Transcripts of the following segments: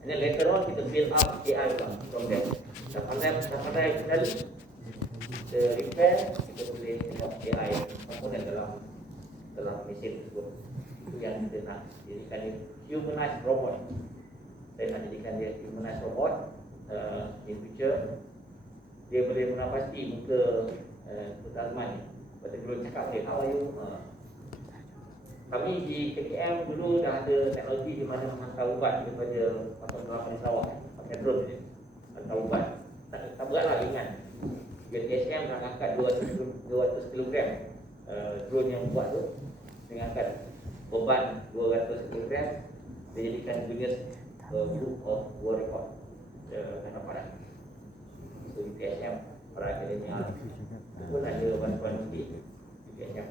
And then later on kita build up AI from there. Dah pandai sekali kita repair, kita boleh buat AI komponen dalam mesin tersebut. Itu yang kita nak jadikan dia humanized robot. Saya nak jadikan dia humanized robot. In future dia boleh menapasti muka Azman ni. Lepas tu belum cakap dia, how are you? Kami di KKM dulu dah ada teknologi di mana menghantar ubat daripada pasal kelapa di Sarawak, pakai drone je, hantar ubat. Tak beratlah, ringan. TSM nak angkat 200 kg drone yang buat tu, dengan angkat beban 200 kg, dia jadikan Guinness Book of World Record tangkap parat. So di TSM, para akademia pun ada bantuan sikit di TSM.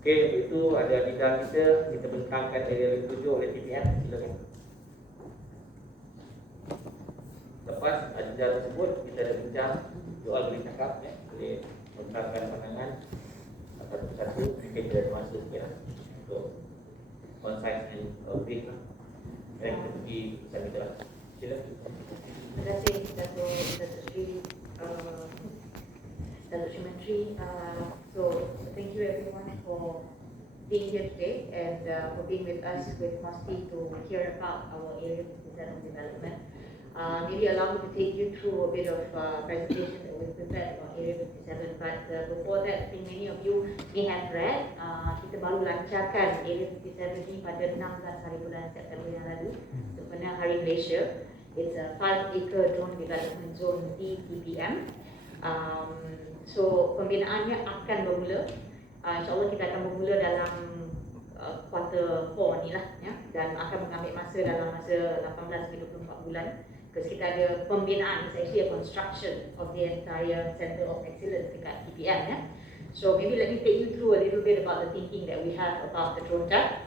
Okey, itu ada bidang kita bentangkan area 7 oleh TPM. Silakan. Lepas ajar tersebut kita ada bincang, soal boleh cakap, boleh bentangkan pandangan satu-satu. Mungkin kita ada masa sikit untuk concise and brief lah. Dan kita pergi pesan kita lah. Silakan. Terima kasih Dato' Sri Menteri. So thank you everyone for being here today and for being with us with Mosti to hear about our area of development. Maybe allow me to take you through a bit of presentation that we've prepared about Area 57. But before that, I think many of you may have read, kita baru lancarkan Area 57 ni pada 16 hari bulan September yang lalu, sebenarnya Hari Malaysia. It's a 5-acre drone development zone di TPM. So pembinaannya akan bermula. InsyaAllah kita akan bermula dalam kuarter 4 ni lah, ya, dan akan mengambil masa dalam masa 18-24 bulan. Because kita ada pembinaan, it's actually a construction of the entire Center of Excellence dekat TPM, ya. So maybe let me take you through a little bit about the thinking that we have about the drone type.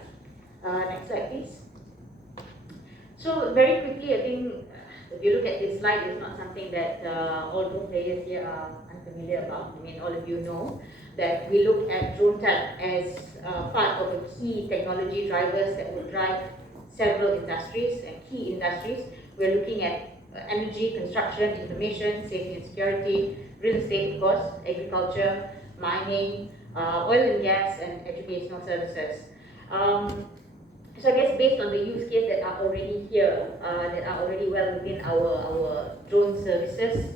Next slide, please. So very quickly, I think if you look at this slide, it's not something that all drone players here are unfamiliar about. I mean, all of you know that we look at drone type as part of the key technology drivers that will drive several industries and key industries. We're looking at energy, construction, information, safety and security, real estate, of course, agriculture, mining, oil and gas, and educational services. So I guess based on the use case that are already here, that are already well within our drone services,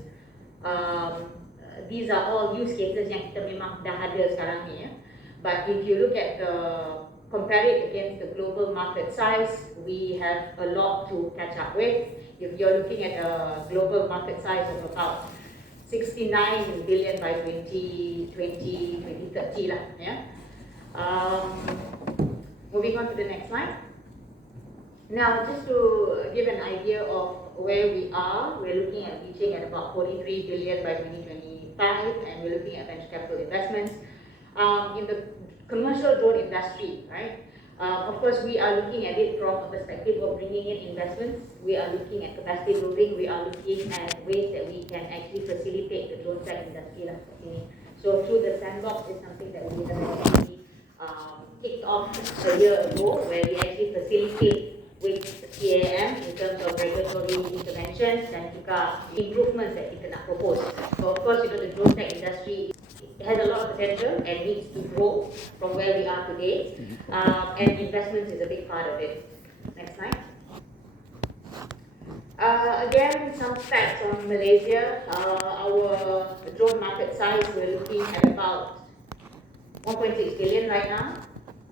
these are all use cases yang kita memang dah ada sekarang ni, ya. But if you look at compare it against the global market size, we have a lot to catch up with. If you're looking at a global market size of about 69 billion by 2030 lah, ya. Moving on to the next slide. Now, just to give an idea of where we are, we're looking at reaching at about 43 billion by 2025, and we're looking at venture capital investments. In the commercial drone industry, right? Of course, we are looking at it from a perspective of bringing in investments. We are looking at capacity building. We are looking at ways that we can actually facilitate the drone tech industry. So through the sandbox is something that we have actually kicked off a year ago, where we actually facilitate with CAM in terms of regulatory interventions and juga improvements that kita nak propose. So of course, the drone tech industry has a lot of potential and needs to grow from where we are today, and investments is a big part of it. Next slide. Again, some facts on Malaysia. Our drone market size, we're looking at about 1.6 billion right now,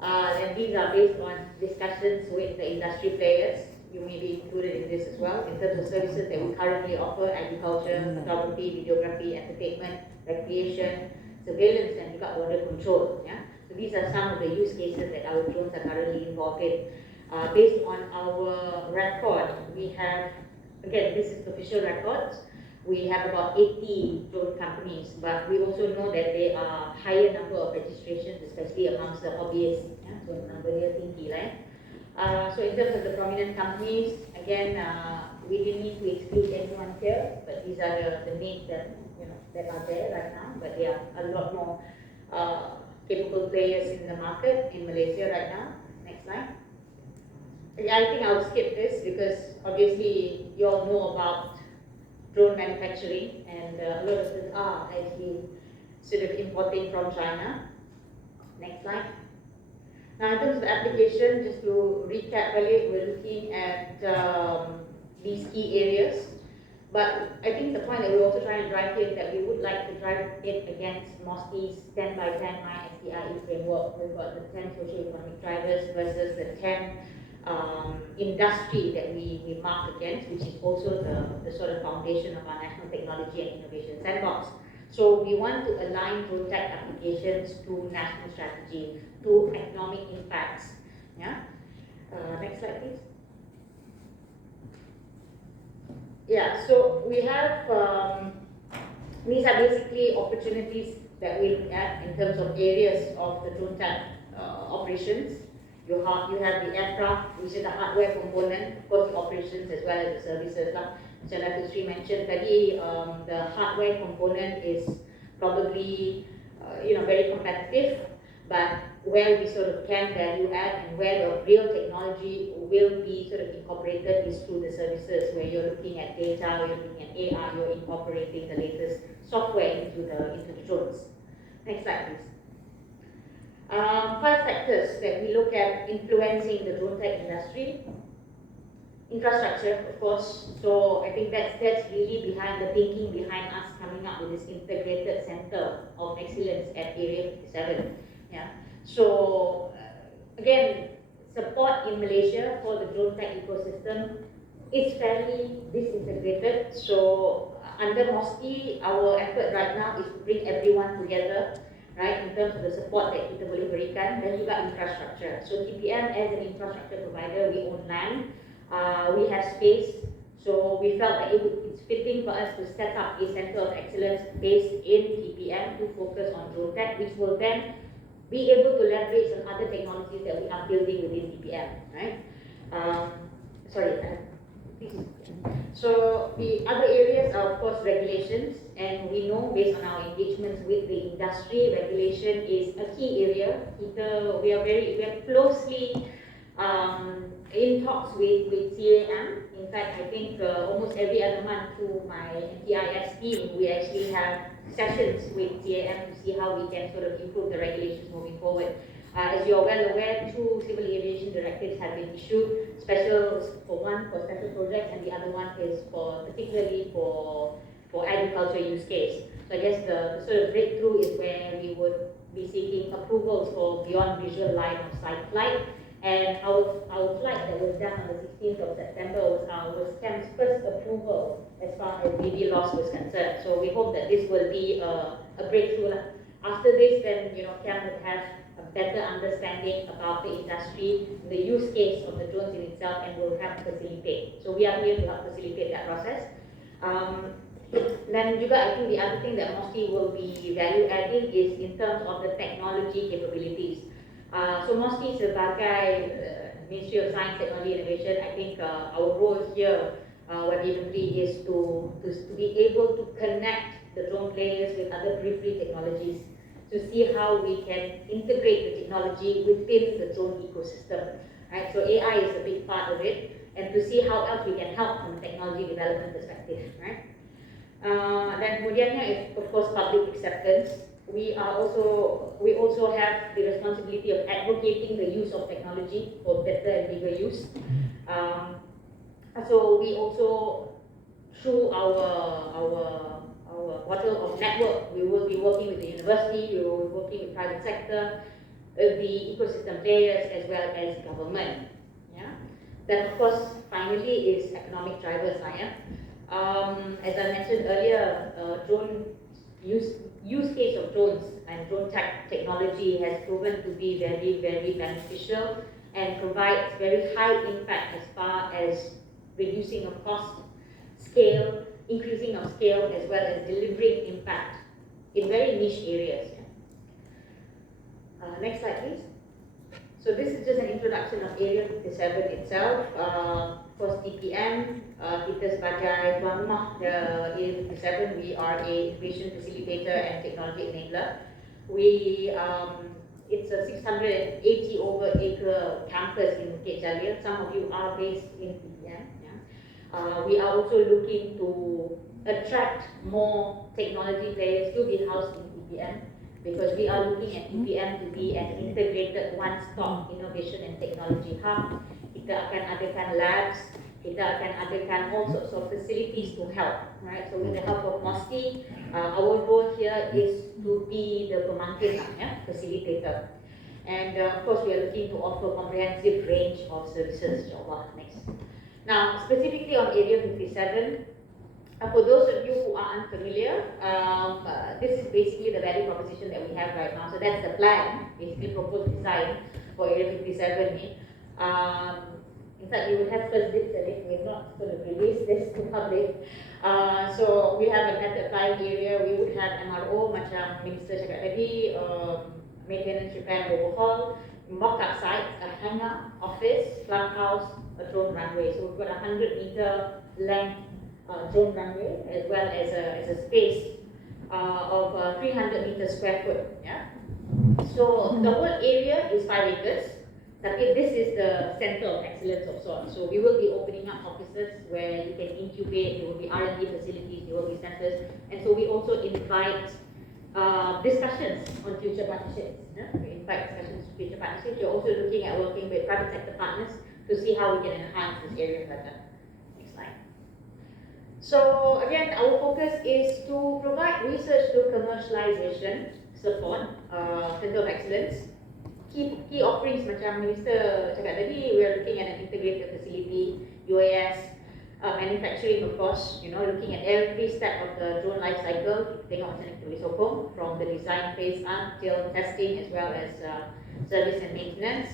and these are based on discussions with the industry players. You may be included in this as well, in terms of services that we currently offer: agriculture, photography, videography, entertainment, recreation, surveillance, and juga border control. Yeah? So these are some of the use cases that our drones are currently involved in. Based on our record, we have, again, this is official records, we have about 80 drone companies, but we also know that there are higher number of registrations, especially amongst the hobbyists. Yeah? So number dia tinggi lah. So in terms of the prominent companies, again, we didn't need to exclude anyone here, but these are the names that that are there right now. But there are a lot more capable players in the market in Malaysia right now. slide. I think I'll skip this because obviously you all know about drone manufacturing, and a lot of them are actually sort of importing from China. Next slide. Now, in terms of application, just to recap, we're looking at these key areas. But I think the point that we're also trying to drive here is that we would like to drive it against MOSTI's 10 by 10 ISDIE framework. We've got the 10 socio-economic drivers versus the 10 industry that we mark against, which is also the sort of foundation of our National Technology and Innovation Sandbox. So we want to align drone tech applications to national strategy, to economic impacts. Yeah. Next slide, please. Yeah, so we have, these are basically opportunities that we look at in terms of areas of the drone tech operations. You have the aircraft, which is the hardware component, of course the operations as well as the services. So like Sri mentioned tadi, the hardware component is probably very competitive, but where we sort of can value add and where the real technology will be sort of incorporated is through the services, where you're looking at data, you're looking at AI, you're incorporating the latest software into the drones. Next slide, please. 5 factors that we look at influencing the drone tech industry. Infrastructure, of course. So I think that's really behind the thinking behind us coming up with this integrated center of excellence at Area 57. Yeah. So again, support in Malaysia for the drone tech ecosystem is fairly disintegrated. So under MOSTI, our effort right now is to bring everyone together, right, in terms of the support that kita boleh berikan, dan juga infrastructure. So TPM as an infrastructure provider, we own land, we have space, so we felt that it's fitting for us to set up a center of excellence based in TPM to focus on drone tech, which will then be able to leverage on other technologies that we are building within TPM, right? So the other areas are of course regulations, and we know based on our engagements with the industry, regulation is a key area. We are closely in talks with CAM. In fact, I think almost every other month through my NTIS team, we actually have sessions with CAM to see how we can sort of improve the regulations moving forward. As you are well aware, 2 civil aviation directives have been issued, one for special projects, and the other one is particularly for agriculture use case. So I guess the sort of breakthrough is where we would be seeking approvals for beyond visual line of sight flight. And our flight that was done on the 16th of September was CAM's first approval as far as baby loss was concerned. So we hope that this will be a breakthrough. After this, then CAM would have a better understanding about the industry, the use case of the drones in itself, and will help facilitate. So we are here to help facilitate that process. Then juga, I think the other thing that MOSTI will be value adding is in terms of the technology capabilities. So MOSTI sebagai Ministry of Science, Technology and Innovation, I think our role here, Wadi Menteri, is to be able to connect the drone players with other periphery technologies, to see how we can integrate the technology within the drone ecosystem. Right? So AI is a big part of it, and to see how else we can help from a technology development perspective. Right? Dan kemudiannya is of course public acceptance. We also have the responsibility of advocating the use of technology for better and bigger use. So we also, through our model of network, we will be working with the university, we will be working with private sector, the ecosystem players, as well as government. Yeah. Then of course, finally, is economic drivers. As I mentioned earlier, drone use case of drones and drone technology has proven to be very, very beneficial and provides very high impact as far as reducing of cost, scale, increasing of scale, as well as delivering impact in very niche areas. Next slide, please. So this is just an introduction of Area 57 itself. Of course, TPM, kita sebagai tuan rumah Area 57, we are a innovation facilitator and technology enabler. We it's a 680 over acre campus in Bukit Jalil. Some of you are based in PPM. Yeah. We are also looking to attract more technology players to be housed in PPM, because we are looking at PPM to be an integrated one-stop innovation and technology hub. Kita akan adakan labs, kita akan adakan all sorts of facilities to help, right? So with the help of MOSTI, our role here is to be the pemangkin, facilitator. And of course, we are looking to offer comprehensive range of services, insyaAllah. Next. Now, specifically on Area 57, for those of you who are unfamiliar, this is basically the value proposition that we have right now. So that's the plan, basically proposed design for Area 57. In fact, we will have first dibs at it. We're not going to release this to public. So we have a method 5 area. We would have MRO, macam Minister cakap tadi, maintenance, repair, and overhaul, mock-up sites, a hangar, office, clubhouse, a drone runway. So we've got a 100-meter length drone runway, as well as a space of 300 meters square foot. Yeah. So the whole area is 5 acres. Tapi this is the center of excellence of sorts. So we will be opening up offices where you can incubate. There will be R&D facilities. There will be centers, and so we also invite discussions on future partnerships. Yeah? We invite discussions on future partnerships. We're also looking at working with private sector partners to see how we can enhance this area further. Next slide. So again, our focus is to provide research to commercialization support, center of excellence. Key offerings macam Minister cakap tadi, we are looking at an integrated facility, UAS, manufacturing of course, looking at every step of the drone life cycle. Tengok macam mana kita boleh sokong from the design phase up till testing, as well as service and maintenance.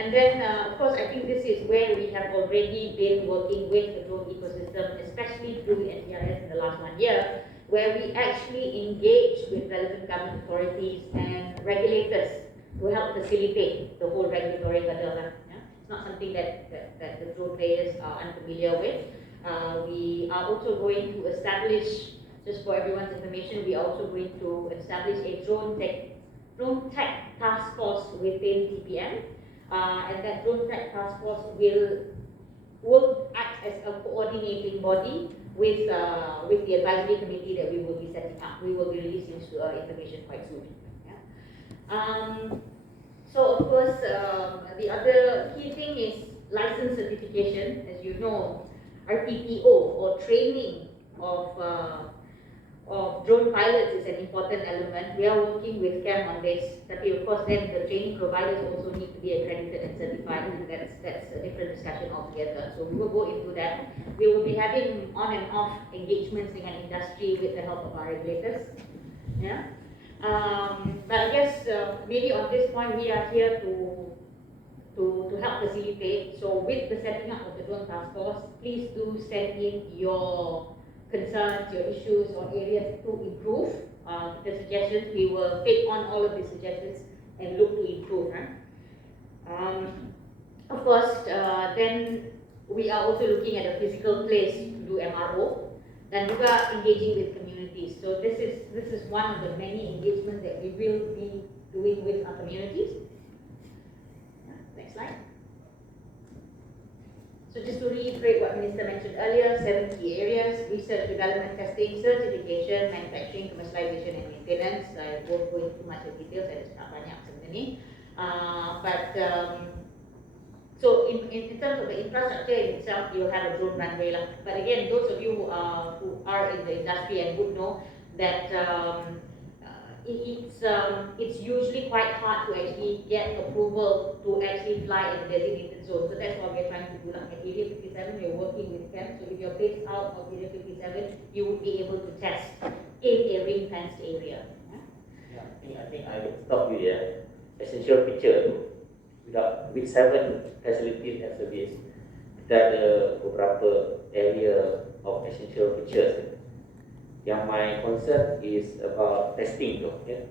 And then, of course, I think this is where we have already been working with the drone ecosystem, especially through the NTRS in the last 1 year, where we actually engage with relevant government authorities and regulators to help facilitate the whole regulatory hurdle. Yeah? It's not something that the drone players are unfamiliar with. We are also going to establish, just for everyone's information, we are also going to establish a drone tech task force within TPM. And that drone tech task force will act as a coordinating body with the advisory committee that we will be setting up. We will be releasing information quite soon. So of course, the other key thing is license certification. As you know, RTPO, or training of drone pilots, is an important element. We are working with CAM on this. But of course, then the training providers also need to be accredited and certified, and that's a different discussion altogether. So we will go into that. We will be having on and off engagements with an industry with the help of our regulators. Yeah. But I guess maybe on this point we are here to help facilitate. So with the setting up of the drone task force, please do send in your concerns, your issues, or areas to improve. The suggestions, we will take on all of these suggestions and look to improve. Of course, then we are also looking at a physical place to do MRO, dan juga engaging with communities. So this is one of the many engagements that we will be doing with our communities. Next slide. So just to reiterate what Minister mentioned earlier, 7 key areas: research, development, testing, certification, manufacturing, commercialization, and maintenance. I won't go into too much of details, saya cakap banyak sebenarnya. So in terms of the infrastructure in itself, you'll have a drone runway lah. But again, those of you who are in the industry and would know that it's usually quite hard to actually get approval to actually fly in a designated zone. So that's what we're trying to do. At Area 57, we're working with them. So if you're based out of Area 57, you would be able to test in a ring-fenced area. Yeah, I think I will stop you here. Essential feature with 7 facilities and service, kita ada beberapa area of essential features. Yang my concern is about testing tu. Yeah?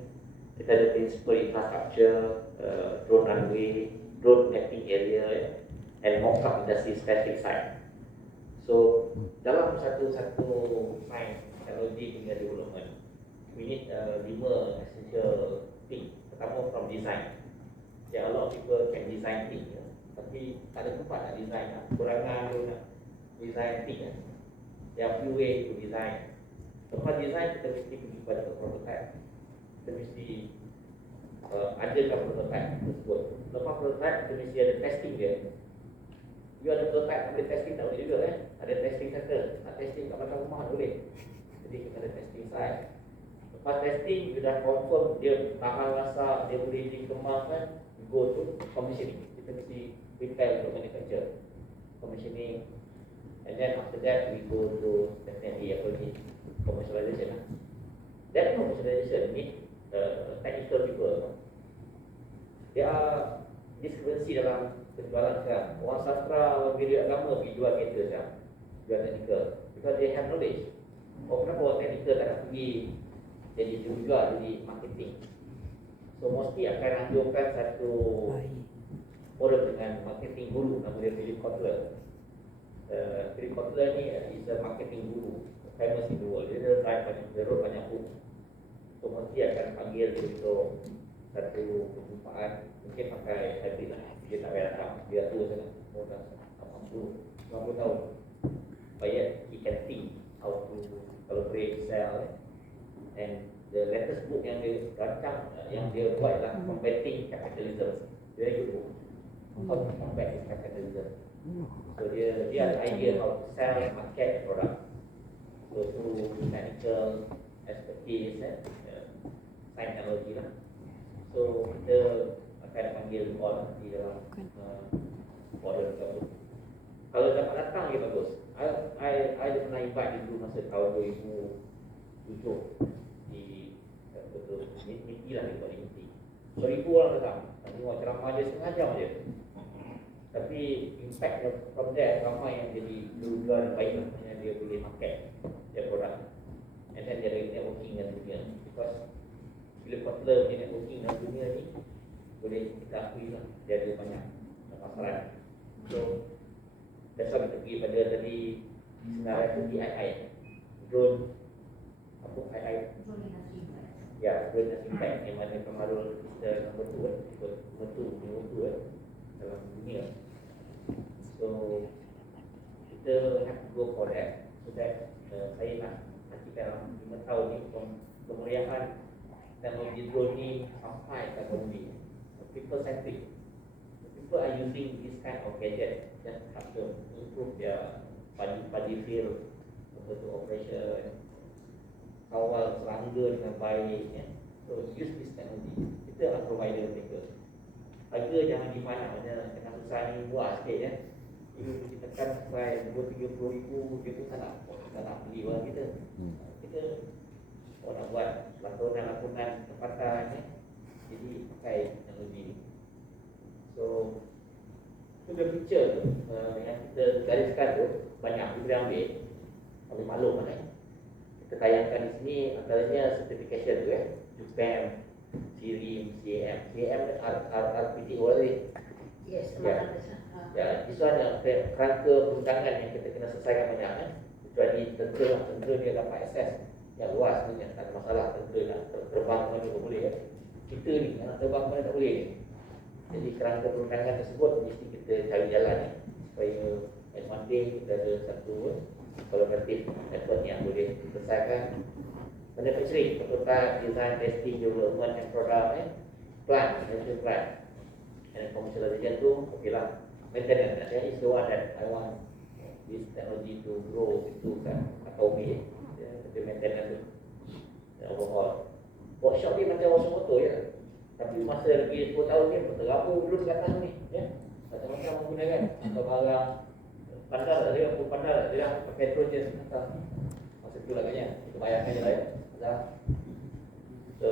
Kita ada principal infrastructure, drone runway, drone mapping area, and mock-up industry specific site. So dalam satu science, technology punya development, we need 5 essential thing. Pertama, from design. a lot of people can design things, tapi tak ada tempat nak design, kurangan tu nak design things. There are few ways to design. Lepas design kita mesti pergi pada prototype. Kita mesti adakan prototype tersebut. Lepas prototype kita mesti ada testing dia. You ada prototype, boleh testing tak boleh juga Ada testing center. Nak testing kat belakang rumah boleh. Jadi kita ada testing site. Lepas testing, you dah confirm dia tahan masak, dia boleh dikembangkan, you go to commissioning. Kita mesti prepare untuk manufacture. Commissioning. And then after that, we go to definitely commercialization. That commercialization need technical people. There are discrepancy dalam penjualan sekarang. Orang sastra, orang guru agama pergi jual kereta sekarang, jual technical, because they have knowledge. Kenapa orang technical tak nak pergi jadi juga jadi marketing? So mesti akan anjurkan satu orang dengan marketing guru, nama dia Philip Kotler. Philip Kotler ni is a marketing guru, famous in the world. Dia wrote banyak buku. So mesti akan panggil dia untuk satu perjumpaan. Mungkin pakai hybrid lah. Dia tak payah datang, dia tua sangat, umur dah 80 tahun. But yet he can think how to collaborate, sell. And the latest book yang dia rancang, yang dia buat adalah Combating Capitalism. Very good book. How to combat this capitalism. So dia ada idea how to sell and market product. So through technical expertise and science technology lah. So kita akan panggil all di dalam order tersebut. Kalau dapat datang dia bagus. I pernah invite dulu masa tahun 2007 di Miti lah, dia buat di Miti. 1000 orang datang. Tengok ceramah dia setengah jam je. Tapi impact from there, ramai yang jadi juga dan baik lah, yang dia boleh market dia produk. And then dia ada networking dengan dunia. Because bila Kotler punya networking dengan dunia ni, boleh kita akui lah, dia ada banyak pasaran. So that's why kita pergi pada tadi senarai tu DII, drone apa II? Ya, drone has impact, yang mana pengaruh kita nombor 2 dalam dunia. So kita have to go for that. So that saya nak pastikan dalam 5 tahun ni kemeriahan teknologi drone ni sampai ke bumi. People centric. People are using this kind of gadget just to improve their padi field, untuk operation, kawal serangga dengan baik. So use this technology. Kita adalah provider mereka. Harga jangan dipanak, macam tengah susah ni buat sikit Ibu mesti tekan sampai 20-30 ribu, dia pun tak nak beli orang kita. Kita nak buat lakonan tempatan jadi pakai teknologi ni. So itu the picture yang kita gariskan tu banyak kita ambil maklum kita tayangkan di sini, antaranya certification tu JUPAM, CIRIM, CAM RPTO tadi. Yes, Ya, itu ada kerangka perundangan yang kita kena selesaikan banyak kecuali tentera dia dapat akses yang luas sebenarnya, tak ada masalah. Tentera nak terbang mana pun boleh kita ni nak terbang mana tak boleh Jadi kerangka perundangan tersebut mesti kita cari jalan supaya at one day kita ada satu collaborative effort yang boleh selesaikan manufacturing, prototype, design, testing, development and product plan, and commercialization tu okey lah. Maintenance, that is the one that I want this technology to grow into kan atau the maintenance overall. Workshop ni macam workshop motor tapi masa lebih 10 tahun ni tergabung dulu dekat atas ni macam-macam menggunakan barang pandar tak ada, apa pandar tak ada, pakai petrol je atas. Masa tu lah katanya, kita bayarkan je lah So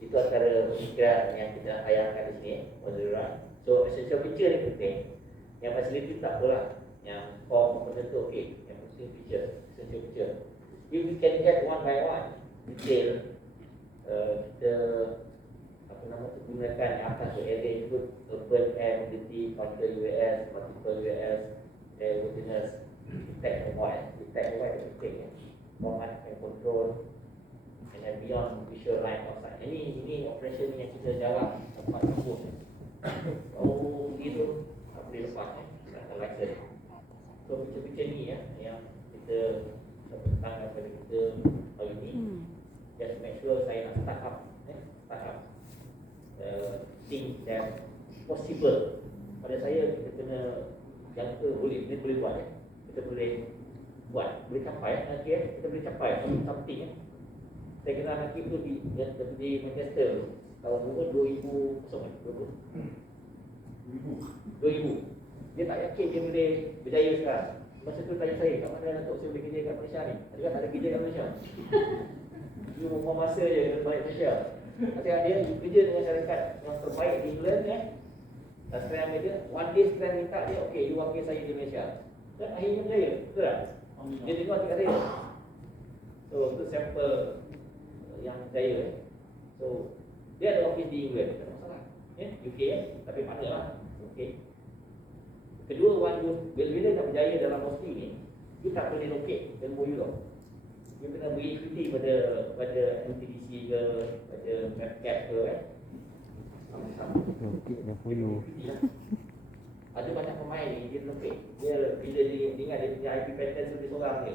itu antara pemikiran yang kita hayangkan di sini modern. So essential feature ni penting. Yang facility tak apalah, yang form component tu okey, yang penting feature, essential feature. If we can get one by one detail, kita gunakan yang atas tu area include urban air mobility, partial UAS, multiple UAS, airworthiness, detect mobile itu penting format and control, and then beyond visual line outside. Ini operation yang kita jarang dapat tempuh. Oh gitu, tak boleh lepas tak license. So picture-picture ni yang kita tentang daripada kita hari ni, just make sure saya nak start up, think that possible. Pada saya kita kena jangka boleh buat, kita boleh buat, boleh capai nanti kita boleh capai something. Saya kenal Hakim tu di Manchester tahun 2000. Dia tak yakin dia boleh berjaya sekarang. Masa tu tanya saya, kat mana Datuk saya boleh kerja kat Malaysia ni? Dia kata tak ada kerja kat Malaysia. Dia buang masa je ke balik Malaysia. Maksudnya dia kerja dengan syarikat yang terbaik di England dan sekarang dia, one day sekarang minta dia, okay, you wakil saya di Malaysia. Dan akhirnya berjaya, betul tak? Dia tengok hati kat saya. So, itu sampel yang berjaya. So, dia ada office di England, tak ada masalah. UK tapi mana lah. Okay. Kedua, bila nak berjaya dalam posting ni, you tak boleh locate ilmu you tau. You kena beri equity pada NTDC ke, pada Medcap ke Locate dah follow. Ada banyak pemain ni, dia locate. Dia bila dia ingat dia punya IP pattern tu dia seorang je.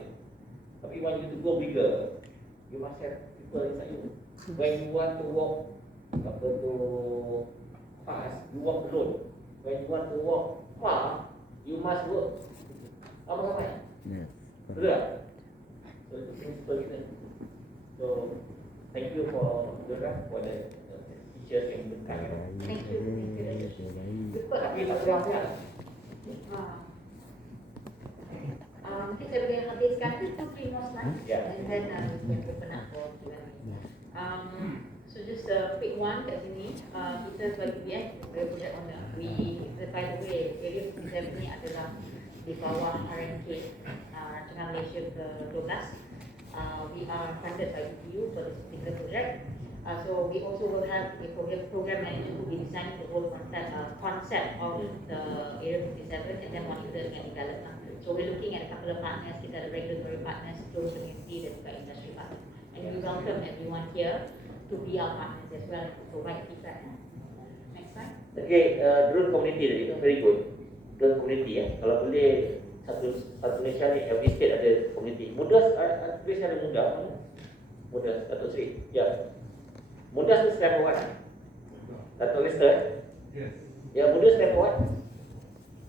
Tapi when you to go bigger, you must have people inside you. When you want to walk fast, you walk alone. When you want to walk far, you must work sama-sama. Yes. Betul tak? So itu prinsipal kita. So thank you for the teachers yang dekat. Thank you. Tapi tak terang kan? Mungkin saya boleh habiskan 2-3 more slides Yeah. and then we can open up for Q&A. So just a quick one kat sini, kita sebagai BS, sebagai project owner, by the way, Area 57 ni adalah di bawah RNK, Rancangan Malaysia ke-12. We are funded by EPU for this particular project. So we also will have a program manager who will be designing the whole concept of the Area 57 and then monitor and develop. So we're looking at a couple of partners, kita ada regulatory partners, close community dan juga industry partners. And we welcome everyone here to be our partners as well and to provide feedback. Next slide. Okay, drone community tadi tu very good. Drone community kalau boleh satu Malaysia ni every state ada community. Mudah, Malaysia ada mudah, Datuk Seri. Ya. Mudah tu stand for what? Datuk Lester? Yes. Ya, mudah stand for what?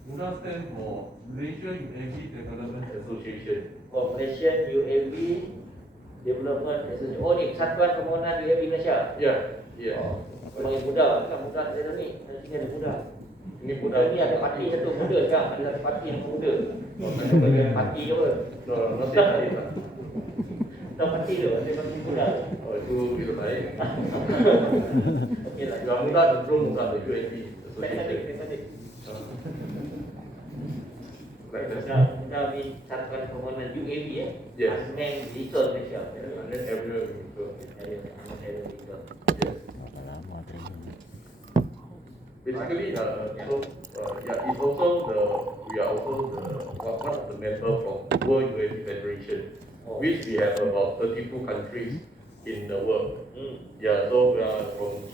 Mudah stand for Malaysia UAV Development Association. Oh, Malaysian UAV Development Association. Oh, ni Persatuan Pembangunan UAV Malaysia. Ya, ya. Oh, memang yang mudah, kan mudah saya ni. Sini ada mudah. Ini Mudah mudah. ni ada parti satu muda kan, ada satu parti yang muda. Bagi parti ke apa? Nanti tadi tak. Tahu parti tu, ada parti muda. Oh, itu lain. Okeylah. Yang mudah dan belum mudah the UAV Tadi. Like that. Kita ni Persatuan Pembangunan UAV Yes. Unmanned Vehicle Malaysia. And then everywhere we go. Unmanned Vehicle. Yes. Lama training. Basically, it's also we are also one of the members from World UAV Federation, which we have about 32 countries in the world. Yeah, so we are from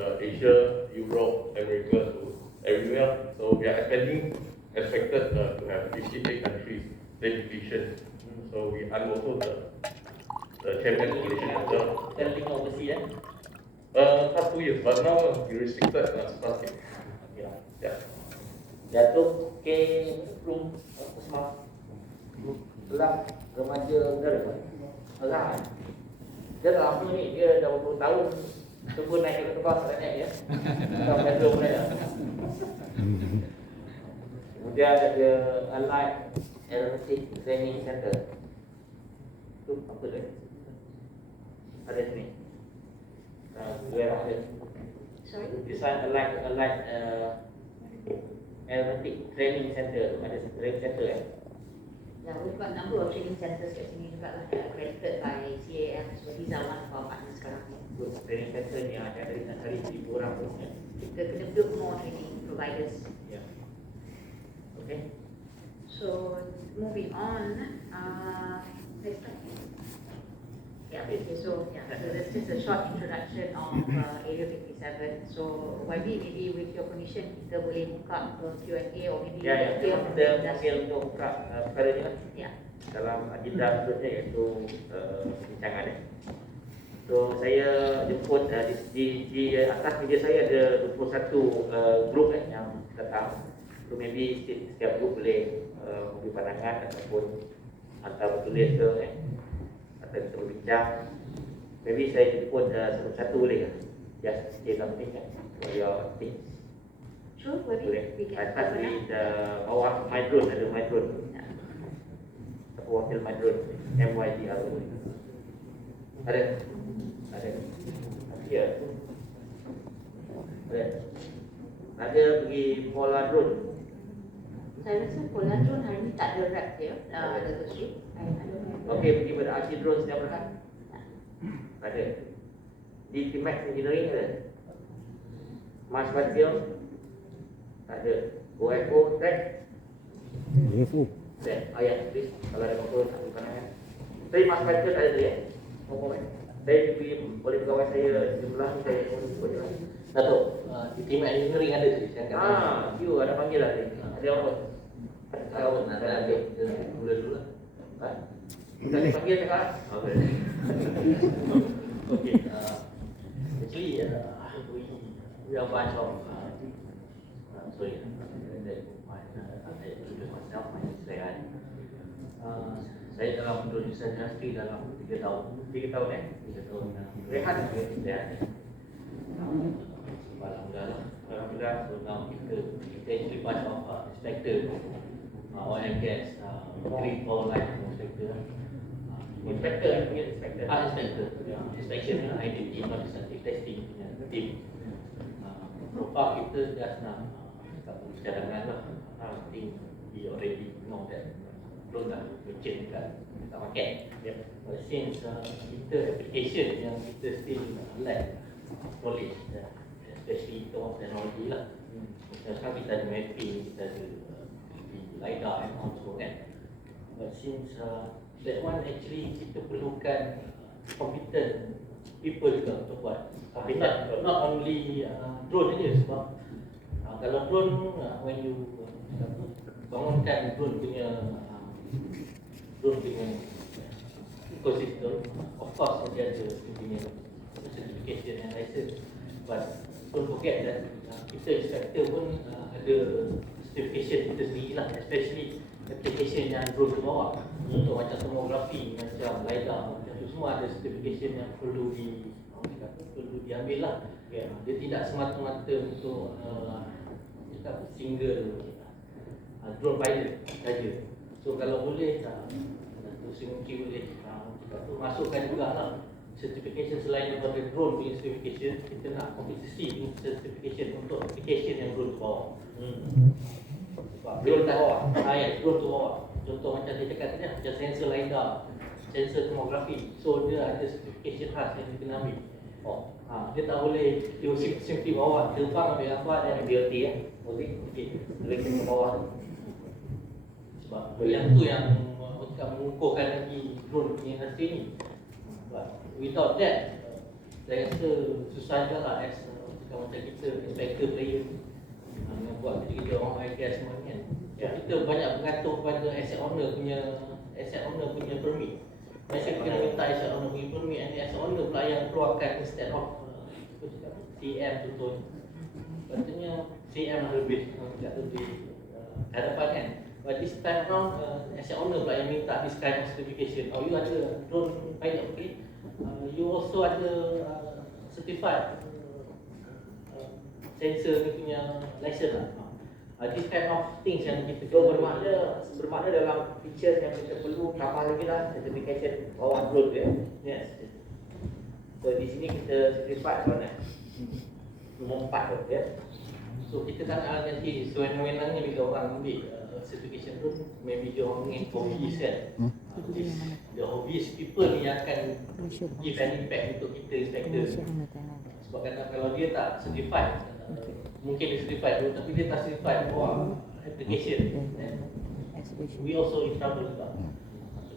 the Asia, Europe, America to everywhere. So we are expected to have 58 countries dedication. So I'm also the champion coalition as well. Kita tengok overseas Past 2 years, but now we restricted last year. Okeylah. Yeah. Datuk K. Rum Usman Kelam Remaja Udara Merah. Dia dah lama ni, dia dah 20 tahun cuba naik ke terbang, tak naik ya. Dah metro pun dah. Kemudian ada Allied Aeronautic Training Center. Itu apa dia? Ada sini. Where ada? Sorry? Design Allied Aeronautic Training Center. Ada training center Yeah, we've got a number of training centers kat sini juga lah, accredited by CAM. So these are one of our partners sekarang ni. Training center ni ada dari hari 1,000 orang pun ya. Kita kena build more training providers. Ya. Okay. So moving on, next slide. Yeah, okay, so that's just a short introduction of Area 57. So YB, maybe with your permission kita boleh buka Q&A or maybe Ya, memang kita panggil untuk perkara ni lah. Ya. Dalam agenda berikutnya iaitu perbincangan. So saya jemput di atas meja saya ada 21 grup yang datang. So maybe setiap grup boleh memberi pandangan ataupun hantar bertulis ke atau kita berbincang. Maybe saya jemput satu-satu boleh ke? Just say something for your things. Sure, Boleh. we can Atas start di now. bawah my drone, ada my drone. Aku wakil my drone, MYDR. Ada? Ada. Ya. Ada. Ada pergi pola drone. Saya rasa pola drone hari ni tak ada rap dia, ada shoot. Okey, pergi pada RC drone setiap berhad. Ada. Di Timax Engineering ada. Mas Fatil tak ada. OFO Tech UFO. Tech. Ayat please. Kalau ada apa-apa tak ada pandangan. Tapi Mas Fatil tak ada ya? Saya pergi boleh pegawai saya jumlah ni saya boleh lah. Datuk, di tim engineering ada sih, saya kata. You ada panggil lah tadi. Ada apa? Tahu nanti ada mula dulu lah. Kita dipanggil cakap. Okay. Okay. Actually, we are bunch of. Sorry, I introduce myself. My name is Rehan. Saya dalam production industry dalam 3 tahun. 3 tahun 3 tahun. Rehan. Rehan. Alhamdulillah. So now kita actually bunch of inspector, oil and gas, green power line inspector. Inspector, punya inspector. Inspector. Inspection I did administrative testing punya team. So far kita just nak cadangan lah. I think we already know that belum dah change dekat market. But since kita application yang kita still lack knowledge, especially term teknologi lah. Sekarang kita ada mapping, kita ada LiDAR and also kan. But since that one actually kita perlukan competent people juga untuk buat. Not only drone saja sebab kalau drone when you bangunkan drone punya ecosystem, of course dia ada punya certification and license. But don't forget that kita inspector pun ada certification kita sendiri lah, especially application yang drone ke bawah. Untuk macam tomografi, macam LiDAR, macam tu semua ada certification yang perlu diambil lah. Dia tidak semata-mata untuk single drone pilot saja. So kalau boleh, mungkin boleh masukkan juga lah certification selain daripada drone punya certification, kita nak kompetisi punya certification untuk application yang drone ke bawah. Drone ke bawah? Ya, drone ke bawah. Contoh macam saya cakap tadi, macam sensor LiDAR, sensor tomografi. So dia ada certification khas yang kita kena ambil. Dia tak boleh simply bawa terbang ambil gambar dan DOT boleh ke bawah tu. Sebab yang tu yang mengukuhkan lagi drone punya industri ni. But without that, saya rasa susah juga lah as macam kita inspector player yang buat kerja orang oil gas semua ni kan. Kita banyak bergantung pada asset owner punya permit. Malaysia kita minta asset owner punya permit, and asset owner pula yang keluarkan instead of CM contohnya. Katanya CM lebih hadapan kan. But this time around, asset owner pula yang minta this kind of certification. You ada drone pilot, okay? You also ada certified sensor ni punya license lah. This kind of things yang kita bermakna dalam features yang kita perlu tambah lagi lah certification bawah drone dia. Yes. So di sini kita certified mana? Nombor 4 tu ya. So kita tak nak nanti sewenang-wenangnya bila orang ambil certification tu, maybe dia orang ingin hobbies kan. The hobbies people ni akan give an impact untuk kita inspector. Sebab kata kalau dia tak certified, mungkin dia certified dulu tapi dia tak certified bawah application, we also in trouble juga.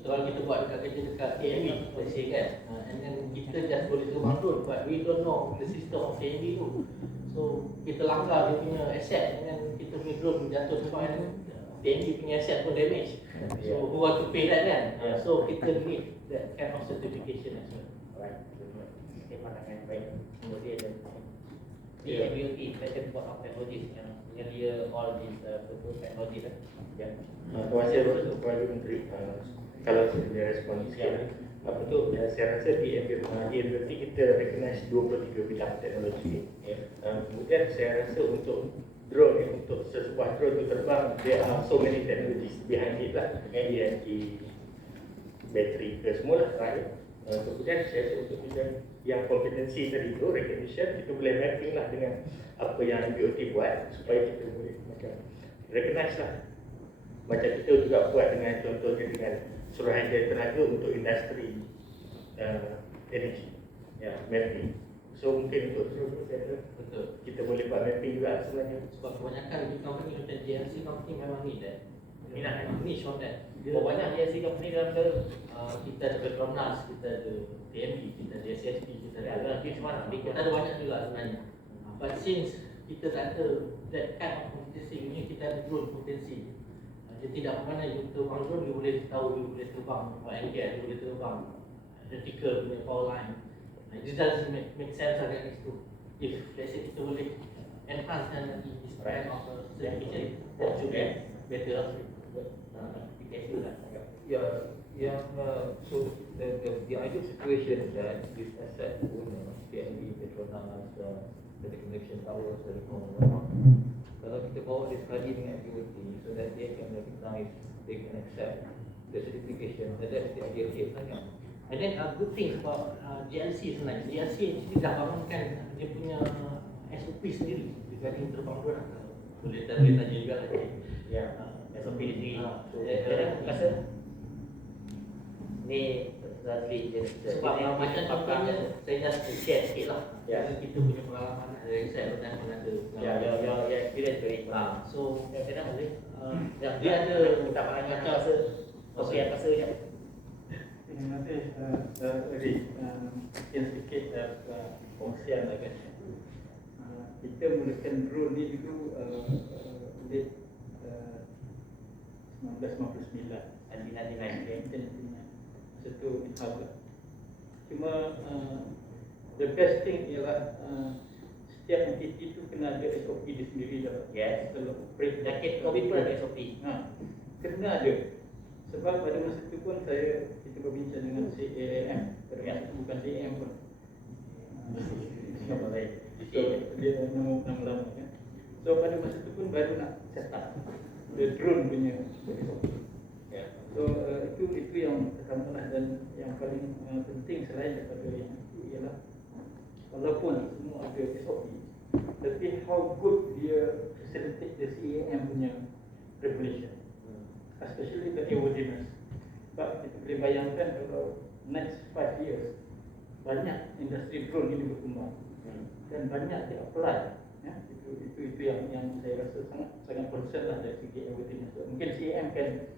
kalau kita buat kerja dekat KMB, let's say kan, and then kita just boleh terbang drone, but we don't know the system of KMB tu. So kita langgar dia punya asset, and then kita punya drone jatuh terbang, and KMB punya asset pun damage. So who want to pay that kan? So kita need that kind of certification as well. Alright, okay, pandangan yang baik. Kemudian DMUT, Malaysian Board of Technologies yang menyedia all these proposed technologies. Ya. Terima kasih kepada Menteri. Kalau saya boleh respon sikit. Apa tu? Saya rasa di DMUT kita recognize 23 bidang teknologi. Kemudian saya rasa untuk drone, untuk sebuah drone itu terbang, there are so many technologies behind it lah. ENT, bateri ke semua lah. Right? Kemudian saya rasa untuk bidang yang kompetensi tadi itu, recognition, kita boleh mapping lah dengan apa yang BOT buat supaya kita boleh macam recognize lah. Macam kita juga buat dengan contohnya dengan suruhanjaya tenaga untuk industri energy, mapping. So mungkin untuk seluruh Betul. kita boleh buat mapping juga sebenarnya. Sebab kebanyakan di company macam GLC company memang need that. Minat Niche on that. banyak DSC company dalam negara. Kita ada Petronas, kita ada TMB, kita ada SSP, kita Ya, ada nanti semua kita ada banyak juga sebenarnya. But since kita tak ada that kind of competency, ini kita ada drone potensi. Dia tidak bermakna you terbang drone, you boleh tahu you boleh terbang oil and gas, you boleh terbang vertical punya power line. It doesn't make sense agak itu. If let's say kita boleh enhance dan this kind of certification, that should be better. Application lah. Yeah, so the ideal situation is that this asset owner, PNB, Petronas, the connection towers, kalau kita bawa dia sekali dengan BOT so that they can recognize, they can accept the certification, that's the ideal case lah kan. And then good thing about GLC sebenarnya, GLC actually dah bangunkan dia punya SOP sendiri regarding terbang drone. Boleh tanya juga lagi. Ya, SOP di sini. So, Rasa ni sebab macam contohnya saya dah share sikit lah. Ya. Kita punya pengalaman dari saya pernah ada. Ya, experience very. So Saya dah boleh. dia ada tak pandangan rasa. Okey, apa rasa je? Terima kasih Rik. Mungkin sedikit kongsian lah kan. Kita mulakan drone ni dulu late 1959. 1999. Masa tu in-house lah. Cuma the best thing ialah setiap entiti tu kena ada SOP dia sendiri dah. Yes. Kalau operate Penyakit COVID pun ada SOP. Kena ada. Sebab pada masa tu pun kita berbincang dengan CAM. Pada masa tu bukan CAM pun. Nama lain. So dia nama lama kan. So pada masa tu pun baru nak set up the drone punya SOP. Ya. So itu yang pertama lah, dan yang paling penting selain daripada yang itu ialah walaupun semua ada SOP, tapi how good dia facilitate the CAM punya regulation, especially the airworthiness. Sebab kita boleh bayangkan kalau next 5 years banyak industri drone ini berkembang dan banyak di apply. Ya, itu yang saya rasa sangat concern lah dari segi airworthiness. Mungkin CAM can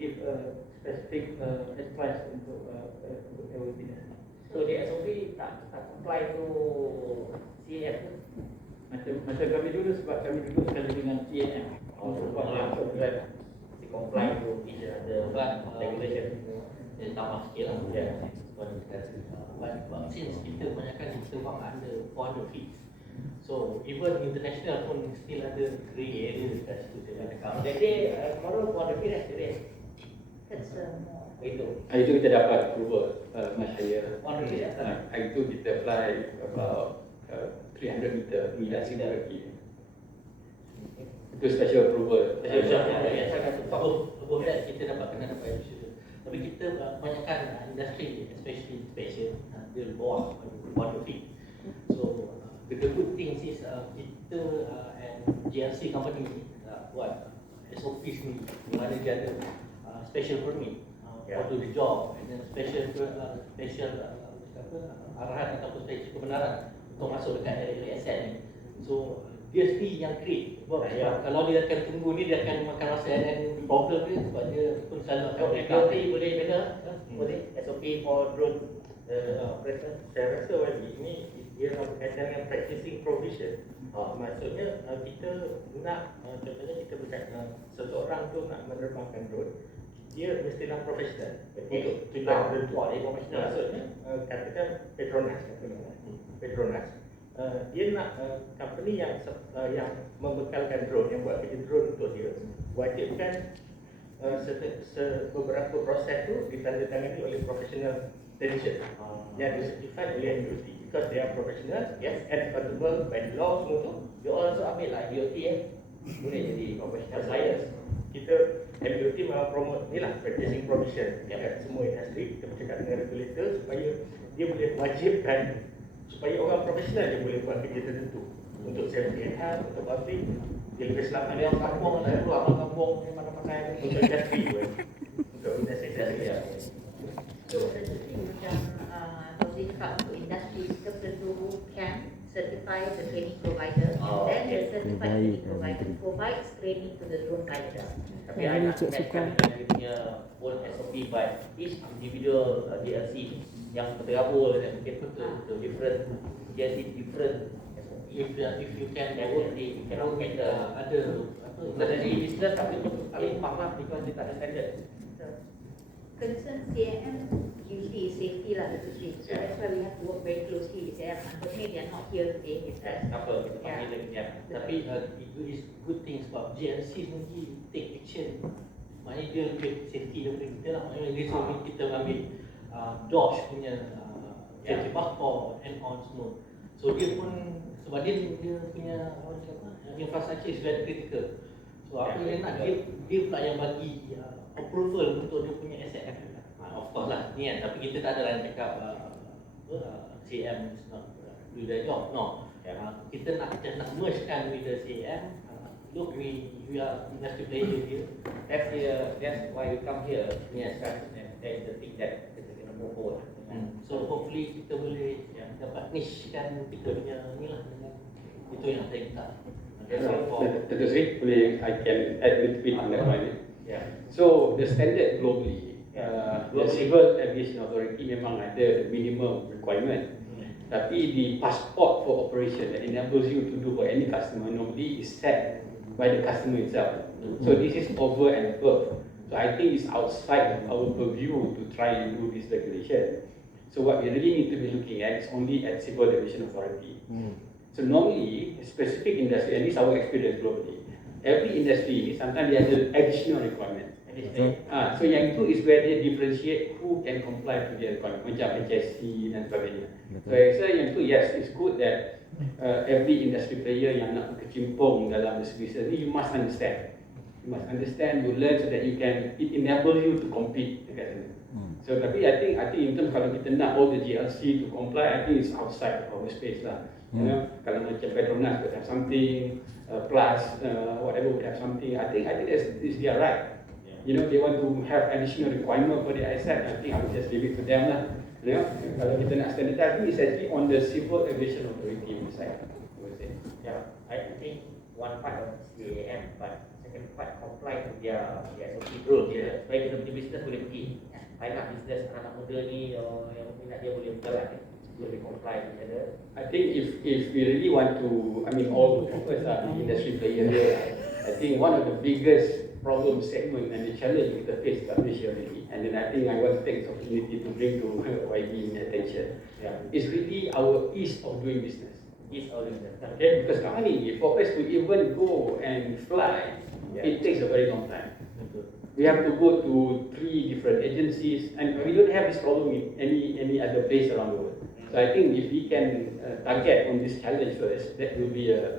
give specific advice untuk airworthiness. So di SOP tak apply to CAF ke? Macam kami dulu, sebab kami dulu sekali dengan CAM. Si comply to each other regulation. Dia tambah sikit lah. Ya. But since kita kebanyakan kita terbang under 400 feet, so even international pun still ada grey area dekat situ saya cakap. Jadi tomorrow for the period today. That's more. Itu. Hari itu kita dapat approval much higher. On the period. Hari itu kita apply about 300 meter minus security. Itu special approval. Above that kita dapat kena dapat registration. Tapi kita kebanyakan industri, especially special, dia bawah 100 feet. So the good thing is kita and GLC company buat SOPs ni, mana dia ada special permit for do the job, and then special arahan ataupun special kebenaran untuk masuk dekat area asset ni. So dia sendiri yang create. Kalau dia akan tunggu ni, dia akan makan masa and problem dia sebab dia pun selalu akan MOT boleh bina, boleh SOP for drone operator. Saya rasa Wadi ini dia berkaitan dengan practicing provision. Maksudnya kita nak contohnya kita berkaitan seseorang tu nak menerbangkan drone, dia mestilah profesional untuk tujuan tertentu. Maksudnya katakan Petronas, Petronas dia nak company yang membekalkan drone, yang buat kerja drone untuk dia, wajibkan beberapa proses tu ditandatangani oleh professional technician yang disertified oleh MOT, because they are professional, yes, and accountable by the law semua tu. You also ambil lah DOT boleh jadi professional science. Kita MOT malah promote ni lah practicing provision dekat semua industri. Kita bercakap dengan regulator supaya dia boleh wajibkan supaya orang profesional dia boleh buat kerja tertentu untuk safety and health, untuk public, dia lebih selamat. Ada yang kampung, ada keluar orang kampung ni mana-mana untuk industri pun, untuk industri. So, seperti macam Fauzi cakap, untuk industri kita perlu camp, certify the training provider, and then the certified training provider provides training to the drone pilot. Tapi I nak matchkan dengan dia punya own SOP by each individual DLC yang tergabung dan mungkin betul different DLC different SOP. If you can Definitely you cannot get the ada apa jadi business tapi paling mahal because dia tak ada standard. Concern CAM usually is safety lah, so that's why we have to work very closely with them. Unfortunately, they are not here today with us. Apa kita panggil lagi dia. tapi itu is good thing sebab GLC sendiri take action. Maknanya dia lebih safety daripada kita lah. Maknanya dia suruh kita ambil Dodge punya safety buffer and on semua. So dia pun sebab dia punya infrastructure is very critical. So apa yang nak dia pula yang bagi approval untuk dia punya asset. Of course lah ni kan, tapi kita tak ada yang cakap CM is not do the job. No. Kita nak mergekan with the CM. Look, we are industry player here. That's why we come here. Yes. That is the thing that kita kena move forward. So hopefully kita boleh dapat niche-kan kita punya ni lah dengan itu yang saya minta. Tentu saja boleh I can add a little bit on that one. Yeah. So the standard globally, the Civil Aviation Authority memang ada the minimum requirement. Tapi the passport for operation that enables you to do for any customer normally is set by the customer itself. So this is over and above. So I think it's outside of our purview to try and do this regulation. So what we really need to be looking at is only at Civil Aviation Authority. So normally, a specific industry, and this is our experience globally, every industry sometimes they have an additional requirement. So yang itu is where they differentiate who can comply to their requirement, macam HSC dan sebagainya. So I say yang itu, yes, it's good that every industry player yang nak berkecimpung dalam the services ni, you must understand. You must understand, you learn so that you can, it enables you to compete dekat sana. So tapi I think in terms kalau kita nak all the GLC to comply, I think it's outside of our space lah. You know, kalau macam Petronas would have something, plus whatever would have something. I think is their right. You know, they want to have additional requirement for the asset. I think I would just leave it to them lah. You know, kalau kita nak standardize, I think it's actually on the Civil Aviation Authority side. Yeah, I think one part of CAM, but second part comply to their SOP rule. Supaya kita punya business boleh pergi. I nak business anak muda ni yang minat dia boleh berjalan. Boleh comply together. I think if we really want to, I mean, all of us are the industry player here. I think one of the biggest problem segment and the challenge we face in Malaysia really, and then I think I want to take this opportunity to bring to YB attention, is really our ease of doing business. Ease of doing business. Okay, because sekarang ni for us to even go and fly, it takes a very long time. We have to go to 3 different agencies, and we don't have this problem in any other place around the world. So I think if we can target on this challenge first, that will be a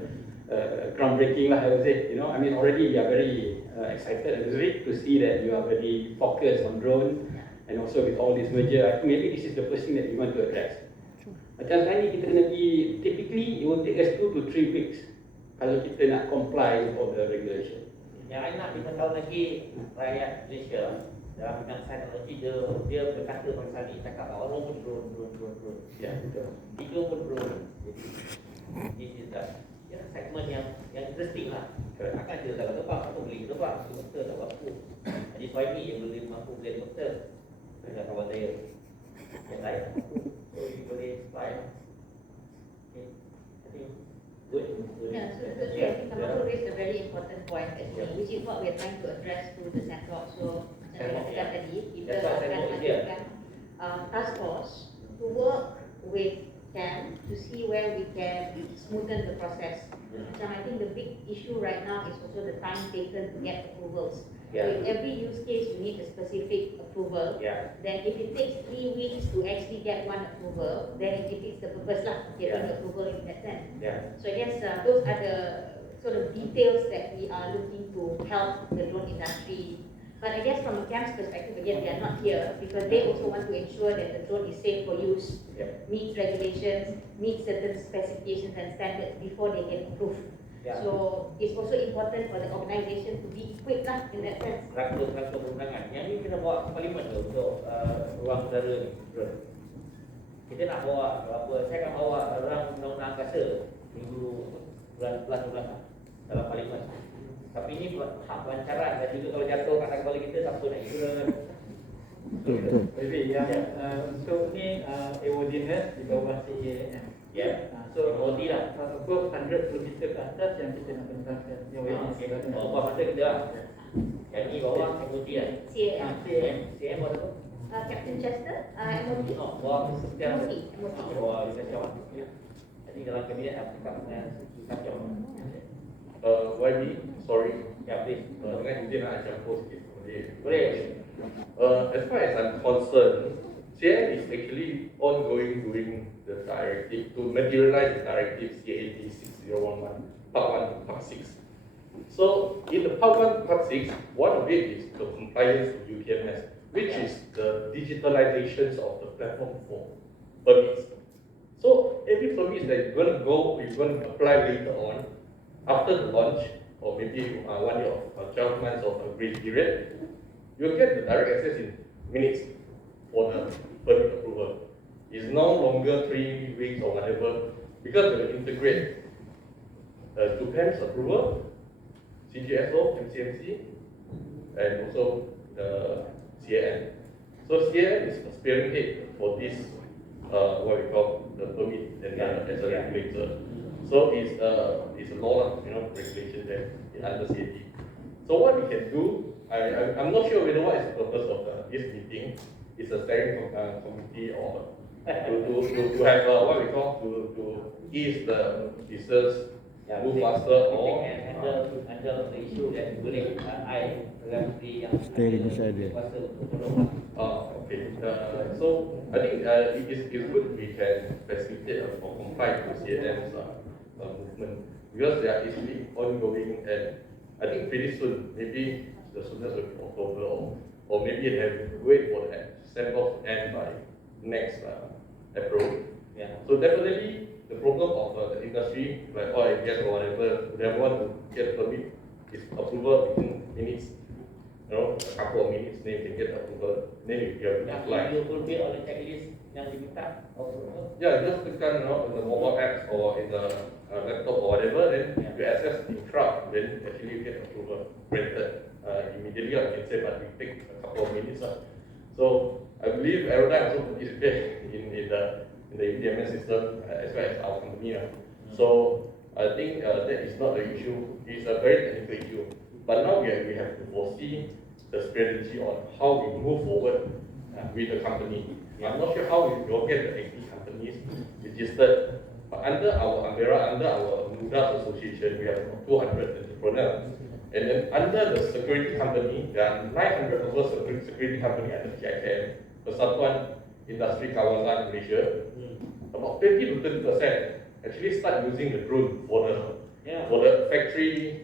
groundbreaking lah, I would say. You know, I mean already we are very excited to see that you are very focused on drone, and also with all this merger, I think maybe this is the first thing that we want to address. Macam sekarang ni kita kena pergi, typically it will take us 2 to 3 weeks kalau kita nak comply with all the regulation. Yang I nak 5 tahun lagi rakyat Malaysia dalam bidang teknologi dia berkata bangsa ni cakap orang pun drone. Ya, betul. Video pun drone. Jadi this is the segmen yang interesting lah. Akan kita tak terbang, atau beli terbang, helikopter tak mampu. Jadi Suhaimi yang boleh mampu beli helikopter dengan kawan saya. Yang lain tak mampu. So you boleh fly. Okay. I think good. Yeah, so I think Kamal raised a very important point actually, which is what we are trying to address through the center. So macam saya katakan tadi, kita akan lakukan task force to work with CAM to see where we can smoothen the process. Macam I think the big issue right now is also the time taken to get approvals. So if every use case you need a specific approval, then if it takes 3 weeks to actually get one approval, then it defeats the purpose lah, getting the approval in that sense. So I guess those are the sort of details that we are looking to help the drone industry. But I guess from a CAM's perspective, again, they are not here because they also want to ensure that the drone is safe for use, meets regulations, meets certain specifications and standards before they get approved. So it's also important for the organisation to be equipped lah in that sense. Rangka perundangan. Yang ni kita bawa ke parlimen tu untuk ruang udara ni. Kita nak bawa apa? Saya akan bawa orang undang-undang angkasa bulan dalam parlimen. Tapi ini buat hak pelancaran dan juga kalau jatuh kat kepala kita siapa nak insurans. Maybe yang untuk ni airworthiness di bawah CAM. So body lah. Above 100 km ke atas yang kita nak kembangkan airworthiness. Bawah masa kita lah. Yang ni bawah MOD lah. CAM buat apa? Captain Chester, MOD. Bawah sekian. MOD. Bawah di kacau. Jadi dalam kabinet aku cakap dengan kacau. YB, sorry. Please. Dengan izin nak campur sikit. Boleh. As far as I'm concerned, CAM is actually ongoing doing the directive to materialize the directive CAT 6011, Part 1 to Part 6. So, in the Part 1 to Part 6, one of it is the compliance with UTMS, which is the digitalizations of the platform for permits. So, every permit that you're going to apply later on, after the launch, or maybe 1 year or 12 months of a grace period, you'll get the direct access in minutes for the permit approval. It's no longer 3 weeks or whatever, because they will integrate DUPEM's approval, CGSO, MCMC, and also the CAM. So CAM is a spearhead for this, what we call the permit and as a regulator. So it's a law, regulation there under CAT. So what we can do, I'm not sure whether what is the purpose of this meeting. It's a steering committee or to have what we call to ease the business, move faster or handle the issue that boleh yang Steering besar dia. okay. So I think it's good we can facilitate or comply with CAM's movement because they are easily ongoing and I think pretty soon, maybe the soonest will be October or maybe they have to wait for the sample to end by next April. So definitely the problem of the industry, like oil and gas or whatever, they want to get permit is approval within minutes. A couple of minutes, then you can get approval. Then you have to apply. You fulfill all the checklist yang diminta. Just tekan in the mobile apps or in the laptop or whatever, then you access in crowd, then actually you get approval granted immediately. I can say, but it take a couple of minutes. So I believe Aerodyne also participate in the UTMS system as well as our company. So I think that is not the issue. It's a very technical issue. But now we have to foresee the strategy on how we move forward with the company. I'm not sure how we will get the 80 companies registered. But under our umbrella, under our MUDA association, we have 200 entrepreneurs. And then under the security company, there are 900 over security company under PIKM, Persatuan Industri Kawasan Malaysia. About 20 to 30% actually start using the drone for the factory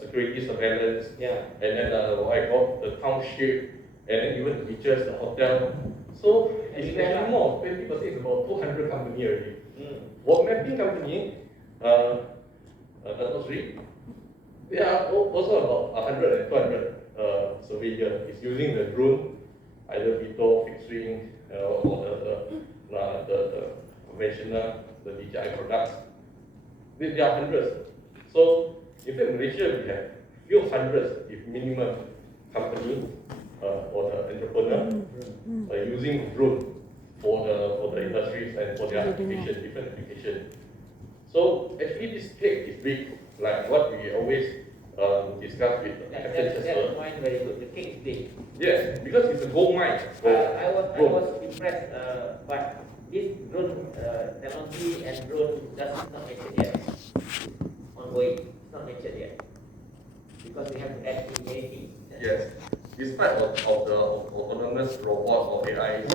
security surveillance, and then what I call the township, and then even the beaches, the hotel. So it's actually more. 20% is about 200 company already. What mapping company, Dato' Sri, they are also about 100 and 200 surveyor is using the drone, either VTOL, fixed wing, or the conventional, the DJI products. There are hundreds. So in fact, Malaysia we have few hundreds, if minimum, company or the entrepreneur using drone for the industries and for their application, different application. So actually this cake is big, like what we always discuss with Captain That Chester. mine very good. The cake is big. Yes, because it's a gold mine. I was impressed, but this drone technology and drone does not mentioned yet. Ongoing, it's not mentioned yet. Because we have to add in many things. Yes, despite of the autonomous robots or AIs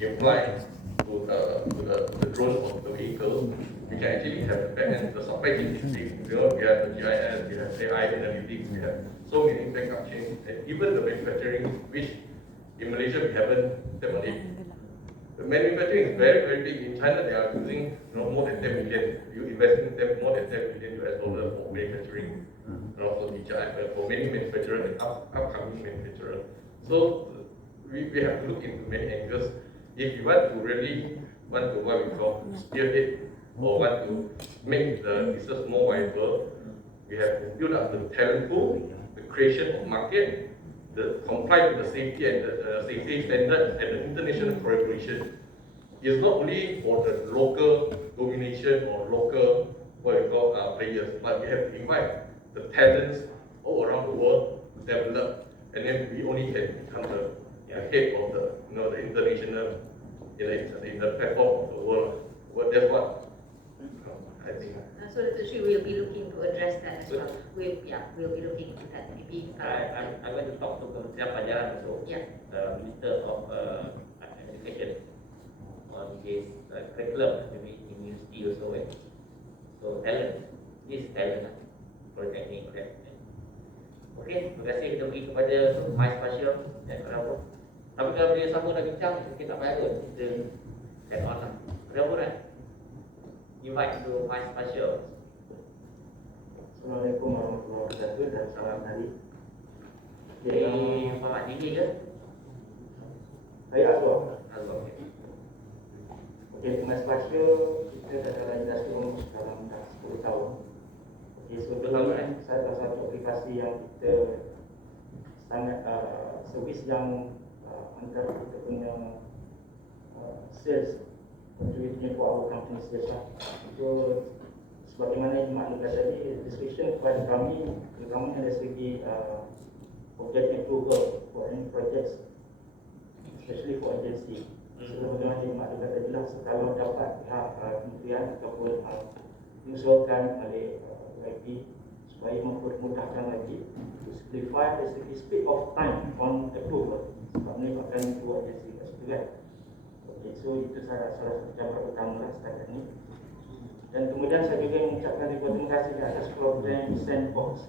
applied to the drone or the vehicle, we can actually have the backend, the supply chain is big. You know, we have the GIS, we have AI analytics, we have so many backup chains, and even the manufacturing, which in Malaysia we haven't tapped on it. The manufacturing is very, very big. In China, they are using more than 10 million. You investing more than 10 million US dollars for manufacturing, for DJI, for many manufacturers and upcoming manufacturers. So we have to look into many angles. If you want to really what we call spearhead or want to make the business more viable, we have to build up the talent pool, the creation of market, the comply with the safety and the safety standards and the international collaboration. It's not only for the local domination or local players, but we have to invite the talents all around the world to develop, and then we only can become the head of the international in the platform of the world. Well, that's what I think. So the Sri will be looking to address that as well. We'll be looking into that. Maybe I went to talk to Kementerian Pelajaran also, Minister of Education, on his curriculum maybe in university also. So talent, this talent, polytechnic. Okey, terima kasih kita pergi kepada My Spatial dan Kenapa. Tapi kalau dia sama nak bincang, mungkin tak payah kot. Kita get on lah. Kenapa kan? Invite to My Spatial. Assalamualaikum warahmatullahi wabarakatuh dan selamat hari. Jadi, Muhammad Dini ke? Saya Azwar. Azwar, okey. Okey, Mas Pasio kita dah dalam industri dalam 10 tahun. Okey, so salah satu aplikasi yang kita sangat servis yang antara kita punya sales contributing for our company sales lah. So sebagaimana yang dimaklumkan tadi, description kepada kami terutama dari segi project approval for any projects, especially for agency. Sebagaimana yang dimaklumkan tadi lah, kalau dapat pihak kementerian ataupun diusulkan oleh UIP supaya mempermudahkan lagi to simplify the speed of time on approval, sebab melibatkan dua agensi kat situ kan. Okay, so itu salah satu jabatan utama lah setakat ni. Dan kemudian saya juga mengucapkan terima kasih atas program Sandbox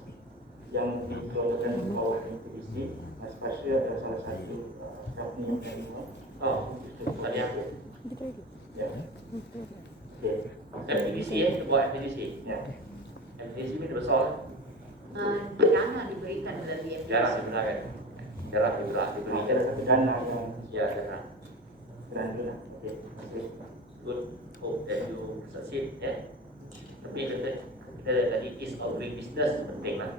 yang dikeluarkan di bawah NTBC. Mas Pasha adalah salah satu company yang kami itu tadi aku. Ya. Okay. MTDC buat MTDC. Ya. MTDC ni besar. dana diberikan melalui Jarang sebenarnya. Jarang juga diberikan. Ada satu dana yang Ya, jarang. berani lah. Okay. Terima kasih. Good. Hope that you succeed. Tapi kita tadi is of doing business penting lah.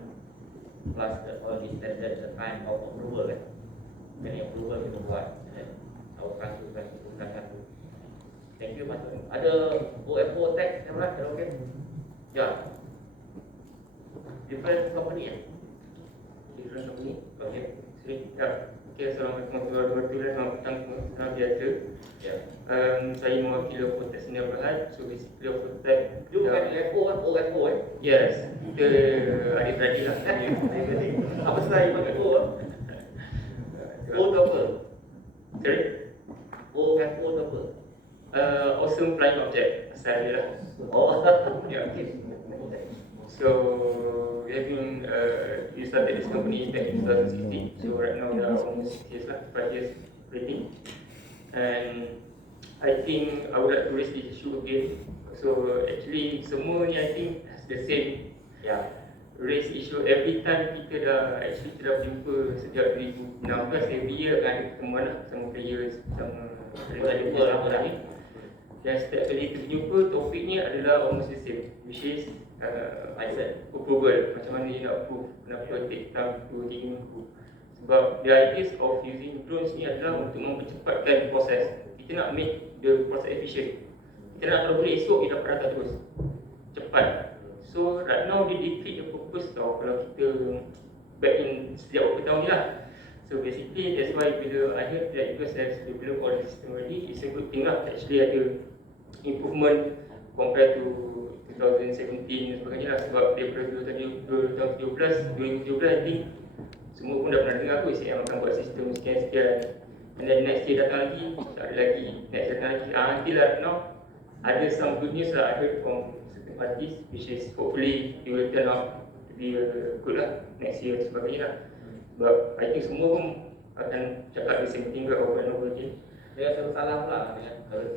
Plus all this standard, the time of approval kan. Many approval kita buat. Tawarkan tu kan, gunakan tu. Thank you Mas. Ada OFO tag yang mana? Okey. Ya. Different company ya. Different company. Okey. Sini. Ya. Okay, Assalamualaikum warahmatullahi wabarakatuh. Selamat petang semua biasa. Ya. Saya mewakili Ofotek Senior Berhad. So basically Ofotek You bukan OFO kan? OFO Yes, kita adik-beradik lah. Apa salah you pakai O? O tu apa? Sorry? OFO tu apa? Awesome Flying Object. Asal dia lah. Oh, Yeah. okay. So we have been we started this company back in 2016. So right now we are almost 6 years lah, 5 years already. And I think I would like to raise this issue again. So actually semua ni I think has the same raise issue every time kita dah berjumpa sejak 2016 every year kan ada pertemuan lah sama players sama Kita jumpa lama dah ni. Dan setiap kali kita jumpa, topik ni adalah almost the same, which is approval. Macam mana you nak approve, kenapa take time 2-3 minggu. Sebab the ideas of using drones ni adalah untuk mempercepatkan proses. Kita nak make the process efficient. Kita nak kalau boleh esok, kita dapat data terus cepat. So right now dia defeat the purpose tau kalau kita back in sejak beberapa tahun ni lah. So basically that's why bila I heard that US has developed all the system already, it's a good thing lah. Actually ada improvement compared to 2017 dan sebagainya lah. Sebab daripada 2017 I think semua pun dah pernah dengar kot yang akan buat sistem sekian-sekian. And then next year datang lagi, tak ada lagi. Next year datang lagi. Until lah now ada some good news lah I heard from certain parties, which is hopefully it will turn out to be good lah next year dan sebagainya lah. Sebab I think semua pun akan cakap the same thing over and over again. Dia rasa salah pula dengan kalau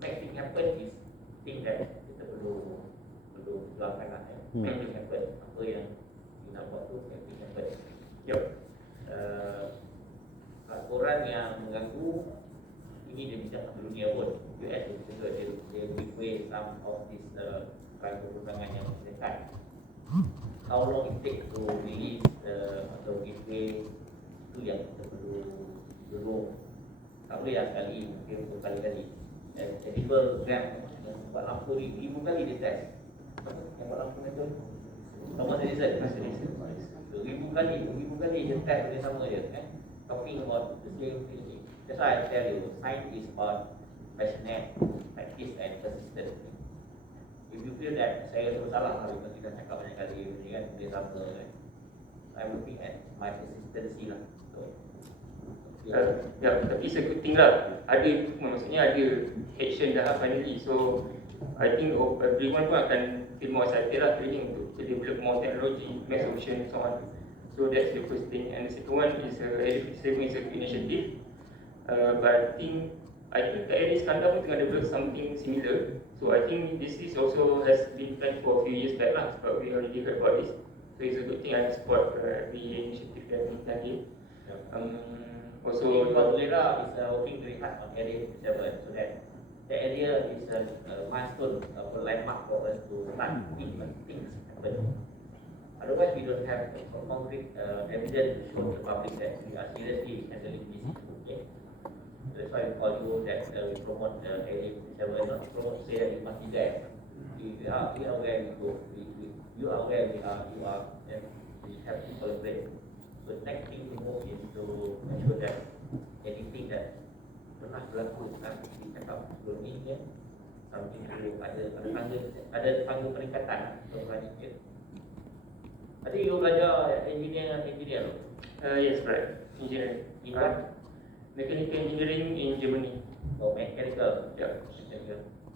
make thing happen is thing that kita perlu jualkan lah ya. Make thing happen, apa yang kita nak buat tu make thing happen. Yup. Orang yang mengganggu ini dia bisa satu dunia pun. US juga dia give way some of this perkembangan yang dekat. How long it take to release atau give way itu yang kita perlu dulu. Tak boleh lah sekali, mungkin berkali-kali. Dan edible gram yang buat lampu ribu kali dia test. Yang buat lampu itu sama citizen, ribu kali dia test benda sama je kan. Talking about the same thing. That's why I tell you, science is about passionate, practice and persistence. If you feel that saya rasa salah kalau kita cakap banyak kali ni kan, dia sama kan. I'm looking at my persistency lah. So, Ya, tapi it's a good thing lah. Ada, maksudnya ada action dah finally. So I think everyone pun akan feel more excited lah training untuk develop more technology, make solution and so on. So that's the first thing. And the second one is is a initiative. But I think KRI Iskandar pun tengah develop something similar. So I think this is also has been planned for a few years back lah. Sebab we already heard about this. So it's a good thing I support the initiative that we can give. Also, Lera is working very hard on area 7 so that the area is a milestone, a landmark for us to start doing things happen. Otherwise, we don't have concrete evidence to show the public that we are seriously handling this. Okay? That's why we call you that we promote area 7, not promote say that you must be there. We are aware we go. You are aware we are, and we have to collaborate. So next thing to move is to make sure that anything that pernah berlaku di cakap sebelum ni ya, something to ada tanggung peningkatan untuk selanjutnya. Tadi you belajar engineer loh. yes, right. Engineering. Mechanical engineering in Germany. Oh, mechanical. Yeah.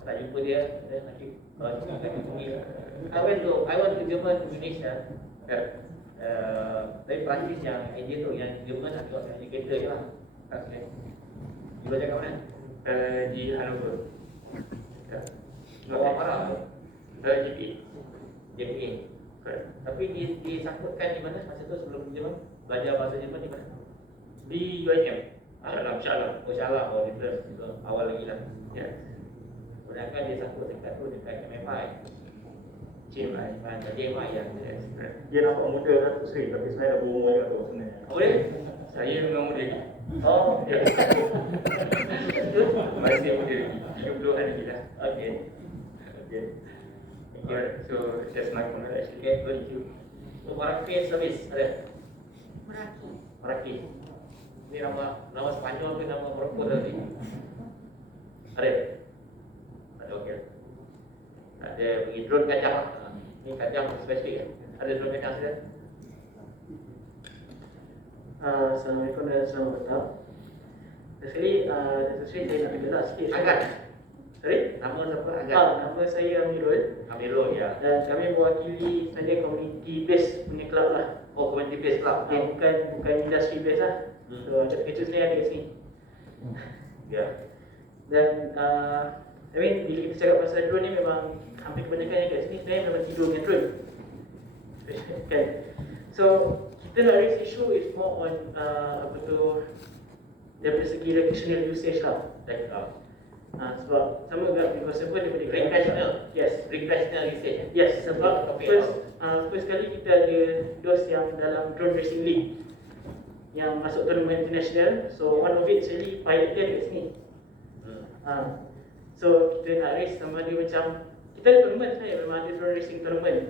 Tak jumpa dia nanti kalau jumpa kan hubungi. I went to German, Indonesia. Yeah. Tapi praktis yang engineer tu yang Jerman nak tengok indicator je lah. Okay. You belajar kat mana? Di Hanover. Yeah. Bawah marah GPA. JPA. Correct. Tapi disangkutkan di mana masa tu sebelum Jerman? Belajar bahasa Jerman di mana? Di UIM. Insya-Allah. Oh, insya-Allah. Oh, different. Itu awal lagi lah. Yeah. Sedangkan dia sangkut dekat tu dekat MFI. JMI. JMI ya. Yes. Correct. Dia nampak muda lah tu Sri, tapi saya dah berumur juga tu sebenarnya. Oh, boleh? Saya memang muda lagi. Oh, Ya. Masih muda lagi. 30-an lagi lah. okay. Alright. So that's my comment actually. Okay, thank you. So, Meraki Service ada? Meraki. Meraki. Ini nama Spanyol ke nama Morocco tadi? Ada? Ada, okey. Ada pergi drone kacang. Ini kacang spesifik ya? Ada drone kacang saja? Assalamualaikum dan selamat datang. Basically, saya nak kenal sikit. Angkat. Sorry, nama siapa? Angkat. Nama saya Amirul. Amirul ya. Dan kami mewakili saja community base punya club lah. Oh, community based club. Okay, bukan industry base lah. So, itu saya ada kat sini. Ya. Dan bila kita cakap pasal drone ni memang hampir kebanyakan yang kat sini sebenarnya memang tidur dengan drone. Kan? So, kita nak raise issue is more on apa tu, dari segi recreational usage lah. Like, Sebab sama juga because apa daripada recreational. Yes. Recreational usage. Yes, sebab Okay. first kali kita ada those yang dalam drone racing league yang masuk tournament international. So one of it actually pilot dia dekat sini. So kita nak race sama ada macam kita ada tournament saya memang ada drone racing tournament.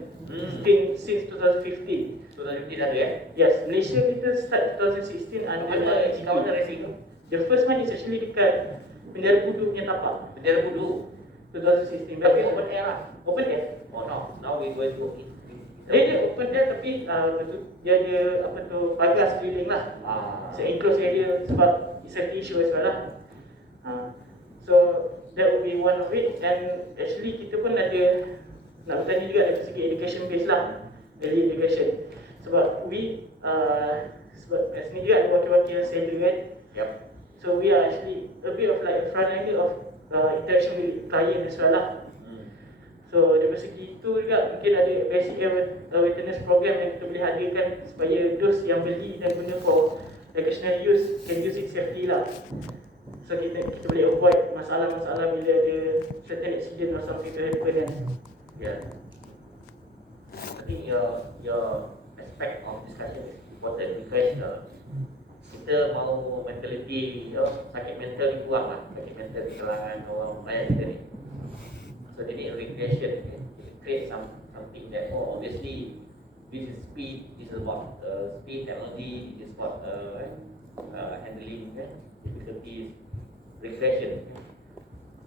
Since 2015. 2015 ada Yes, Malaysia kita start 2016 Mana kawasan racing tu? The first one is actually dekat Bendera Budu punya tapak. Bendera Budu. 2016. Tapi open air lah. Open air. Oh no, now we going to it. Dia open air tapi dia ada apa tu pagar sekeliling lah. It's an enclosed area sebab safety issue as well lah. So that would be one of it. And actually kita pun ada nak bertanya juga dari segi education base lah, early education. Sebab sebab kat sini juga ada wakil-wakil sailor kan. Yep. So we are actually a bit of like a frontliner of interaction with client as well lah. So dari segi itu juga mungkin ada basic awareness program yang kita boleh hadirkan supaya those yang beli dan guna for recreational use can use it safely lah. So kita boleh avoid masalah-masalah bila ada certain accident or something to happen kan. Yeah. I think your aspect of discussion is important because kita mau mentality, sakit mental ni kurang lah, sakit mental di kalangan orang rakyat kita ni. So they need recreation, create something that obviously this is speed, this is about speed technology, this is about handling difficulties, recreation.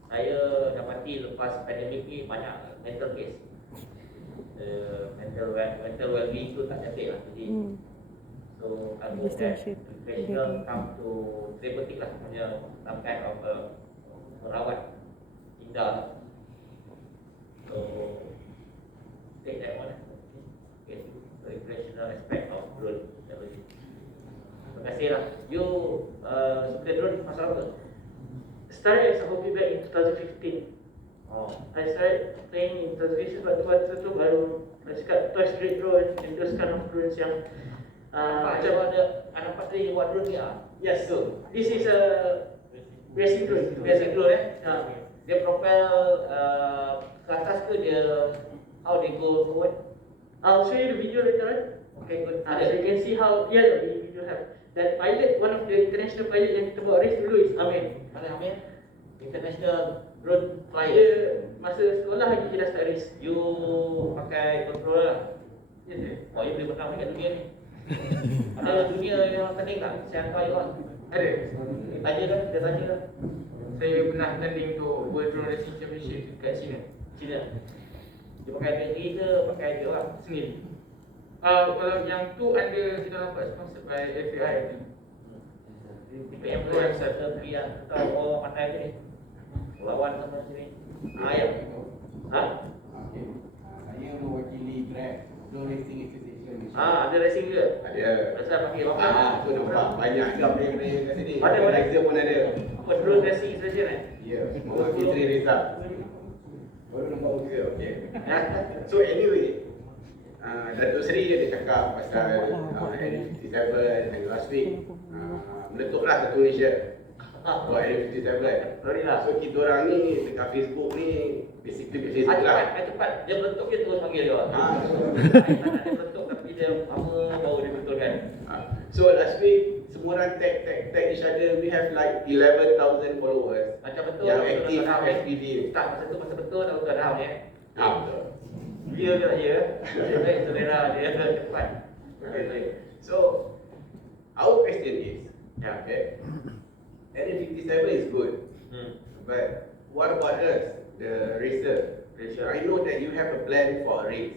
Saya dapati lepas pandemik ni banyak mental case. Mental well-being tu tak cantik lah. Jadi, so I hope that recreational come to therapeutic lah, punya some kind of merawat indah. So take that one. Okay, the recreational aspect of drone technology. Terima kasih lah. You suka drone masa apa? Started as a hobby back in 2015. I started playing in 2015 sebab tu baru saya cakap toy street drone and those kind of drones yang macam ada anak tadi buat drone ni ah. Yes, so this is a racing drone. Racing drone dia propel ke atas ke dia how they go forward? I'll show you the video later on. Okay, good. So you can see how the video have. That pilot, one of the international pilot yang kita buat race dulu is Amir. Mana Amir? International drone Dia flyer. masa sekolah lagi kita dah start race. You pakai controller lah. Yes, sir. Oh, you boleh menang dekat dunia ni. Ada dunia yang tanding tak? Saya hantar you lah. Ada. Dia tanya lah. Saya pernah tanding untuk World Drone Racing Championship dekat China. Cina. Dia pakai bateri ke pakai dia orang? Sendiri. Kalau yang tu ada kita dapat sponsored by FAI tu. PM tu yang saya pergi yang tahu orang pandai je ni. Lawan sama sini. Ayam. Saya mewakili Grab Drone Racing Association. Ada racing ke? Ada. Saya pakai lama. Tu nampak banyak juga player-player kat sini. Ada. Organizer pun ada. Apa drone racing session Ya, Muhammad Fitri Reza. Baru nampak muka, okey. So anyway, Datuk Seri dia cakap pasal N57 and last week meletuplah satu Malaysia buat N57. Sorry lah. So kita orang ni dekat Facebook ni basically Facebook lah. Cepat. Dia bentuk dia terus panggil dia orang. Tak nak dia bentuk tapi dia apa baru dia betulkan. So last week semua orang tag each other. We have like 11,000 followers. Macam betul yang betul, aktif betul, betul, FPV. Tak masa betul tak betul dah ni. Betul. Dia ke tak dia? Selera dia cepat. Okay. So our question is, okay, N57 is good, but what about us, the racer? I know that you have a plan for a race,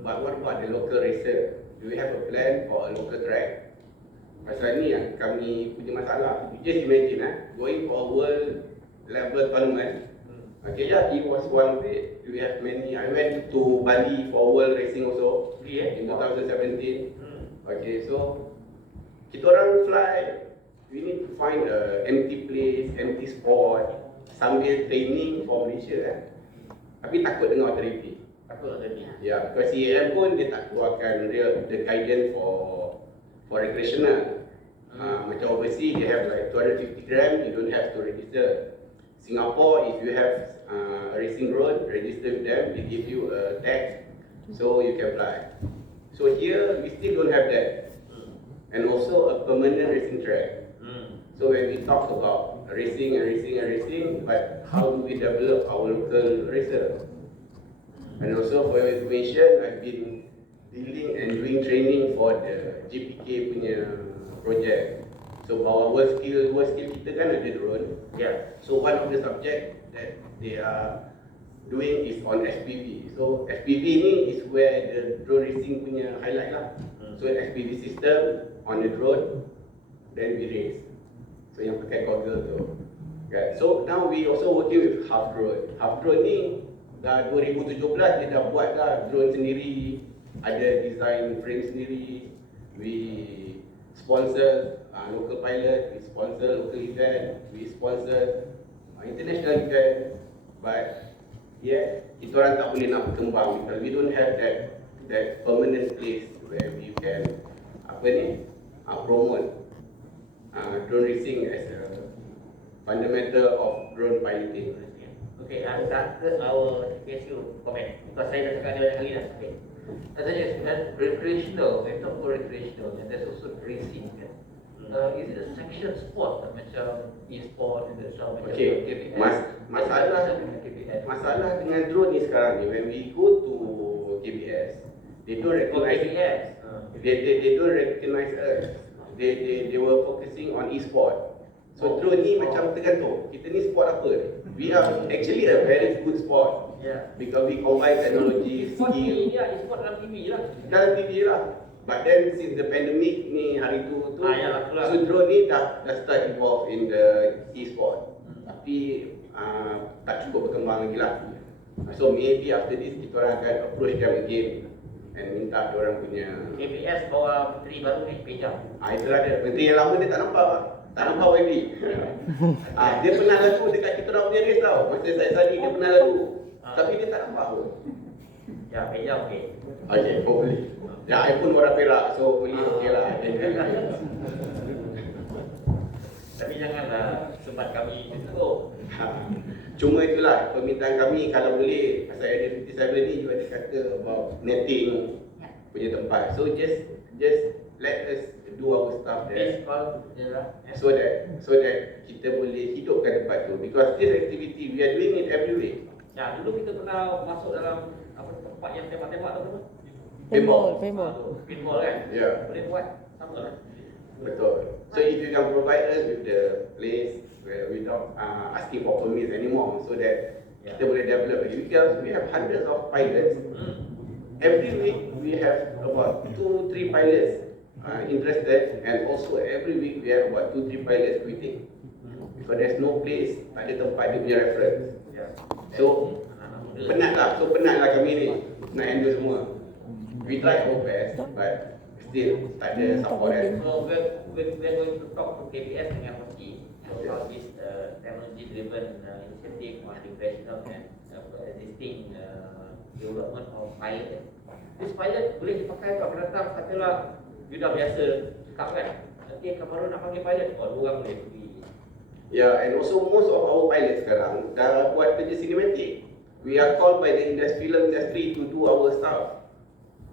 but what about the local racer? Do we have a plan for a local track? Pasal ni yang kami punya masalah. You just imagine, going for a world level tournament. Okay, yeah, it was one of it. We have many. I went to Bali for world racing also in 2017. Okay, so kita orang fly. We need to find a empty place, empty spot sambil training for Malaysia. Tapi takut dengan authority. Takut tadi. Yeah, because CAM pun dia tak keluarkan the guidance for recreational. Macam overseas, they have like 250 gram, you don't have to register. Singapore, if you have a racing road, register with them, they give you a tag, so you can fly. So here, we still don't have that. And also a permanent racing track. So when we talk about racing, but how do we develop our local racer? And also for your information, I've been dealing and doing training for the GPK punya project. So our world skill kita kan ada drone. Yeah. So one of the subject that they are doing is on SPV. So SPV ni is where the drone racing punya highlight lah. So SPV system on the drone, then we race. So yang pakai goggle tu. Okay. So now we also working with Half Drone. Half Drone ni dah 2017 dia dah buat dah drone sendiri, ada design frame sendiri. We sponsor local pilot, we sponsor local event, we sponsor international event. But yeah, kita orang tak boleh nak berkembang because we don't have that permanent place where we can promote drone racing as a fundamental of drone piloting. Okay, that's our TPSU comment. Because saya dah cakap dia banyak kali dah. Okay. Katanya recreational, when talk about recreational, and there's also racing. Kan? Is it a sanctioned sport? Macam e-sport and macam Okay, KPS? Masalah dengan drone ni sekarang ni, when we go to KBS, they don't recognize they don't recognize us. They were focusing on e-sport. So drone ni macam tergantung. Kita ni sport apa ni? We are actually a very good sport. Yeah. Because we combine technology, Sport skill. TV lah, sport dalam TV lah. Dalam TV lah. But then since the pandemic ni hari tu yalah, so drone ni dah start evolve in the e-sport. Tapi tak cukup berkembang lagi lah. So maybe after this kita orang akan approach them again and minta diorang punya KPS bawa menteri baru ni Pejam. itulah dia. Menteri yang lama dia tak nampak lah. Tak nampak YB. Dia pernah lagu dekat kita orang punya race tau. Masa saya tadi dia pernah lagu. Tapi dia tak nampak pun. Ya, Pejam okey. Okay, hopefully. Ya, I pun orang Perak, so boleh okey lah. Tapi janganlah sebab kami ditutup. Cuma itulah permintaan kami kalau boleh pasal area 57 ni juga dia kata about netting punya tempat. So just let us do our stuff there. So that kita boleh hidupkan tempat tu because this activity we are doing it every week. Ya, dulu kita pernah masuk dalam tempat yang tembak-tembak tu. Paintball. Paintball kan? Ya. Boleh buat sama. Betul. So if you can provide us with the place where we don't asking for permits anymore, so that kita boleh develop lagi. Because we have hundreds of pilots. Every week we have about 2-3 pilots interested, and also every week we have about 2-3 pilots quitting because there's no place, tak ada tempat dia punya reference. So penat lah kami ni nak handle semua. We try our best, but still tak ada support. So we're going to talk to KPS dengan Hoki about this technology-driven initiative on recreational and existing development of pilot. This pilot boleh dipakai kalau akan datang, katalah you dah biasa cakap kan, nanti akan baru nak panggil pilot, dua orang boleh pergi. Yeah, and also most of our pilots sekarang dah buat kerja cinematic. We are called by the film industry to do our stuff.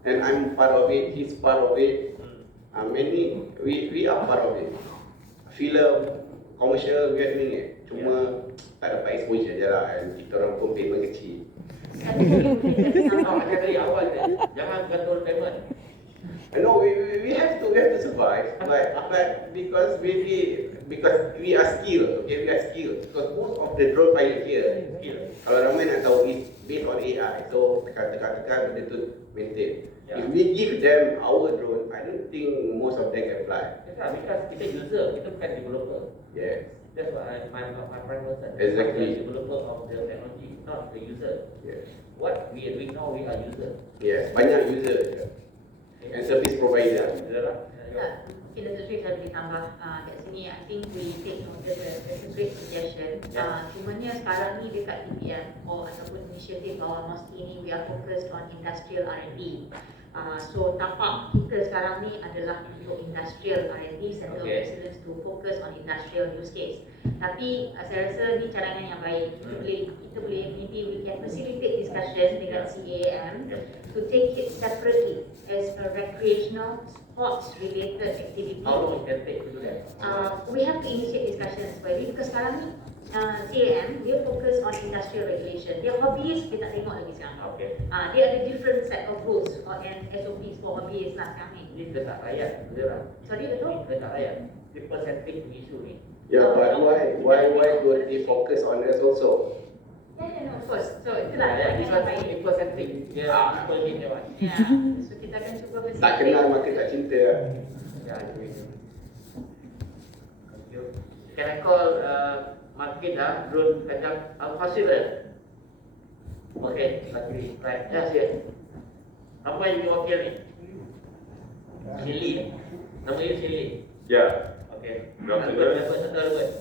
And I'm part of it, he's part of it. We are part of it. Film, commercial, we are doing it. Cuma tak dapat exposure je lah, and kita orang pun payment kecil. Dari awal jangan gantung payment. No, we have to survive, but because we are skilled, okay, we are skilled. Because most of the drone pilot here, kalau ramai nak tahu, is based on AI. So tekan benda tu maintain. If we give them our drone, I don't think most of them can fly. Because kita user, kita bukan developer. Yes. That's what my prime concern. Exactly. The developer of the technology, not the user. Yes. What we are doing now, we are user. Yes. Banyak user and service provider. Betul tak? Okay, Dr. Sri, saya boleh tambah kat sini. I think we take notice that's a great suggestion. Cumanya sekarang ni dekat TPM ataupun inisiatif bawah MOSTI ni, we are focused on industrial R&D. So tapak kita sekarang ni adalah untuk industrial R&D, Center of Excellence to focus on industrial use case. Tapi saya rasa ni cadangan yang baik. Kita boleh maybe we can facilitate discussion dengan CAM to take it separately as a recreational sports related activity. How long it can take to do that? We have to initiate discussions because sekarang ni CAM dia fokus on industrial regulation. Dia hobbies kita tak tengok lagi sekarang. Okay. Dia ada different set of rules and SOPs for hobbies lah sekarang ni. Ini kita tak rakyat, betul tak? Sorry, betul? Kita tak rakyat. People centric isu ni. Yeah, but why don't they focus on us also? Yeah, of course. So itulah This cadangan yang one baik. people centric. Dia people need that one. So kita akan cuba Tak facilitate. kenal maka tak cinta. Ya, itu. Thank you. Can I call Market drone kacang possible? Okay, luckily. Right. Yes, yes. Apa yang diwakil ni? Sili. Nama dia Sili. Yeah. Okay. Robert. Robert.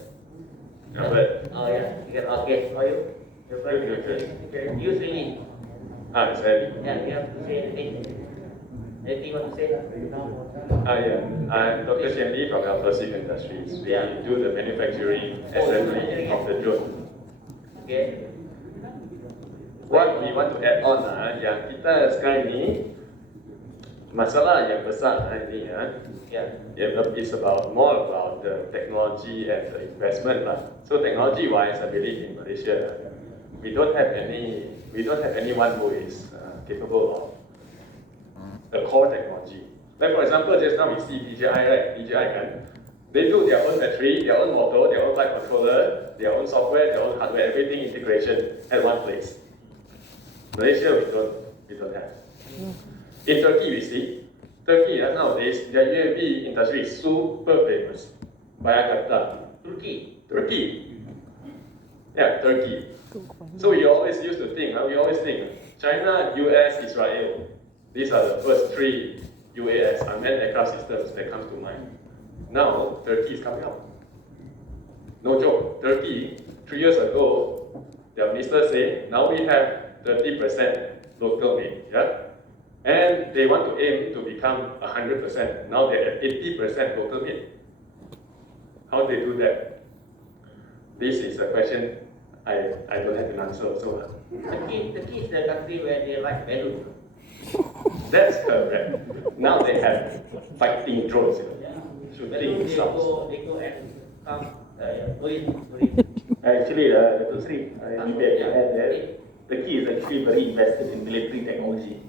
Robert. Oh yeah. Okay. How are you? You're very good. Okay. Use Lily. It's Eddie. Yeah, you have to say anything. Anything you want to say? Yeah. I'm Dr. Xian Li from Alphasif Industries. We do the manufacturing assembly of the drone. Okay. What we want to add on yang kita sekarang ni masalah yang besar ini it's about more about the technology and the investment lah. So technology wise, I believe in Malaysia we don't have anyone who is capable of the core technology. Like for example, just now we see DJI, right? DJI kan, they do their own battery, their own motor, their own flight controller, their own software, their own hardware, everything integration at one place. Malaysia we don't have. In Turkey we see, nowadays their UAV industry is super famous. Bayangkata, Turkey. Yeah, Turkey. So we always used to think, China, US, Israel. These are the first three UAS, unmanned aircraft systems that comes to mind. Now, Turkey is coming out. No joke, Turkey, 3 years ago, their minister said, now we have 30% local made, and they want to aim to become 100%. Now they're at 80% local made. How they do that? This is a question I don't have an answer also. Turkey is the country where they like balloon. That's correct. Now they have fighting drones, shooting They missiles. go and come. Go in. Actually, Dr. Sri, maybe I can add that Turkey is actually very invested in military technology.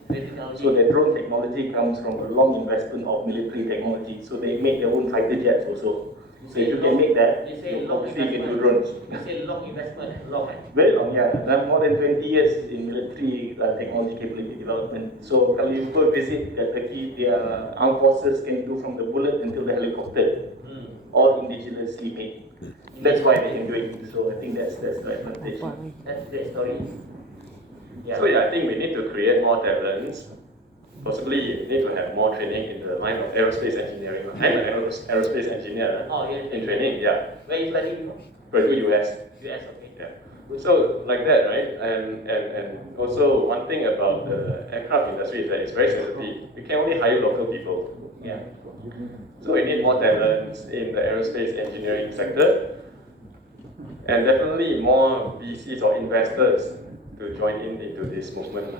So the drone technology comes from a long investment of military technology. So they make their own fighter jets also. So if you can make that, you obviously can do drones. You say long investment, long. Very long, yeah. More than 20 years in military technology capability development. So kalau you go visit Turkey, their armed forces can do from the bullet until the helicopter, all indigenously made. That's why they can do it. So I think that's the advantage. That's the story. So I think we need to create more talents. Possibly you need to have more training in the line of aerospace engineering. I'm an aerospace engineer in training, Where you studying? Purdue, US. US, okay. Yeah. So like that, right? And also one thing about the aircraft industry is that it's very sensitive. We can only hire local people. Yeah. So we need more talents in the aerospace engineering sector, and definitely more VCs or investors to join into this movement.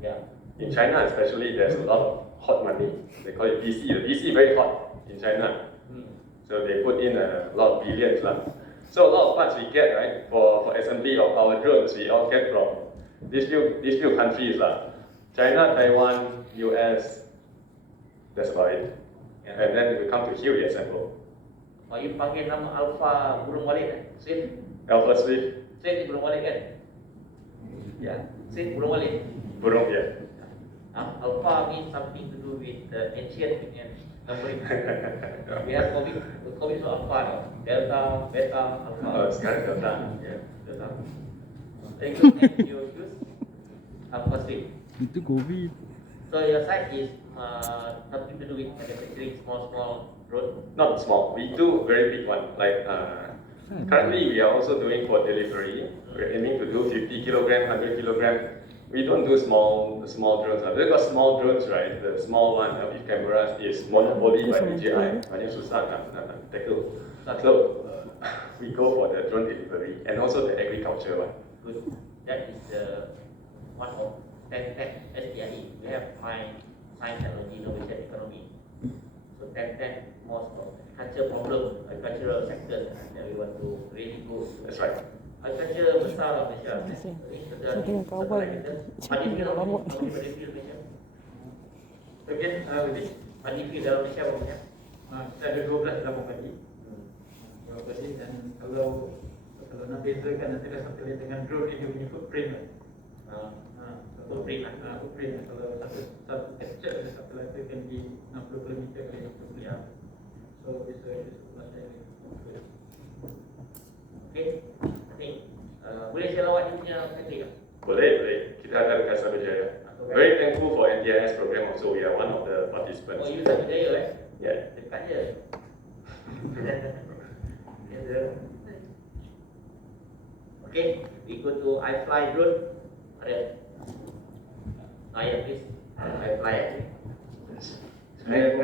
Yeah. In China especially, there's a lot of hot money. They call it VC. The VC very hot in China. So they put in a lot of billions. So a lot of parts we get, right, for assembly of our drones, we all get from these few countries. China, Taiwan, US, that's about it. And then we come to here, we assemble. You panggil nama Alpha burung balik kan? Swift. Alpha Swift. Swift ni burung balik kan? Ya. Swift burung balik. Burung, yeah. Alpha means something to do with the ancient numbering. We have COVID so Alpha now. Delta, Beta, Alpha. Sekarang Delta. Yeah, Delta. Very good. And you use Alpha Swift. Itu COVID. So your side is something to do with manufacturing small drone? Not small. We do very big one. Like currently, we are also doing for delivery. We're aiming to do 50 kilogram, 100 kilogram. We don't do small drones. Because small drones, right? The small one with cameras is monopoly by DJI. Banyak susah nak tackle. So we go for the drone delivery and also the agriculture one. Good. That is the one of 10 SPIE. We have Science, Technology, Innovation, Economy. So 10 most of agricultural sectors that we want to really go. That's right. Agriculture besar lah Malaysia. Saya dengan kawan Padi field Malaysia. Kemudian padi field dalam Malaysia berapa banyak? Kita ada 12 dalam padi. Padi dan kalau nak bezakan antara satu lain dengan drone ini punya footprint lah. Footprint lah. Footprint lah. Kalau satu capture ada satu lagi kan di 60 km kali 60 km. So bisa bahasa ini. Okay. Boleh saya lawat dia punya package tak? Boleh. Kita akan dekat Sarawak. Very thankful for NTIS program also. We are one of the participants. Oh, you Sarawak Yeah. Dekat je. Okay, we go to iFly drone. Ada. Ya, please. iFly. Saya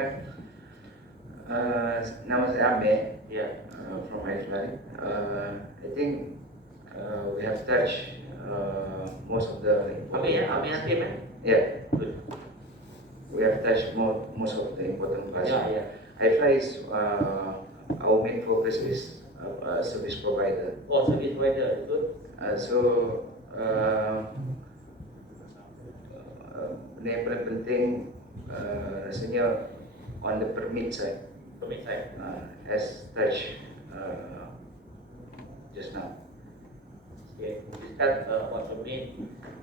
nama saya Ahmed. Yeah. From iFly. I think we have touched most of the. Ahmed Hakim Yeah. Good. We have touched most of the important parts. Yeah. iFly is our main focus is service provider. Oh, service provider, good. Benda yang paling penting rasanya on the permit side. Permit side. As touched just now. Okay, discuss about permit.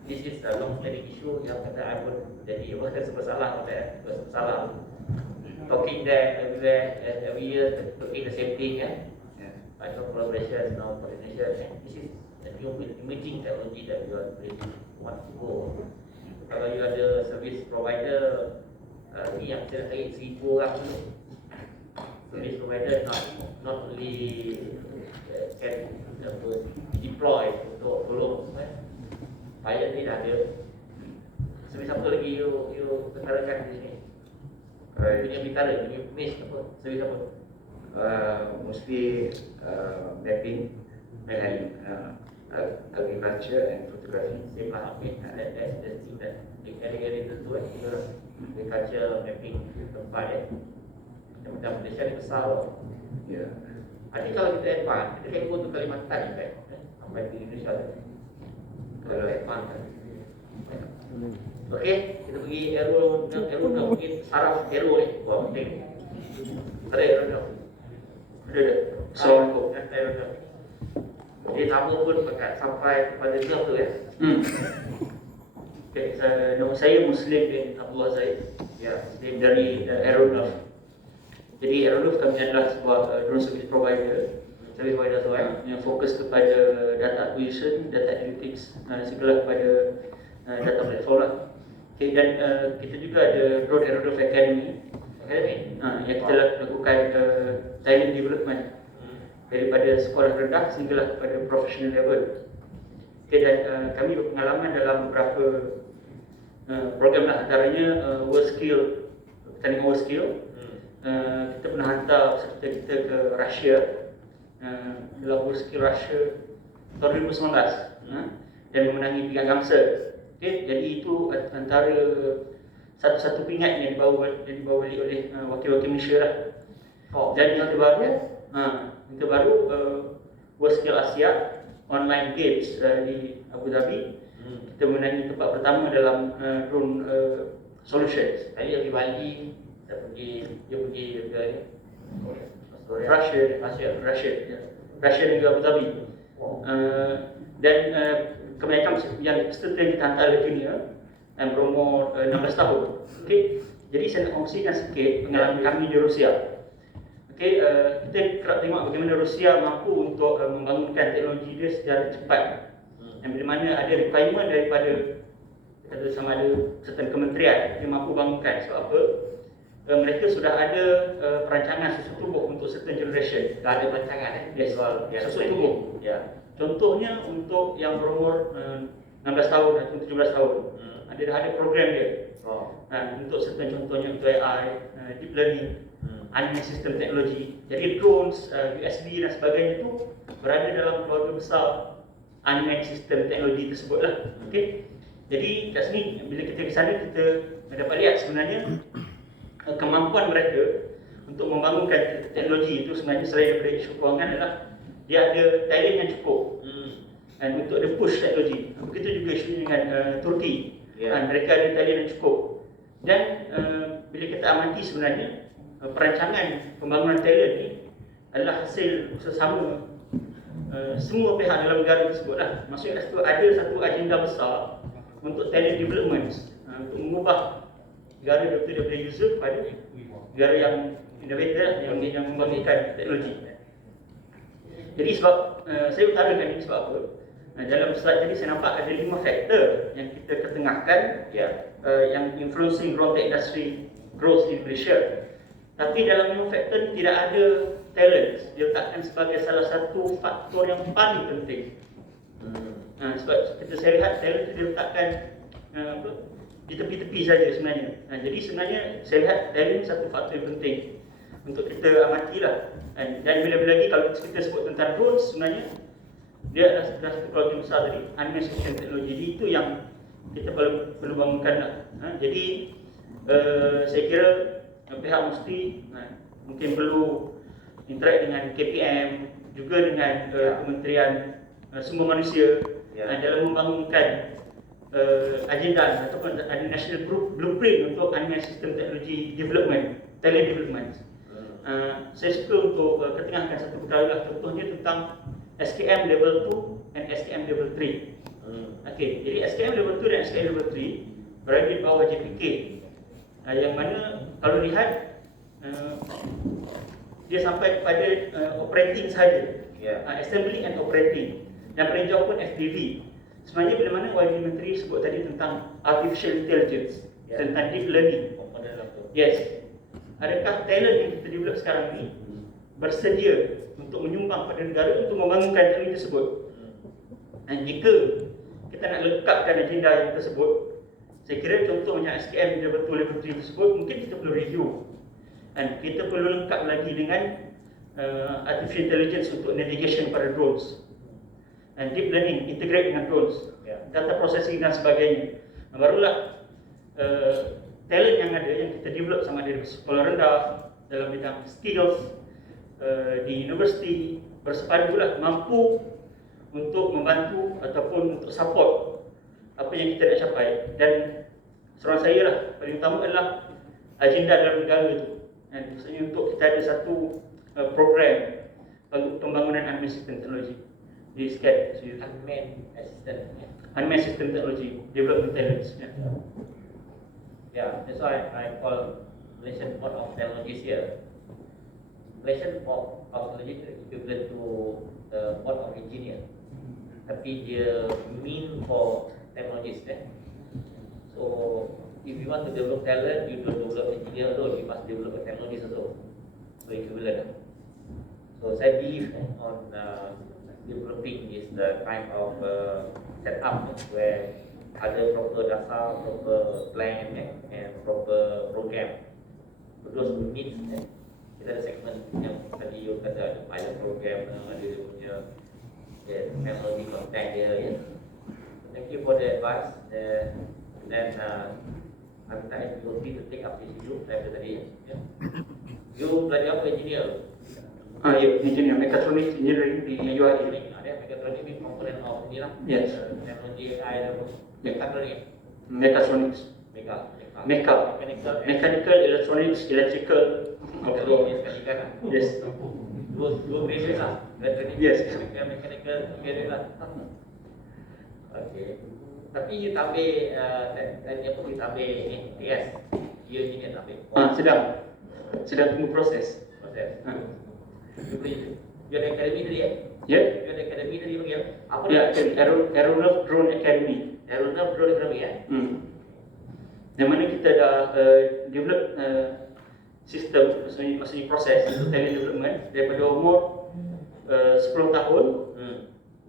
This is a long-standing issue yang kata I pun jadi bersalah pada bersalah. Talking there every year, talking the same thing, I know collaboration, now coordination. This is a new emerging technology that we are really want to go. Kalau you ada service provider, ni yang kita nak cari 1,000 orang dulu. Service provider not only can deploy untuk tolong, pilot ni dah ada. Service apa lagi you ketarakan di sini? Punya bitara, punya mesh apa? Service apa? Mostly mapping and agriculture and photography. Same lah, okay. That's the thing that area itu kita agriculture mapping tempat Yang macam Malaysia ni besar loh. Yeah. Nanti kalau kita advance, kita can go to Kalimantan in fact, sampai di Indonesia tu. Kalau advance kan. Okay, kita pergi aero mungkin saraf aero ni, wah penting. Ada aero. Ada. So, aero. Dia nama pun pakai sampai kepada nerf tu ya. Okay, nama saya Muslim bin Abdullah Zaid. Ya, Muslim dari Aeronav. Jadi Aeronav kami adalah sebuah drone service provider yang fokus kepada data acquisition, data analytics, segala kepada data platform lah. Okay, dan kita juga ada Drone Aeronav Academy yang kita lakukan training development daripada sekolah rendah sehinggalah kepada professional level. Okay, dan kami berpengalaman dalam beberapa program lah, antaranya World Skill, pertandingan World Skill. Kita pernah hantar peserta kita ke Russia dalam World Skill Russia tahun 2019 dan memenangi pinggan Gamsa. Okay, jadi itu antara satu-satu pingat yang dibawa balik oleh wakil-wakil Malaysia lah. Dan yang terbaru World Skill Asia online games di Abu Dhabi. Kita menangi tempat pertama dalam drone solutions. Tadi pergi Bali, dia pergi ke Russia dan juga Abu Dhabi. Dan kebanyakan yang peserta yang kita hantar ke dunia yang berumur 16 tahun. Okay. Jadi saya nak kongsikan sikit pengalaman kami di Rusia. Okay, kita kerap tengok bagaimana Rusia mampu untuk membangunkan teknologi dia secara cepat. Yang di mana ada requirement daripada sama ada certain kementerian yang mampu bangunkan. Sebab apa? mereka sudah ada perancangan susu tubuh untuk certain generation. Dah ada perancangan Yes, yang susu tubuh. Ya. Contohnya untuk yang berumur 16 tahun atau 17 tahun, dia dah ada program dia. Untuk certain contohnya untuk AI, deep learning, unmanned system technology. Jadi drones, USB dan sebagainya itu berada dalam keluarga besar unmanned system teknologi tersebut lah. Okay? Jadi kat sini bila kita ke sana kita dapat lihat sebenarnya kemampuan mereka untuk membangunkan teknologi itu sebenarnya selain daripada isu kewangan adalah dia ada talent yang cukup dan untuk dia push teknologi. Begitu juga isu dengan Turki. Mereka ada talent yang cukup. Dan bila kita amati sebenarnya perancangan pembangunan talent ni adalah hasil sesama semua pihak dalam negara tersebut lah. Maksudnya ada satu agenda besar untuk talent development, untuk mengubah negara daripada user kepada negara yang innovator, yang membangkitkan teknologi. Jadi sebab saya utarakan ini sebab apa? Dalam slide tadi saya nampak ada 5 faktor yang kita ketengahkan yang influencing drone tech industry growth in Malaysia. Tapi dalam 5 faktor ni tidak ada talent diletakkan sebagai salah satu faktor yang paling penting. Sebab saya lihat talent itu diletakkan di tepi-tepi saja sebenarnya. Jadi sebenarnya saya lihat talent satu faktor yang penting untuk kita amatilah. Dan bila-bila lagi kalau kita sebut tentang drones, sebenarnya dia adalah satu keluarga besar tadi, unmanned system technology. Jadi itu yang kita perlu bangunkan lah. Jadi saya kira pihak mesti mungkin perlu interact dengan KPM, juga dengan Kementerian Sumber Manusia dalam membangunkan agenda ataupun ada national blueprint untuk unmanned system technology development, talent development. Saya suka untuk ketengahkan satu perkara lah, contohnya tentang SKM level 2 dan SKM level 3. Okey, jadi SKM level 2 dan SKM level 3 berada di bawah JPK. Yang mana kalau lihat dia sampai kepada operating sahaja, assembly and operating. Dan paling jauh pun FPV. Sebenarnya bila mana YB Menteri sebut tadi tentang artificial intelligence, tentang deep learning. Yes. Adakah talent yang kita develop sekarang ni bersedia untuk menyumbang pada negara untuk membangunkan teknologi tersebut? Dan jika kita nak lekapkan agenda yang tersebut, saya kira contohnya SKM level 2, level 3 tersebut, mungkin kita perlu review. Dan kita perlu lengkap lagi dengan artificial intelligence untuk navigation pada drones. Dan deep learning, integrate dengan drones, data processing dan sebagainya. Barulah talent yang ada, yang kita develop sama ada di sekolah rendah, dalam bidang skills, di universiti, bersepadulah mampu untuk membantu ataupun untuk support apa yang kita nak capai. Dan seorang saya lah, paling utama adalah agenda dalam negara itu. Dan maksudnya untuk kita ada satu program untuk pembangunan unmanned system technology di SCAD. Unmanned system technology development talents. That's why I call Malaysian Board of Technologies here. Malaysian Board of Technologies is equivalent to the Board of Engineer. Tapi dia mean for technologies. So if you want to develop talent, you don't develop engineer alone, you must develop technologies also. So equivalent. So saya believe on developing is the kind of setup where ada proper data, proper plan and proper program. For those who need, kita ada segmen yang tadi you kata ada pilot program, ada dia punya technology content dia. Thank you for the advice. Then I'm trying to take up this issue tadi. You belajar apa engineer? Engineer, mechatronics engineering di UIA. Ada mechatronics ni komponen of ni lah. Yes. Teknologi AI dan mechatronics. Mechatronics. Mechanical, electronics, electrical. Yes. Dua grade lah. Yes. Mechanical grade lah. Okay. Tapi you tambah apa you tambah TS. You engineer tambah. Sedang tunggu proses. You ada academy tadi Ya. You ada academy tadi panggil. Apa Ya, Aeronaut Drone Academy. Aeronaut Drone Academy Yang mana kita dah develop sistem, maksudnya proses untuk talent development daripada umur 10 tahun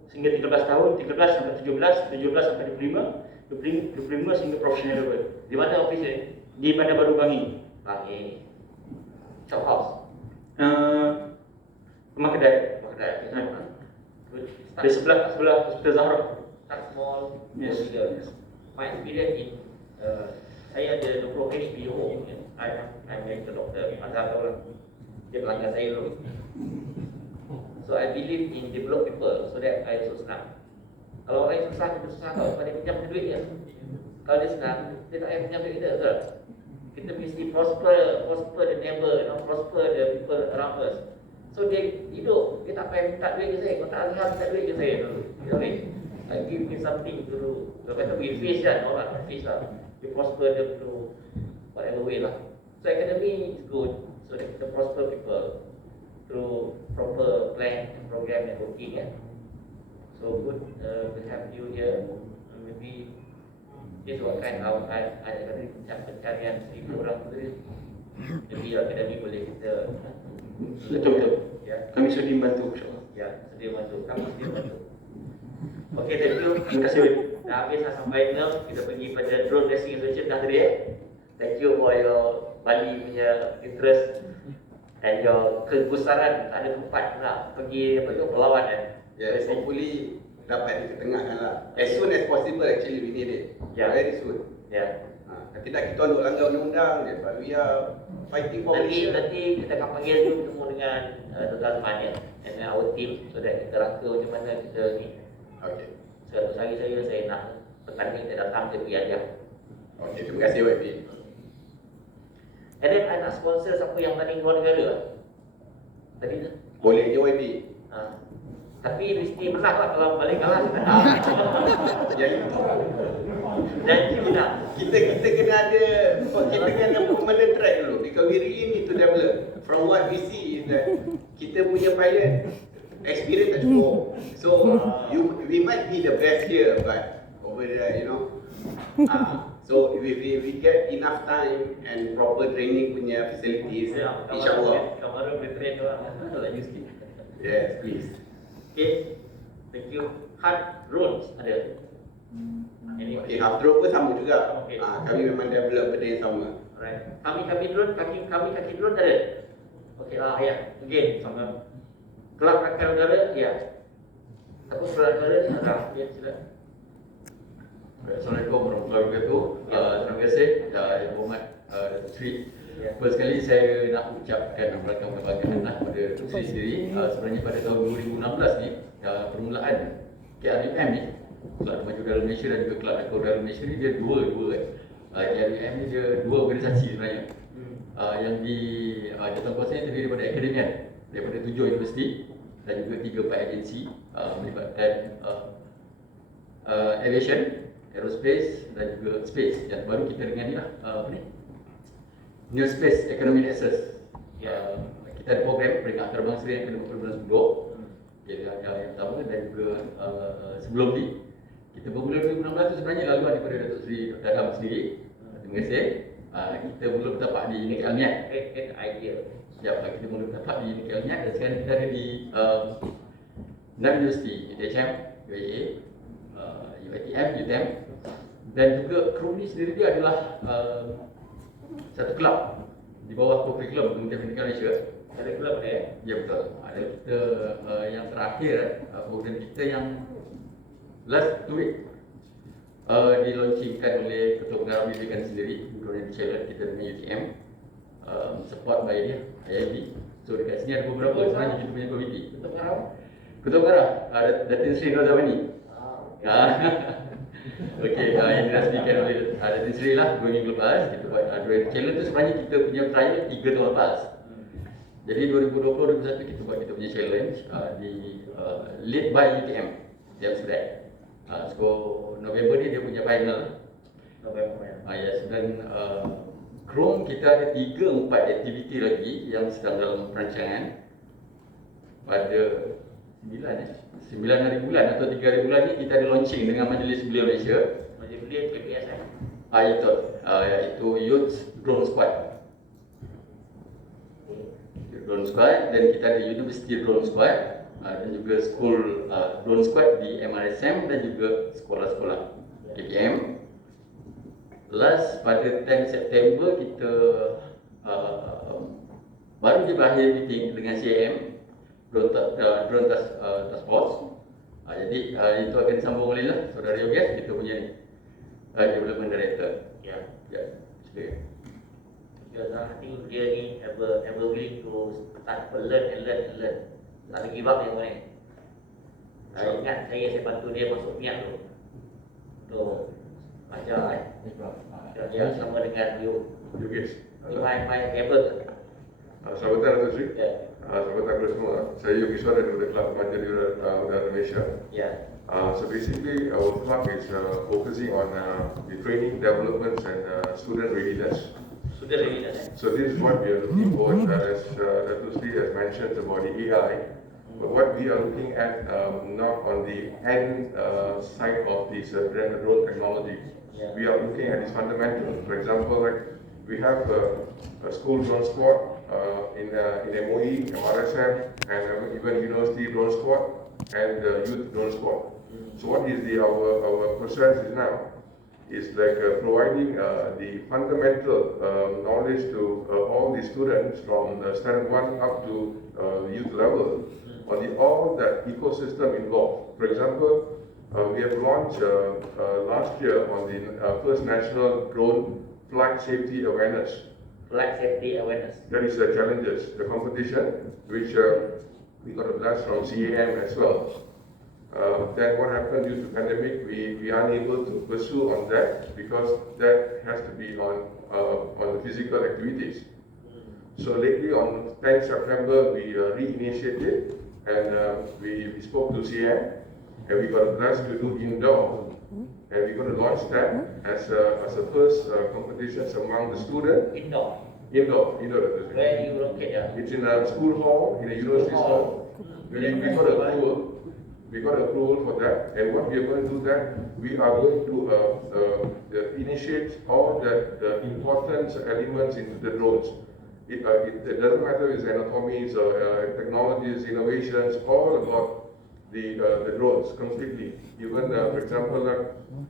sehingga 13 tahun, 13 sampai 17, 17 sampai 25, 25 sehingga professional level. Di mana office ni? Di Bandar Baru Bangi. Bangi. Shop house. Rumah kedai. Di sebelah Hospital Zahra. Start small. Yes. My experience in saya ada 20 HP home. I'm medical doctor. Masa tahu lah. Dia pelanggan saya dulu. So I believe in develop people so that I also senang. Kalau orang yang susah, kita susah kalau dia pinjam duit dia. Kalau dia senang, dia tak payah pinjam duit kita, betul? Kita mesti prosper the neighbor, prosper the people around us. So dia hidup, dia tak payah minta duit ke saya. Kalau tak ada minta duit ke saya dulu. You know what I mean? I give him something dulu. Kalau kata we face kan, orang tak face lah. Dia prosper dia through whatever way lah. So academy is good, so that kita prosper people through proper plan and program and working. So good to have you here. Maybe this what kind of ada pencarian 1,000 orang tu. Jadi akademi boleh kita. Betul. Ya. Kami sudi membantu, insyaAllah. Ya, sedia bantu. Kamu sedia bantu. Okay, thank you. Terima kasih. Dah habis dah sampai ke kita pergi pada drone racing association dah tadi. Thank you for your Bali punya interest and your kegusaran. Tak ada tempat nak pergi apa tu berlawan Yes, hopefully dapat diketengahkan lah. As soon as possible actually we need it. Very soon. Tidak kita untuk langgar undang-undang je. But we are fighting for Malaysia. Nanti kita akan panggil you bertemu dengan Dr. Azman and our team so that kita rangka macam mana kita ni. Okay. Satu hari saya nak pertanding kita datang dia pergi ajar. Okay, terima kasih YB. And then I nak sponsor siapa yang tanding luar negara. Tadi tu. Boleh je YB. Tapi mesti menang lah kalau balik kalah. Yang itu. Janji menang. Kita kena ada permanent track dulu because we really need to develop. From what we see is that kita punya pilot experience tak cukup. So we might be the best here but over there, so if we get enough time and proper training punya facilities, insyaAllah. Kamu boleh train orang. Yes, please. Okay, thank you. Hard roads ada. Okay, half drone pun sama juga. Kami memang develop benda yang sama. Alright. Kami drone, kaki drone ada. Okay lah, ya. Again, sama. Kelab rakan udara, ya. Apa kelab udara ni ada? Ya, silakan. Assalamualaikum warahmatullahi wabarakatuh. Terima kasih Yang Berhormat Datuk Seri. First sekali saya nak ucapkan rakan kebanggaan pada Datuk Seri sendiri. Sebenarnya pada tahun 2016 ni permulaan KRUM ni, Kelab Remaja Udara Malaysia dan juga Kelab Rakan Udara Malaysia ni dia dua kan. KRUM ni dia dua organisasi sebenarnya. Yang di jawatankuasa ni terdiri daripada akademian daripada 7 universiti dan juga 3-4 agensi melibatkan aviation, aerospace dan juga space. Yang baru kita dengan ni lah New Space Economic Access. Kita ada program peringkat antarabangsa yang kena bulan 10. Yang pertama dan juga sebelum ni kita bermula 2016 tu sebenarnya laluan daripada Datuk Seri Dr. Adam sendiri. Terima kasih. Kita mula bertapak di Negeri Alniat. Great idea. Kita mula bertapak di Negeri Alniat dan sekarang kita ada di 6 universiti, UTM, UIA, UITM, UTM dan juga KRUM ni sendiri dia adalah satu kelab di bawah kurikulum Kementerian Pendidikan Malaysia. Ada kelab ya? Ya betul. Ada kita yang terakhir program kita yang last 2 week dilaunchingkan oleh Ketua Pengarah Pendidikan sendiri, Dr. Challenge kita dengan UTM, support by dia, IIB. So dekat sini ada beberapa sebenarnya kita punya komiti. Ketua Pengarah Datin Sri Nur Zamani. Okey, yang dirasmikan oleh Datin Sri lah 2 minggu lepas. Kita buat Dr. Challenge tu sebenarnya kita punya trial 3 tahun lepas. Jadi 2020-2021 kita buat kita punya challenge di lead by UTM Amsterdam. So November ni dia punya final. November. Yes, dan KRUM kita ada 3-4 aktiviti lagi yang sedang dalam perancangan. Pada 9 hari bulan atau 3 hari bulan ni kita ada launching dengan Majlis Belia Malaysia. Majlis Belia KPS itu Youth Drone Squad. drone squad, dan kita ada university drone squad, dan juga school drone squad di MRSM dan juga sekolah-sekolah KPM. Last pada 10 September kita baru je berakhir meeting dengan CAM drone task force. Jadi itu akan disambung oleh lah saudara Yogesh, kita punya development director. Ya. Silakan. Because I think dia ni ever willing to start to learn and learn. Tak ada give up dia ni. Saya ingat saya bantu dia masuk niat tu. Untuk ajar dia sama dengan Yogesh. my able. Sahabat Datuk Sri, sahabat Agro semua, saya Yogesh dari Kelab Remaja Udara Malaysia. So basically, our club is focusing on the training, development, and student readiness. So this is what we are looking for, as Datuk Sri has mentioned about the AI. But what we are looking at, not on the end side of this drone technology, we are looking at its fundamentals. For example, like we have a school drone squad in MOE, MRSM, and even university drone squad and youth drone squad. So what is our process is now is like providing the fundamental knowledge to all the students from standard 1 up to youth level on all that ecosystem involved. For example, we have launched last year on the first national drone flight safety awareness. Flight safety awareness. That is the challenges, the competition, which we got a blast from CAM as well. Then what happened due to pandemic, we are unable to pursue on that because that has to be on the physical activities. So lately on 10 September, we reinitiated and we spoke to CM and we got a blast to do indoor. And we're going to launch that as a first competition among the students. Indoor. Where you locate it? It's in a school hall, in a university hall. We got approval for that. And what we are going to do that, we are going to initiate all the important elements into the drones. It doesn't matter if it's anatomies or technologies, innovations, all about the drones completely. Even for example,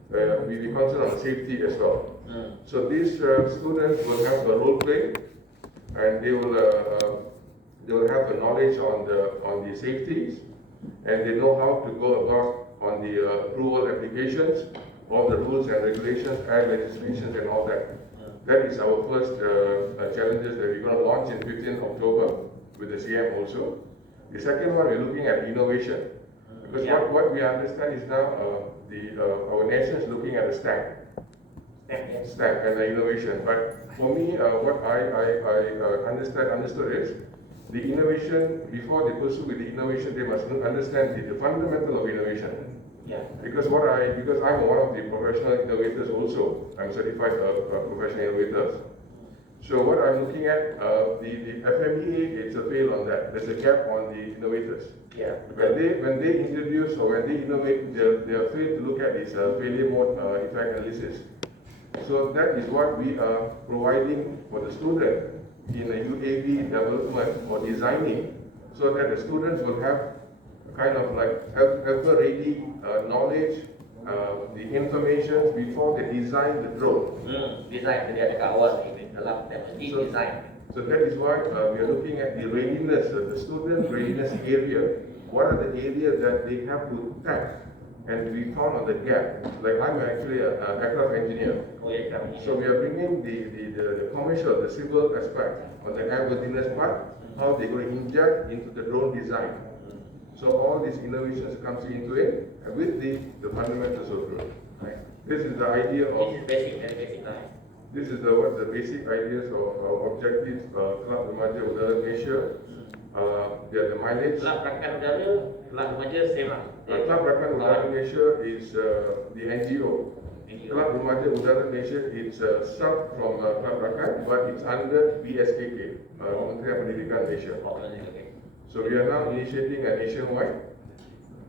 we concentrate on safety as well. So these students will have a role play, and they will have the knowledge on the safeties, and they know how to go about on the approval applications, all the rules and regulations and legislations and all that. That is our first challenges that we're going to launch in 15th October with the CM also. The second one, we're looking at innovation. Because what we understand is now our nation is looking at the stack and the innovation. But for me, what I understood is the innovation, before they pursue with the innovation, they must understand the fundamental of innovation. Because I'm one of the professional innovators also. I'm certified professional innovators. So what I'm looking at, the FMEA, it's a fail on that. There's a gap on the innovators. When they introduce or when they innovate, they are afraid to look at this failure mode effect analysis. So that is what we are providing for the student in a UAV development or designing, so that the students will have kind of like ever-ready knowledge, the information before they design the drone. Design, dia ada kat awal ni dalam design. So that is why we are looking at the readiness, the student readiness area. What are the areas that they have to tap? And we found on the gap. Like I'm actually an aircraft engineer. So we are bringing the commercial, the civil aspect on the airworthiness part, how they're going to inject into the drone design. So all these innovations comes into it with the fundamentals of drone. Right? This is the idea of. This is basic, This is the basic ideas of objectives. Kelab Remaja Udara Malaysia. The mileage. Kelab Rakan Udara, Kelab Remaja same lah. Kelab Rakan Udara Malaysia is the NGO. Kelab Remaja Udara Malaysia is sub from Kelab Rakan, but it's under BSKK, Kementerian Pendidikan Malaysia. So we are now initiating a nationwide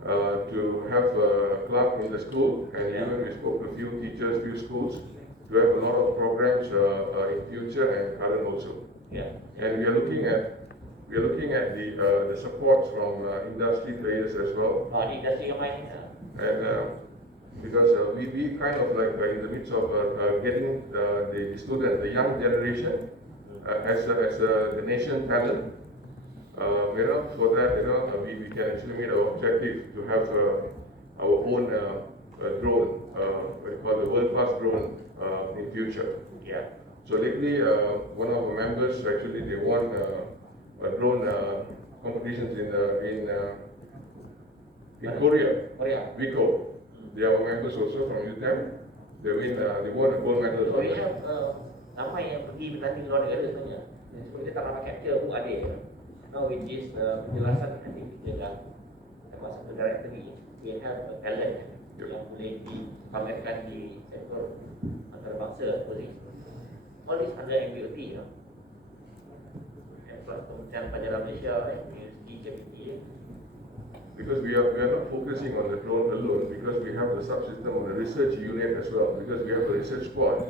to have a club in the school, and even we spoke to a few teachers, few schools, to have a lot of programs in future and current also. And we are looking at we are looking at the support from industry players as well. Oh, di industri yang lain. And because we kind of like in the midst of getting the student, the young generation, as the nation talent, so that we can actually meet our objective to have our own drone, what you call the world-class drone in future. Yeah. So lately, one of our members actually they won a drone competitions in Korea. Vico. They are members also from UTM. They won a gold medal. So we have ramai yang pergi bertanding luar negara sebenarnya. Sebab kita tak dapat capture pun ada. Now with this penjelasan nanti kita dah masuk ke directory. We have a talent yang boleh dipamerkan di sektor antarabangsa. All this under MBOT, plus Kementerian Pelajaran Malaysia, MBOT, KBT. Because we are not focusing on the drone alone, because we have the subsystem of the research unit as well, because we have a research squad,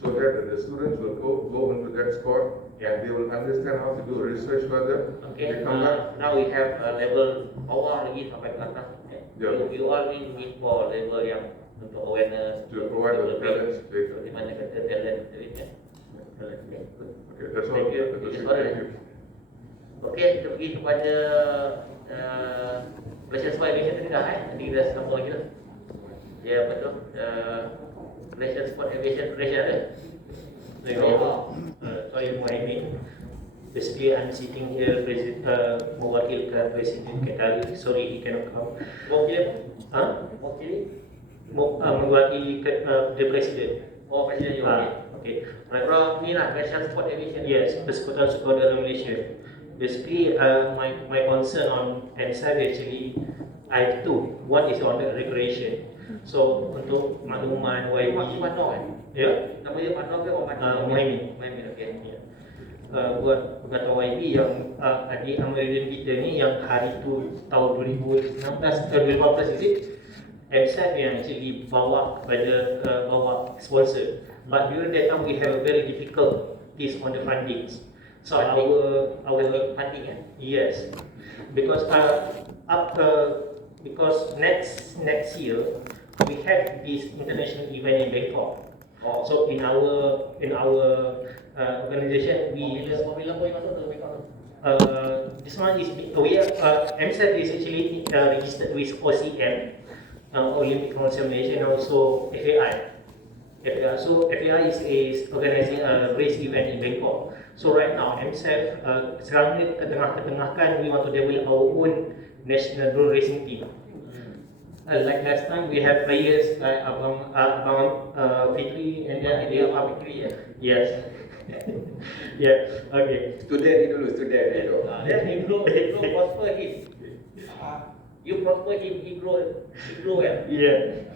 so that the students will go into that squad and they will understand how to do research further. Okay, they come back. Now we have a level bawah lagi sampai ke atas. Yeah. You all need for level yang untuk awareness, to provide the talents data. Di mana kata talent, Okay, that's all. Thank you. Thank you. Okay, kita pergi kepada Malaysia Sport Aviation tadi dah nanti kita sambung lagi lah. Ya betul. Malaysia Sport Aviation Malaysia ada. Sorry, Muhammad. Basically, I'm sitting here, mewakilkan Presiden Ketali. Sorry, he cannot come. Mewakili? Mewakili the President. Oh, Presiden juga. Okay. From ni lah, Malaysia Sport Aviation. Yes, Persekutuan Sukarela Malaysia. Basically, my concern on MSAF actually, I have two. One is on the regulation. So, untuk makluman YB. Mano kan? Ya? Nama dia Mano ke Mano? Muhammad. Okay. Buat pengetahuan YB yang adik American kita ni yang hari tu tahun 2015 is it? MSAF yang actually bawa kepada bawa sponsor. But during that time we have a very difficulties on the fundings. So our funding, yes, because because next year we have this international event in Bangkok. Oh. So in our organization we this one is MSAF is actually registered with OCM, Olympic Council Malaysia, and also FAI. So FAI is organizing a race event in Bangkok. So right now MSAF sekarang ni ketengah-ketengahkan, we want to develop our own national drone racing team. Like last time we have players like Abang Fitri and then Abang Fitri. Yes. Yeah. Okay. Student dulu. Then he grow prosper him. You prosper him, he grow well. Yeah.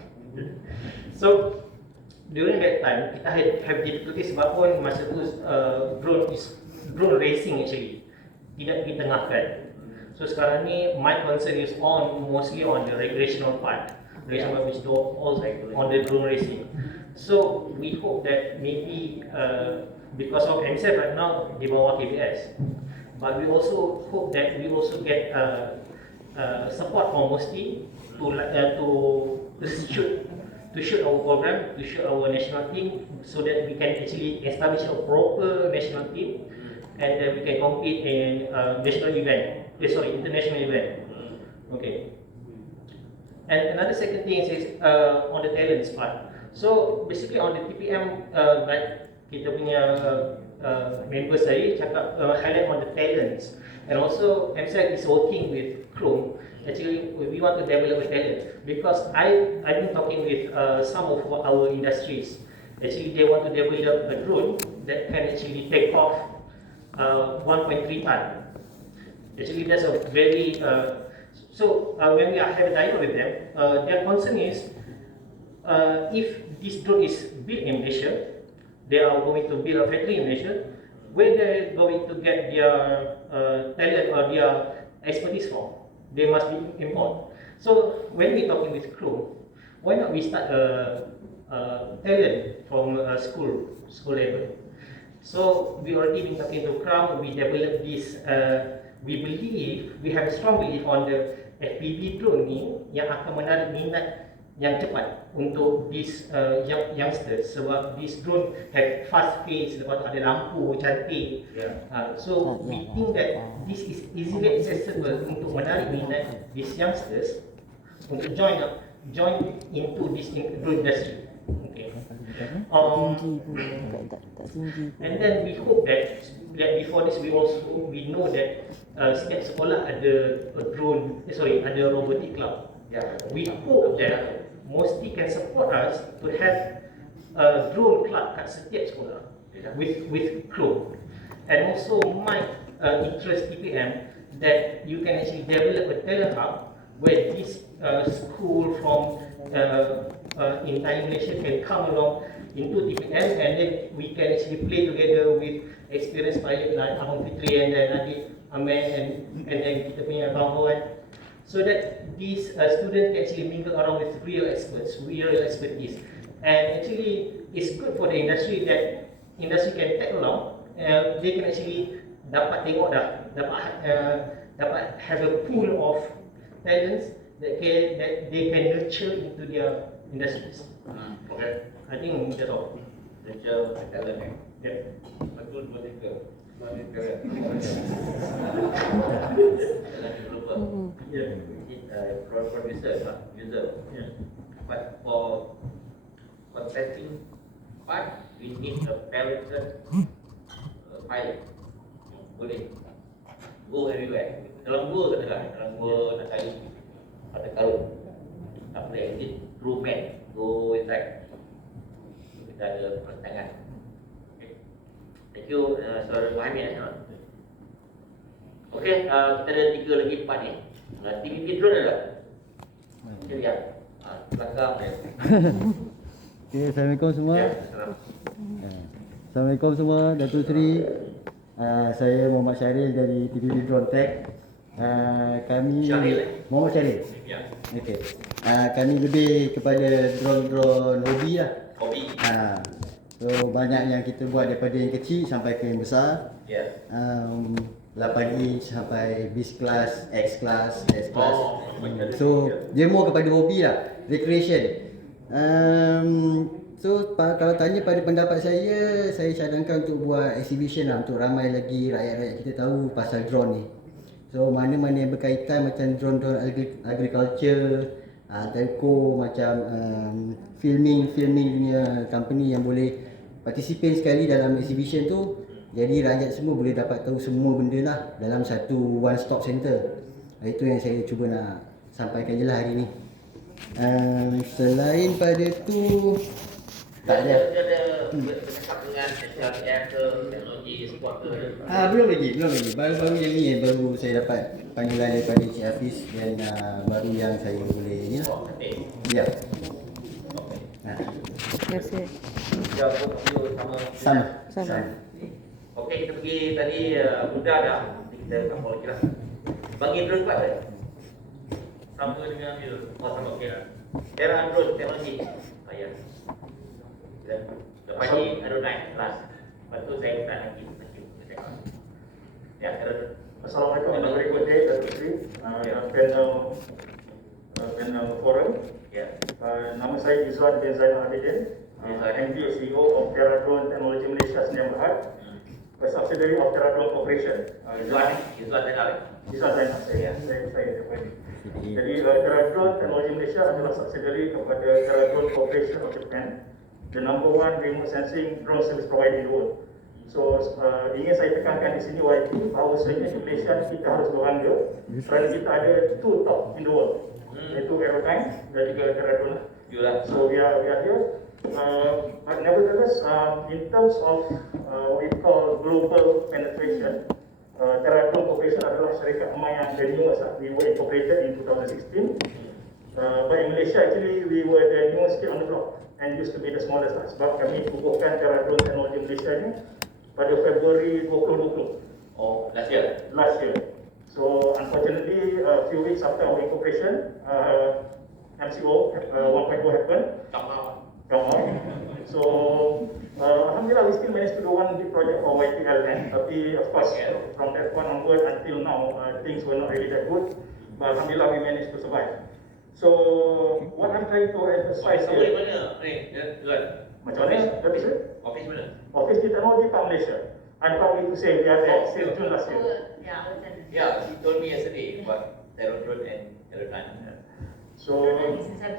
So during that time kita have difficulties sebab pun masa tu drone racing actually tidak ditengahkan. So sekarang ni my concern is mostly on the recreational part, which do also on the drone racing. So we hope that maybe because of MSAF right now di bawah KBS, but we also hope that we also get support from MOSTI to shoot our program, to shoot our national team, so that we can actually establish a proper national team, and then we can compete in international event. Okay. And another second thing is on the talents part. So basically on the TPM, like kita punya member saya cakap highlight on the talents, and also MSAC is working with Chrome. Actually, we want to develop a talent because I've been talking with some of our industries. Actually, they want to develop a drone that can actually take off 1.3 ton. Actually, that's a very when we have a dialogue with them, their concern is if this drone is built in Malaysia, they are going to build a factory in Malaysia. Where they're going to get their talent or their expertise from? They must be import. So when we're talking with crew, why not we start a talent from school level? So we already been talking to Crown. We developed this we believe, we have a strong belief on the FPV drone ni yang akan menarik minat yang cepat untuk these youngsters, sebab this drone have fast pace, lepas tu ada lampu cantik. So we think that this is easily accessible untuk menarik minat these youngsters untuk join into this drone industry. Okay. And then we hope that before this we know that setiap sekolah ada ada robotic club. We hope that mostly can support us to have a drone club kat setiap sekolah with crew. And also might interest TPM that you can actually develop a talent hub where this school from in Malaysia can come along into TPM, and then we can actually play together with experienced pilot like Abang Fitri and then Adik Ahmed and then kita punya kawan-kawan, so that these students can actually mingle around with real experts, real expertise. And actually it's good for the industry that industry can tag along, they can actually dapat tengok dapat have a pool of talents that they can nurture into their industries. Okay. I think that's all. Nurture the talent. Yeah. Betul betul. Producer, user. But for testing part, we need a talented pilot. Boleh go everywhere. Dalam gua katakan, dalam gua nak cari ada kalau tak boleh edit crewman go inside. Kita ada pertanyaan. Thank you, Saudara Muhammad. Okey, kita ada 3 lagi part ni. TVP drone ada? Kita lihat. Belakang dia. Okay, Assalamualaikum semua. Assalamualaikum semua, Datuk Seri. Saya Muhammad Syaril dari TVP Drone Tech. Kami Muhammad Syaril. Ya. Okey. Kami lebih kepada drone hobi lah. Hobi. So banyak yang kita buat daripada yang kecil sampai ke yang besar. Yes. 8 inch sampai bis class, X class, S class. So dia more kepada hobi lah, recreation. So kalau tanya pada pendapat saya cadangkan untuk buat exhibition lah, untuk ramai lagi rakyat-rakyat kita tahu pasal drone ni. So mana-mana yang berkaitan macam drone agriculture, telco, macam filming punya company yang boleh participate sekali dalam exhibition tu. Jadi rakyat semua boleh dapat tahu semua benda lah dalam satu one stop center. Itu yang saya cuba nak sampaikan je lah hari ni. Selain pada tu tak ada. Ada bercakap dengan SLR ke teknologi sport ke? Belum lagi. Baru yang ni baru saya dapat panggilan daripada Cik Hafiz dan baru yang saya boleh ni lah. Ya. Terima kasih. Sama. Okey, kita pergi tadi mudah dah. Nanti kita sambung lagi lah. Bagi drone kuat tak? Sama dengan dia. Sama okey lah. Era drone teknologi. Ya. Lepas ni ada naik kelas. Lepas tu saya minta lagi. Ya, era. Assalamualaikum. Good day, Datuk Seri. Panel forum. Ya. Nama saya Izwan bin Zainal Abidin. MD CEO of Terra Drone Technology Malaysia Sdn Bhd. A subsidiary of Terra Drone Corporation. Izwan Zainal. Izwan Zainal. Saya dapat. Jadi Terra Drone Technology Malaysia adalah subsidiary kepada Terra Drone Corporation of Japan, the number 1 remote sensing drone service provider in the world. So ingin saya tekankan di sini YT bahawa sebenarnya di Malaysia kita harus berbangga kerana kita ada 2 top in the world, iaitu Aerotime dan juga Terra Drone. So we are here. But nevertheless, in terms of what we call global penetration, Terra Drone Corporation adalah syarikat emas yang the newest. We were incorporated in 2016. But in Malaysia, actually, we were the newest kid on the block and used to be the smallest. Sebab kami kukuhkan Terra Drone Technology Malaysia ni pada Februari 2020. Oh, last year? Last year. So, unfortunately, a few weeks after our incorporation, MCO 1.0 happened. Come on. So, Alhamdulillah, Alhamdulillah, we still managed to do one big project for YTL kan. Tapi of course, from that point onward until now, things were not really that good. But Alhamdulillah, we managed to survive. So, what I'm trying to emphasize Sampai here... mana? Tuan. Macam mana? Office Office mana? Office di Teknologi Park Malaysia. I'm proud to say we are there since June last year. Yeah, she told me yesterday about Aerodrone and Aerodrone. So, Aerodrone kat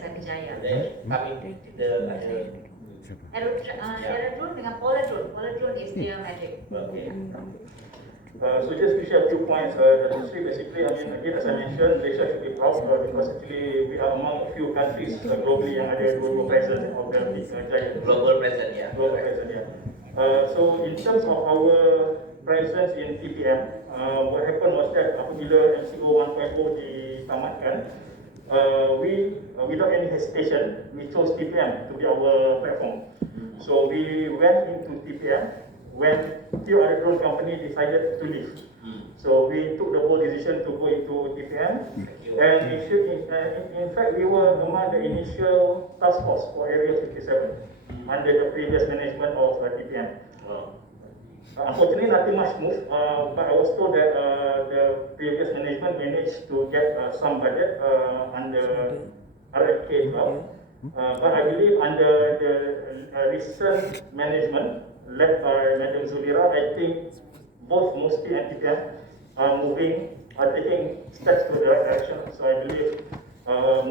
Sampijaya. Kami kita ada Aerodrone dengan Polar-drone. Polar-drone is their magic. Okay. So just to share a few points, basically, I mean, again, as I mentioned, Malaysia should be proud because actually we are among a few countries globally yang ada global presence of the big giant. Global presence, yeah. Global presence, yeah. So in terms of our presence in TPM, what happened was that apabila MCO 1.0 ditamatkan, we without any hesitation, we chose TPM to be our platform. So we went into TPM when few other drone company decided to leave. So we took the bold decision to go into TPM, and in fact we were among the initial task force for Area 57 under the previous management of TPM. Unfortunately, nothing much moved, but I was told that the previous management managed to get some budget under RFK as well. But I believe under the recent management led by Madam Zulira, I think both Mospi and TPM are taking steps to the right direction. So I believe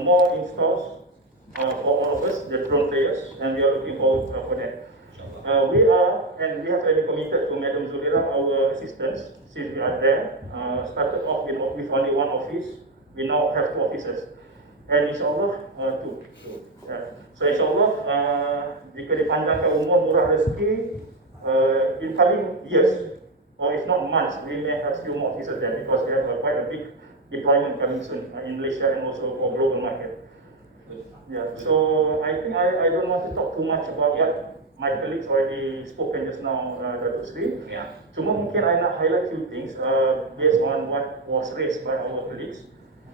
more installs for all of us, the drone players, and we are looking forward for that. We have already committed to Madam Zulira, our assistants, since we are there. Started off with only one office, we now have 2 offices. And insyaAllah, 2. So insyaAllah, jika dipanjangkan umur murah rezeki, in coming years, or if not months, we may have few more offices there because we have quite a big deployment coming soon in Malaysia and also for global market. Yeah, so I think I don't want to talk too much about what my colleagues already spoken just now, Datuk Sri. Yeah. Cuma mungkin I nak highlight few things based on what was raised by our colleagues.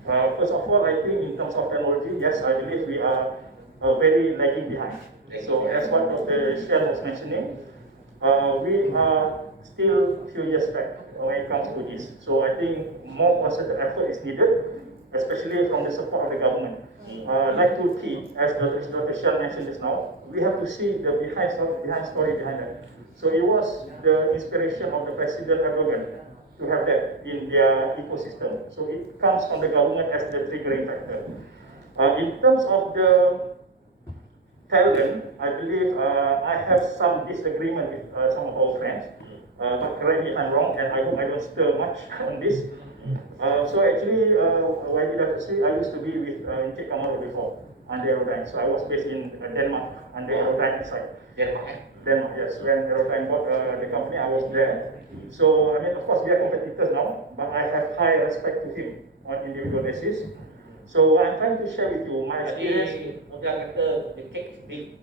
First of all, I think in terms of technology, yes, I believe we are very lagging behind. So as what Dr. Shen was mentioning, we are still few years back when it comes to this. So I think more concerted effort is needed, especially from the support of the government. Like Turkey, as Dr. Shen mentioned just now, we have to see the behind story behind that. So it was the inspiration of the President Erdogan to have that in their ecosystem. So it comes from the government as the triggering factor. In terms of the talent, I believe I have some disagreement with some of our friends. But correct me if I'm wrong, and I hope I don't stir much on this. So actually, when I used to be with Encik Kamaru before, under Aerodine. So I was based in Denmark, under Aerodine side. Denmark, yes. When Aerodine bought the company, I was there. So, I mean, of course, we are competitors now, but I have high respect to him on individual basis. So, I'm trying to share with you my experience. Orang kata the cake is big.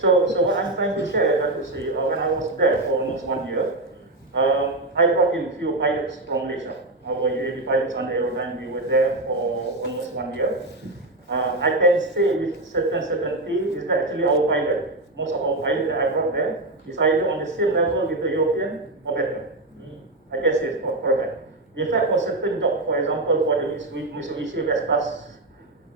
So what I'm trying to share, that to say, when I was there for almost 1 year, I brought in a few pilots from Malaysia. Our UAV pilots under Aerodine, we were there for almost 1 year. I can say with certainty is that actually our pilot, most of our pilots that I brought there, is either on the same level with the European or better. I can say it's for a fact. In fact, for certain jobs, for example, for the Mitsubishi Vestas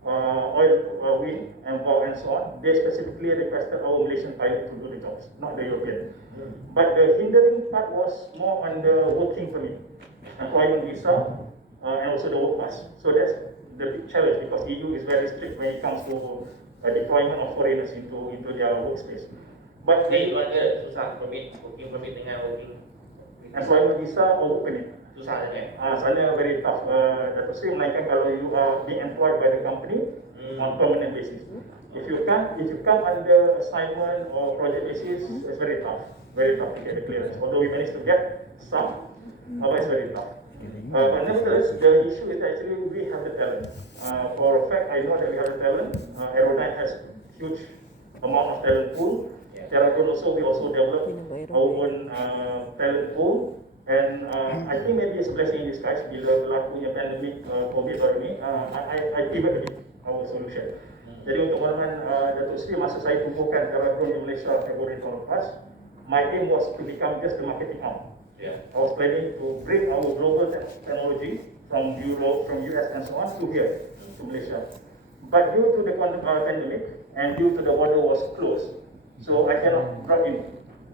oil wind and valve and so on, they specifically requested our Malaysian pilot to do the jobs, not the European. But the hindering part was more on the working permit, employment visa, and also the work pass. So that's the big challenge because EU is very strict when it comes to deployment of foreigners into their workspace. But Itu ada susah permit, working permit dengan working employment visa or work permit. susah kan? Sana very tough. Datuk Sri, melainkan kalau you are being employed by the company on permanent basis. If you come under assignment or project basis, it's very tough to get the clearance. Although we managed to get some, it's very tough. But nevertheless, the issue is actually we have the talent. For a fact, I know that we have the talent. Aerodine has huge amount of talent pool. Terragon also, we also developed our own talent pool. And I think maybe it's a blessing in disguise bila berlakunya pandemic COVID baru ni. I pivot a bit. our solution. Jadi untuk pengalaman Datuk Seri, masa saya tumbuhkan cara drone di Malaysia Februari tahun lepas, my aim was to become just the marketing arm. I was planning to bring our global technology from Europe, from US and so on to here, to Malaysia. But due to the pandemic and due to the border was closed, so I cannot bring in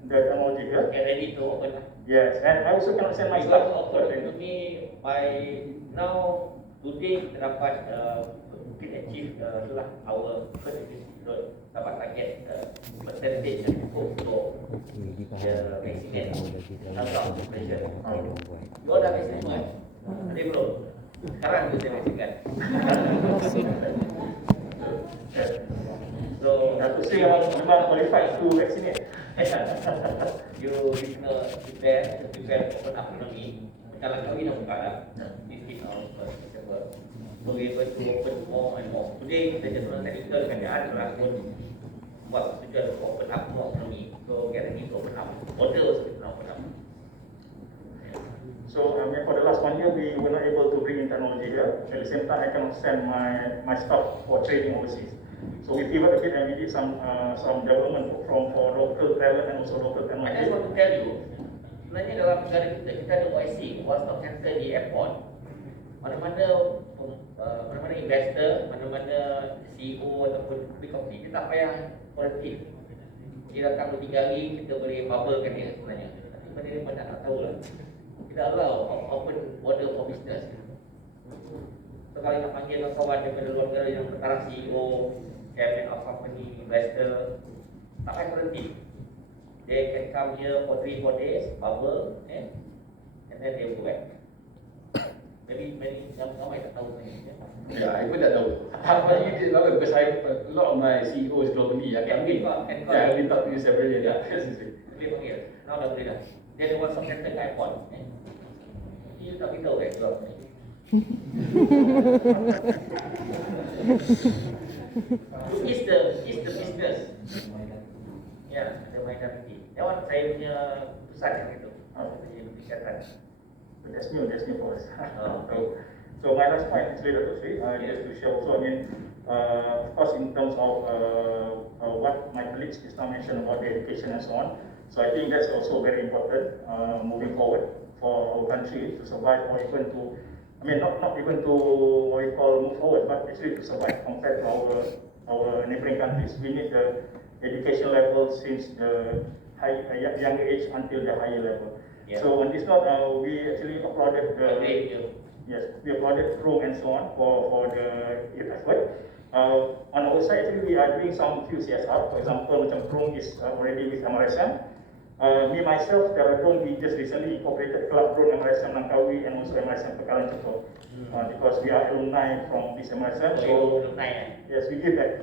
the technology here. Get ready to open. Yes, and I also cannot send my staff. To me, by now, today kita dapat mungkin achieve lah our first episode dapat target percentage yang cukup untuk vaccinate tangkap Malaysia. You dah vaksin semua? Tadi belum? Sekarang tu saya vaksinkan. So, Datuk Seri memang qualified to vaccinate. you prepare open up economy. Kalau kami dah buka dah, 15 December. So we able to open more and more. Today kita just technical kerajaan telah pun buat sudah open up more economy. So get ready to open up. Order also kita open up. So for the last 1 year, we were not able to bring in technology here. At the same time, I cannot send my staff for training overseas. So we pivot a bit and we did some development for local talent and also local I technology. just want to tell you, sebenarnya dalam negara kita ada OIC, One Stop Center di airport. Mana-mana investor, mana-mana CEO ataupun company, dia tak payah quarantine. Dia datang 2-3 hari, kita boleh bubblekan dia sebenarnya. Tapi benda dia banyak tak tahu lah. Kita allow open border for business. So kalau nak panggil kawan daripada luar negara yang perkara CEO, chairman of company, investor, tak payah quarantine. They can come here for 3-4 days, bubble, and then they go back. Maybe many ramai tak tahu sebenarnya. Yeah, I pun tak tahu. How you did that because a lot of my CEOs globally have been I've been talking to several years. Boleh panggil. Now dah boleh dah. Dia ada WhatsApp center kat airport. You tak beritahu kat keluar ni. Is the business. Ya, ada mainan lagi. Yang saya punya pesan yang itu. Saya fikirkan. That's new for us. So my last point is Datuk Seri, just to share also, of course in terms of what my colleagues just now mentioned about the education and so on. So I think that's also very important moving forward for our country to survive or even to, not even to what we call move forward, but actually to survive compared to our neighboring countries. We need the education level since the younger age until the higher level. Yeah. So on this note, we actually applauded we applauded Chrome and so on for the effort. On our side, actually, we are doing some few CSR. For example, Chrome is already with MRSM. Me myself, Drone, we just recently incorporated Club Drone MRSM Langkawi and also MRSM Pekalan Ceto, because we are alumni from this MRSM. So yes, we give that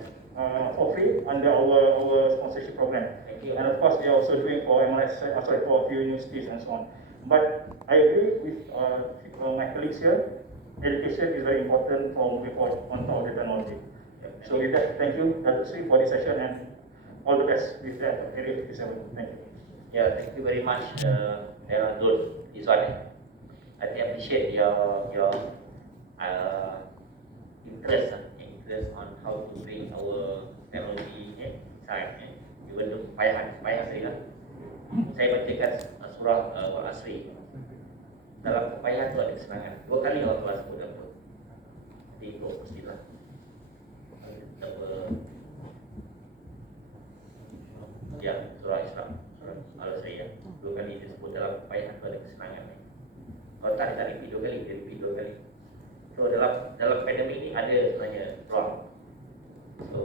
for free under our sponsorship program. And of course, we are also doing for for a few universities and so on. But I agree with my colleagues here. Education is very important for moving forward on top of the technology. So with that, thank you, Datuk Seri, for this session and all the best with that Area 57. Thank you. Yeah, thank you very much, Zul. This one, I think I appreciate your interest on how to bring our technology inside. Even though payah saya lah. Saya bacakan surah Al-Asri. Dalam kepayahan tu ada kesenangan. 2 kali Allah Ta'ala sebut apa. Jadi itu mestilah. Ya, surah Islam. Al-Asri. 2 kali disebut dalam kepayahan tu ada kesenangan. Kalau tak repeat 2 kali, dia repeat 2 kali. So dalam pandemik ini ada sebenarnya peluang. So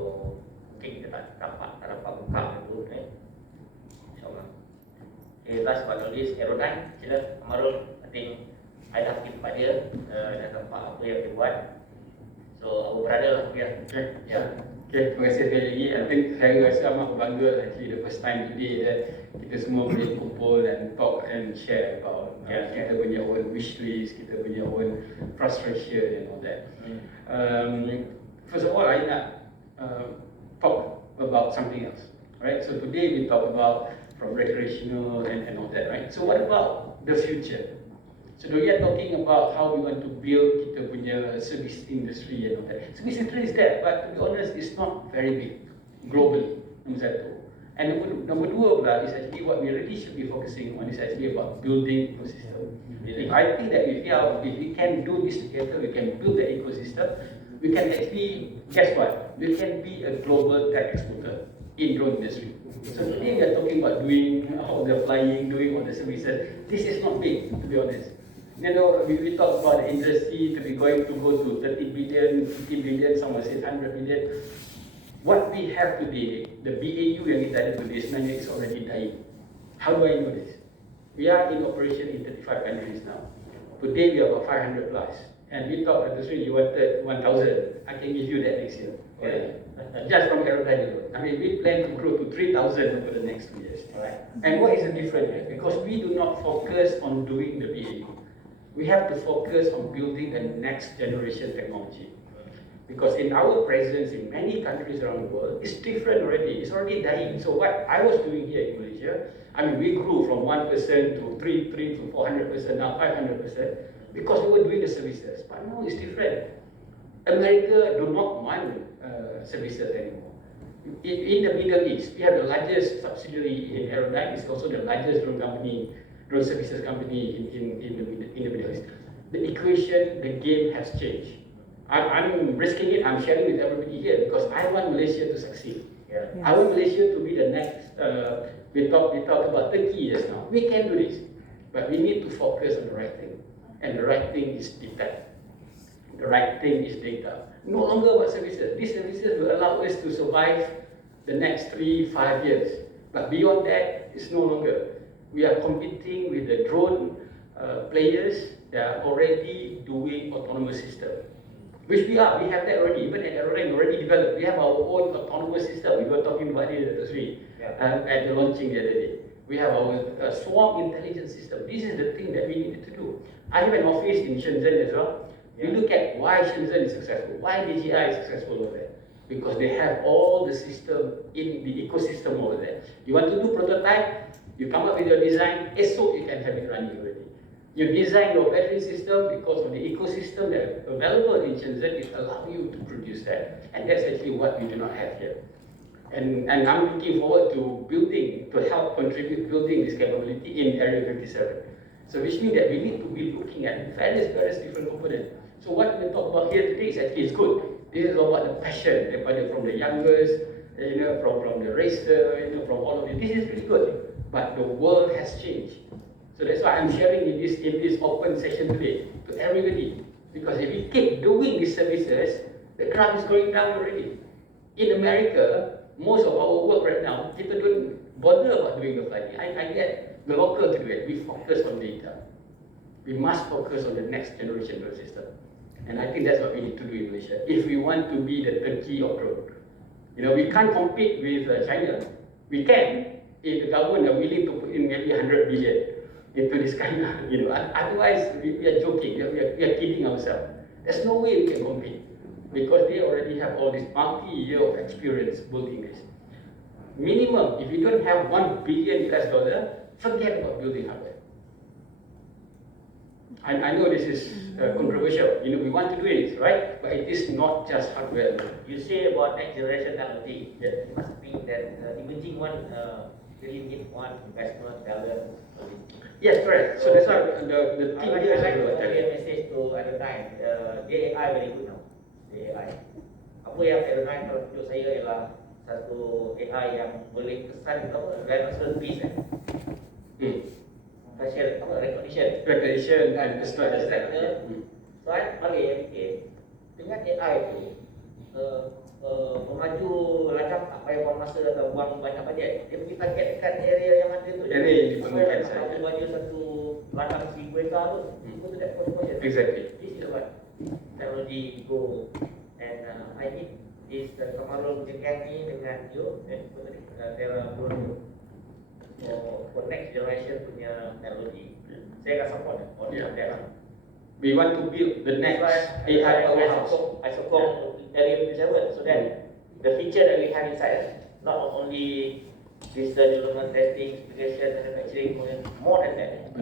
mungkin kita tak dapat buka itu, InsyaAllah. Okay, last but not least, Aerodyne, sila Amarul. I think I dah pergi tempat dia dan nampak apa yang dia buat. So our brother lah dia. Okay, terima kasih sekali lagi. I think saya rasa amat bangga actually the first time today that kita semua boleh kumpul and talk and share about kita punya own wish list, kita punya own frustration and all that. First of all, I nak talk about something else, right? So today we talk about from recreational and all that, right? So what about the future? So we are talking about how we want to build kita punya service industry and all that. Service industry is there, but to be honest, it's not very big globally. Nombor satu. And number dua pula is actually what we really should be focusing on is actually about building ecosystem. If I think that if we can do this together, we can build the ecosystem, we can actually, guess what? We can be a global tech exporter in drone industry. So today we are talking about doing all the flying, doing all the services. This is not big, to be honest. You know, we talk about the industry to be going to go to 30 billion, 50 billion, someone says 100 billion. What we have today, the BAU yang kita ada today sebenarnya is already dying. How do I know this? We are in operation in 35 countries now. Today we are about 500 plus. And we talk at the street, you wanted 1,000. I can give you that next year. Okay. Just from aeroplane alone. I mean, we plan to grow to 3,000 over the next 2 years. Right? And what is the difference? Because we do not focus on doing the BAU. We have to focus on building the next generation technology. Because in our presence in many countries around the world, it's different already. It's already dying. So what I was doing here in Malaysia, I mean, we grew from 1% to 3 to 400%, now 500%, because we were doing the services. But now it's different. America do not want services anymore. In the Middle East, we have the largest subsidiary in aeroline. It's also the largest drone services company in the Middle East. The equation, the game has changed. I'm risking it, I'm sharing with everybody here because I want Malaysia to succeed. Yeah. Yes. I want Malaysia to be the next, we talk about 30 years now. We can do this, but we need to focus on the right thing. And the right thing is data. The right thing is data. No longer about services. These services will allow us to survive the next 3-5 years. But beyond that, it's no longer. We are competing with the drone players that are already doing autonomous system. Which we are. We have that already. Even at Aeroline already developed. We have our own autonomous system. We were talking about it at the street at the launching the other day. We have our swarm intelligence system. This is the thing that we needed to do. I have an office in Shenzhen as well. We look at why Shenzhen is successful, why DJI is successful over there. Because they have all the system in the ecosystem over there. You want to do prototype, you come up with your design, so you can have it running already. You design your battery system because of the ecosystem that is available in Shenzhen, it allows you to produce that. And that's actually what we do not have here. And I'm looking forward to building, to help contribute building this capability in Area 57. So which means that we need to be looking at various different components. So what we talk about here today is actually is good. This is about the passion, from the youngest, from the racer, from all of it. This is pretty good. But the world has changed. So that's why I'm sharing in this open session today to everybody. Because if we keep doing these services, the graph is going down already. In America, most of our work right now, people don't bother about doing the flying. I get the local to do it. We focus on data. We must focus on the next generation drone system. And I think that's what we need to do in Malaysia. If we want to be the Turkey of drone. We can't compete with China. We can if the government are willing to put in maybe 100 billion into this kind of, otherwise we are joking, we are kidding ourselves. There's no way we can compete because they already have all this multi-year of experience building this. Minimum, if you don't have $1 billion US, forget about building hardware. I know this is controversial. We want to do it, right? But it is not just hardware. You say about next generation technology. It must mean that emerging one really need one investment, talent. Yes, correct. So that's why the team here is like to convey a message to Aeroline. The AI very good now. The AI. Apa yang Aeroline kalau tunjuk saya ialah satu AI yang boleh kesan reconnaissance piece. Facial recognition and personal data. So I fikir dengan AI tu memaju lacak tak payah buang masa atau buang banyak bajet. Dia pergi target dekat area yang ada tu. Area yang diperlukan saja. Kalau baju satu ladang 1,000 hektar tu, go to that portion. Exactly. This is what technology go. And I need this Kamarul punya gang ni dengan you dan Terra Bruno for next generation punya teknologi. Saya akan support on that. We want to build the next AI powerhouse. I support Area 57 so that the feature that we have inside not only visual development, testing, specification, manufacturing, more than that.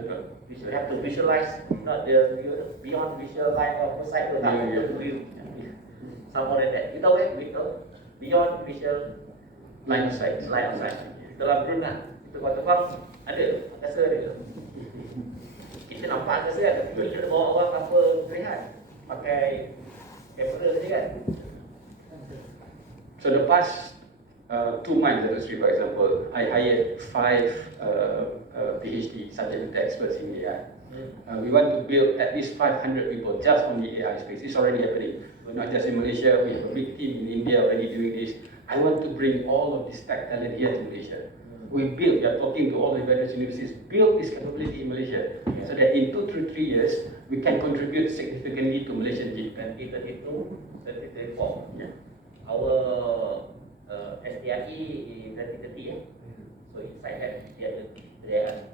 We should have to visualize, not the beyond visual line of site to some more than that. Kita beyond visual line of sight. Dalam drone lah, kita buat terbang, ada angkasa dia. Kita nampak angkasa kan, tapi kita bawa orang tanpa melihat, pakai kamera saja kan. So the past 2 months, let us say, for example, I hired 5 PhD subject matter experts in AI. We want to build at least 500 people just on the AI space. It's already happening. We're not just in Malaysia, we have a big team in India already doing this. I want to bring all of this tech talent here to Malaysia. We are talking to all the various universities, build this capability in Malaysia, so that in 2 to 3 years, we can contribute significantly to Malaysian GDP. Dan kita itu, our SDRE in 2030, so inside that, there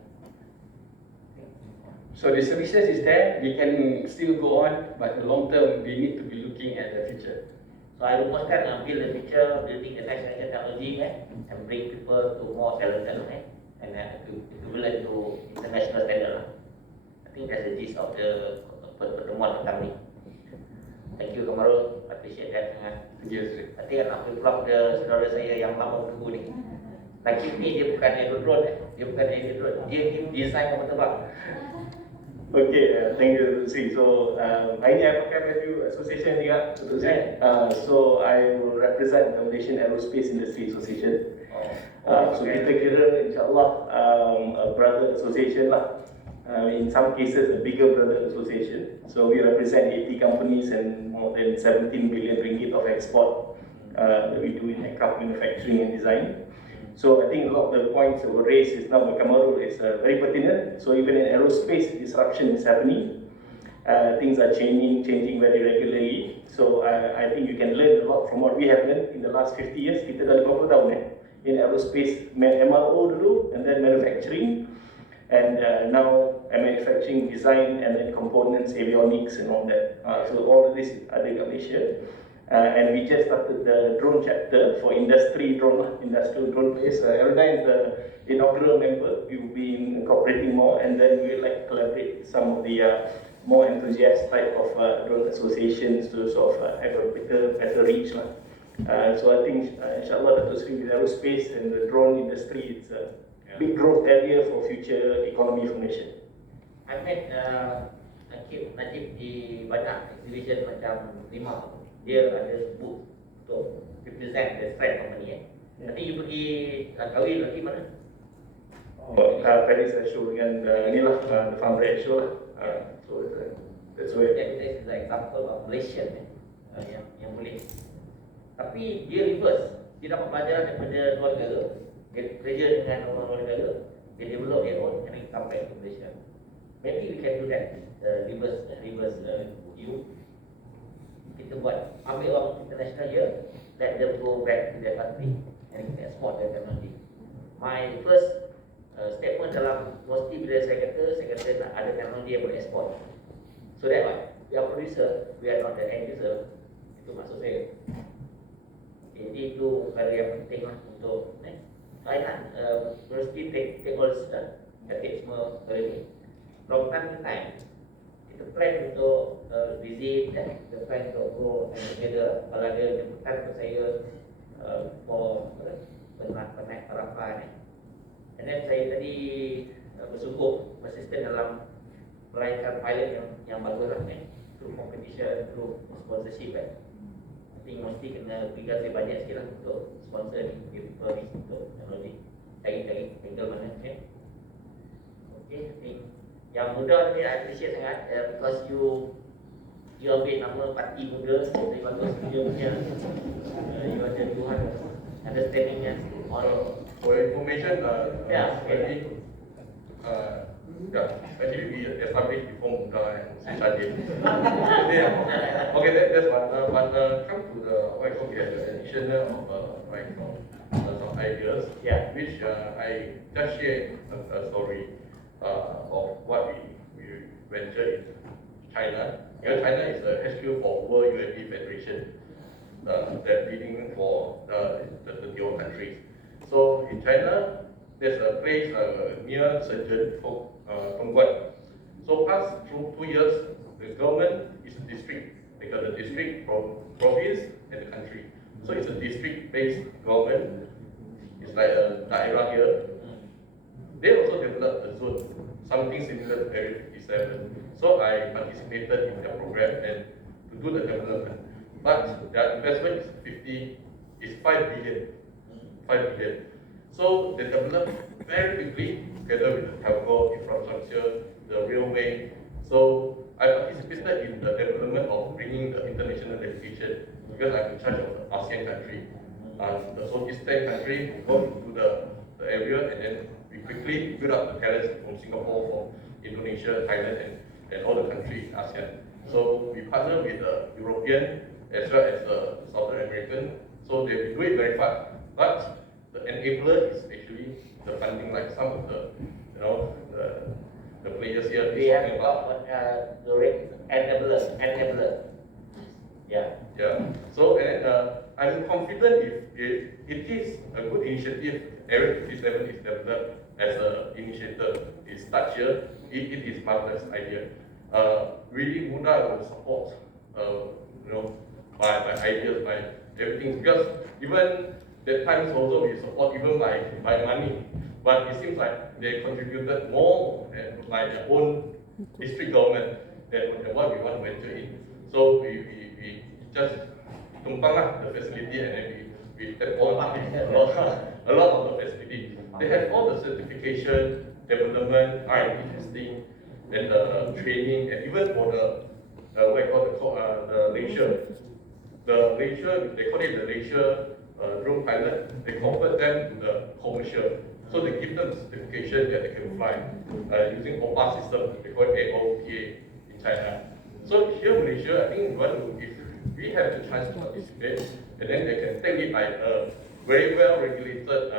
So the services is there, we can still go on, but the long term, we need to be looking at the future. So I rumuskan build the future, building the next generation technology, and bring people to more talented, and equivalent to international standard. I think that's the gist of the pertemuan petang ni. Thank you Kamarul, appreciate that sangat. Nanti nak vlog the saudara saya yang lama menunggu ni. Nakib ni dia bukan aerodrone, dia design kapal terbang. Okay, thank you, Sri. So, hari ni I pakai baju association juga, betul Sri? So, I will represent the Malaysian Aerospace Industry Association. So, kita kira insyaAllah a brother association lah. In some cases, a bigger brother association. So, we represent 80 companies and more than 17 billion ringgit of export that we do in aircraft manufacturing and design. So I think a lot of the points that were raised is now by Kamarul is very pertinent. So even in aerospace, disruption is happening. Things are changing very regularly. So I think you can learn a lot from what we have learned in the last 50 years. Kita dah 50 tahun in aerospace, MRO dulu, and then manufacturing, and now manufacturing, design, and then components, avionics, and all that. So all of this ada kat Malaysia. And we just started the drone chapter for industrial drone place. Aerodyne is the inaugural member. We will be incorporating more, and then we would like to collaborate with some of the more enthusiast type of drone associations to sort of have a better reach. So I think, inshallah, Dato' Sri with aerospace and the drone industry, it's a big growth area for future economy for Malaysia. I met Najib di banyak exhibition macam Lima. Dia ada booth untuk represent the strength company. Nanti you pergi kahwin lagi mana? Paris show dengan inilah the Farm Red show lah. So that's where. That is the example of Malaysian yang boleh. Tapi dia reverse. Dia dapat pelajaran daripada luar negara. Dia kerja dengan orang luar negara. Dia develop their own and then come back to Malaysia. Maybe we can do that. Reverse you. Kita buat, ambil orang international here, let them go back to their country and export their technology. My first statement dalam mesti bila saya kata nak ada teknologi yang boleh export. So that what? We are producer, we are not the end user. Itu maksud saya. Jadi itu perkara yang penting lah untuk saya nak mesti take all semua perkara ni. From time to time, kita plan untuk visit dan kita plan untuk go together. Kalau ada jemputan untuk saya for penat harapan and then saya tadi bersungguh persisten dalam melainkan pilot yang bagus lah through competition, through sponsorship I think mesti kena berikan saya banyak sikit lah untuk sponsor ni untuk teknologi cari angle mana okay, I think yang muda ni I appreciate sangat because you ambil nama parti muda dari bagus you punya you ada Tuhan understandingnya all for information okay. Actually we established before Muda and Sejadi. Okay, that's one. But come to the we have the additional of some ideas, which I just shared a story of what we ventured in China. China is the HQ for World UAV Federation, that leading for the 30 countries. So in China, there's a place near Shenzhen called Dongguan. So past 2 years, the government is a district. They got the district from province and the country. So it's a district-based government. It's like a daerah here. They also developed a zone, something similar to Area 57. So I participated in the program and to do the development. But their investment is 5 billion. 5 billion. So they developed very quickly together with the telco infrastructure, the railway. So I participated in the development of bringing the international delegation because I'm in charge of the ASEAN country. The Southeastern country, we go into the area and then we quickly build up the talents from Singapore, from Indonesia, Thailand, and all the countries in ASEAN. So we partner with the European as well as the Southern American. So they do it very fast. But the enabler is actually the funding, like some of the, the players here. We have about the rate enabler. Yeah. Yeah. So I'm confident if it is a good initiative, Area 57 is developed as an initiator, it starts here, it is marvelous idea. Really Muda will support, my ideas, my everything, because even that times also we support even by money, but it seems like they contributed more by their own district government than what we want to venture in. So we just tumpang the facility and then we tap all a lot of the facility. They have all the certification, development, R&D testing, and the training, and even for the the leisure. The leisure, they call it the leisure drone pilot. They convert them to the commercial. So they give them the certification that they can fly using OPA system. They call it AOPA in China. So here in Malaysia, I think if we have the chance to participate, and then they can take it by a very well regulated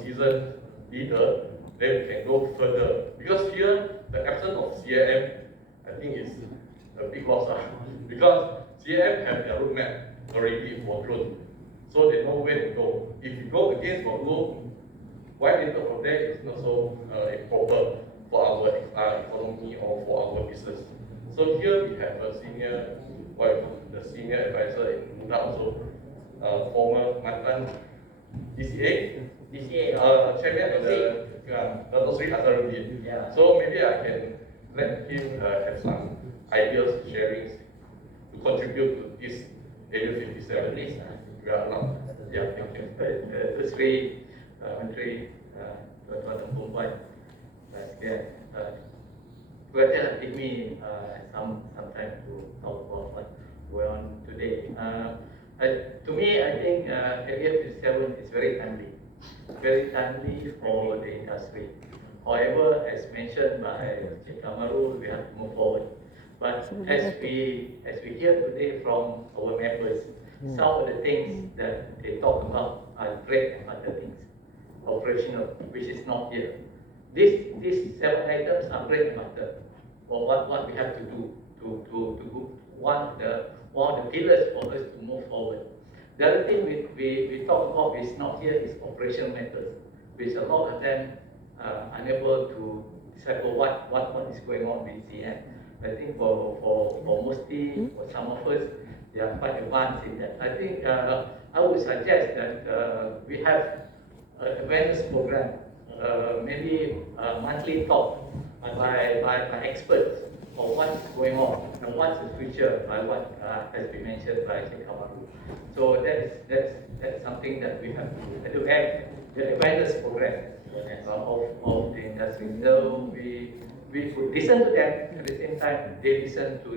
seasoned leader, then we can go further. Because here, the absence of CAM, I think is a big loss. Because CAM have their roadmap already for drone. So they know where to go. If you go against for low, why enter from there is not so proper for our economy or for our business. So here we have a senior advisor in Muda also, former mantan DCA, chairman of the Dato' Sri Azharuddin. Yeah. So maybe I can let him have some ideas, sharings to contribute to this Area 57. Yeah, thank you. Dato' Sri Menteri Tuan-Tuan dan Puan-Puan sekalian, give me some time to talk about what we're on today. To me, I think Area 57 is very timely for the industry. However, as mentioned by Cik Kamaru, we have to move forward. But as we hear today from our members, some of the things that they talk about are bread and butter things, operational, which is not here. These 7 items are bread and butter for what we have to do to one of the pillars for us to move forward. The other thing we talk about is not here is operational matters, which a lot of them are unable to decipher what is going on with CM. I think for mostly for some of us, they are quite advanced in that. I think I would suggest that we have an awareness program, maybe a monthly talk by experts of what's going on and what's the future by what has been mentioned by Sheikh Kamaru. So that's something that we have to have the awareness program of the industry. So we could listen to them at the same time they listen to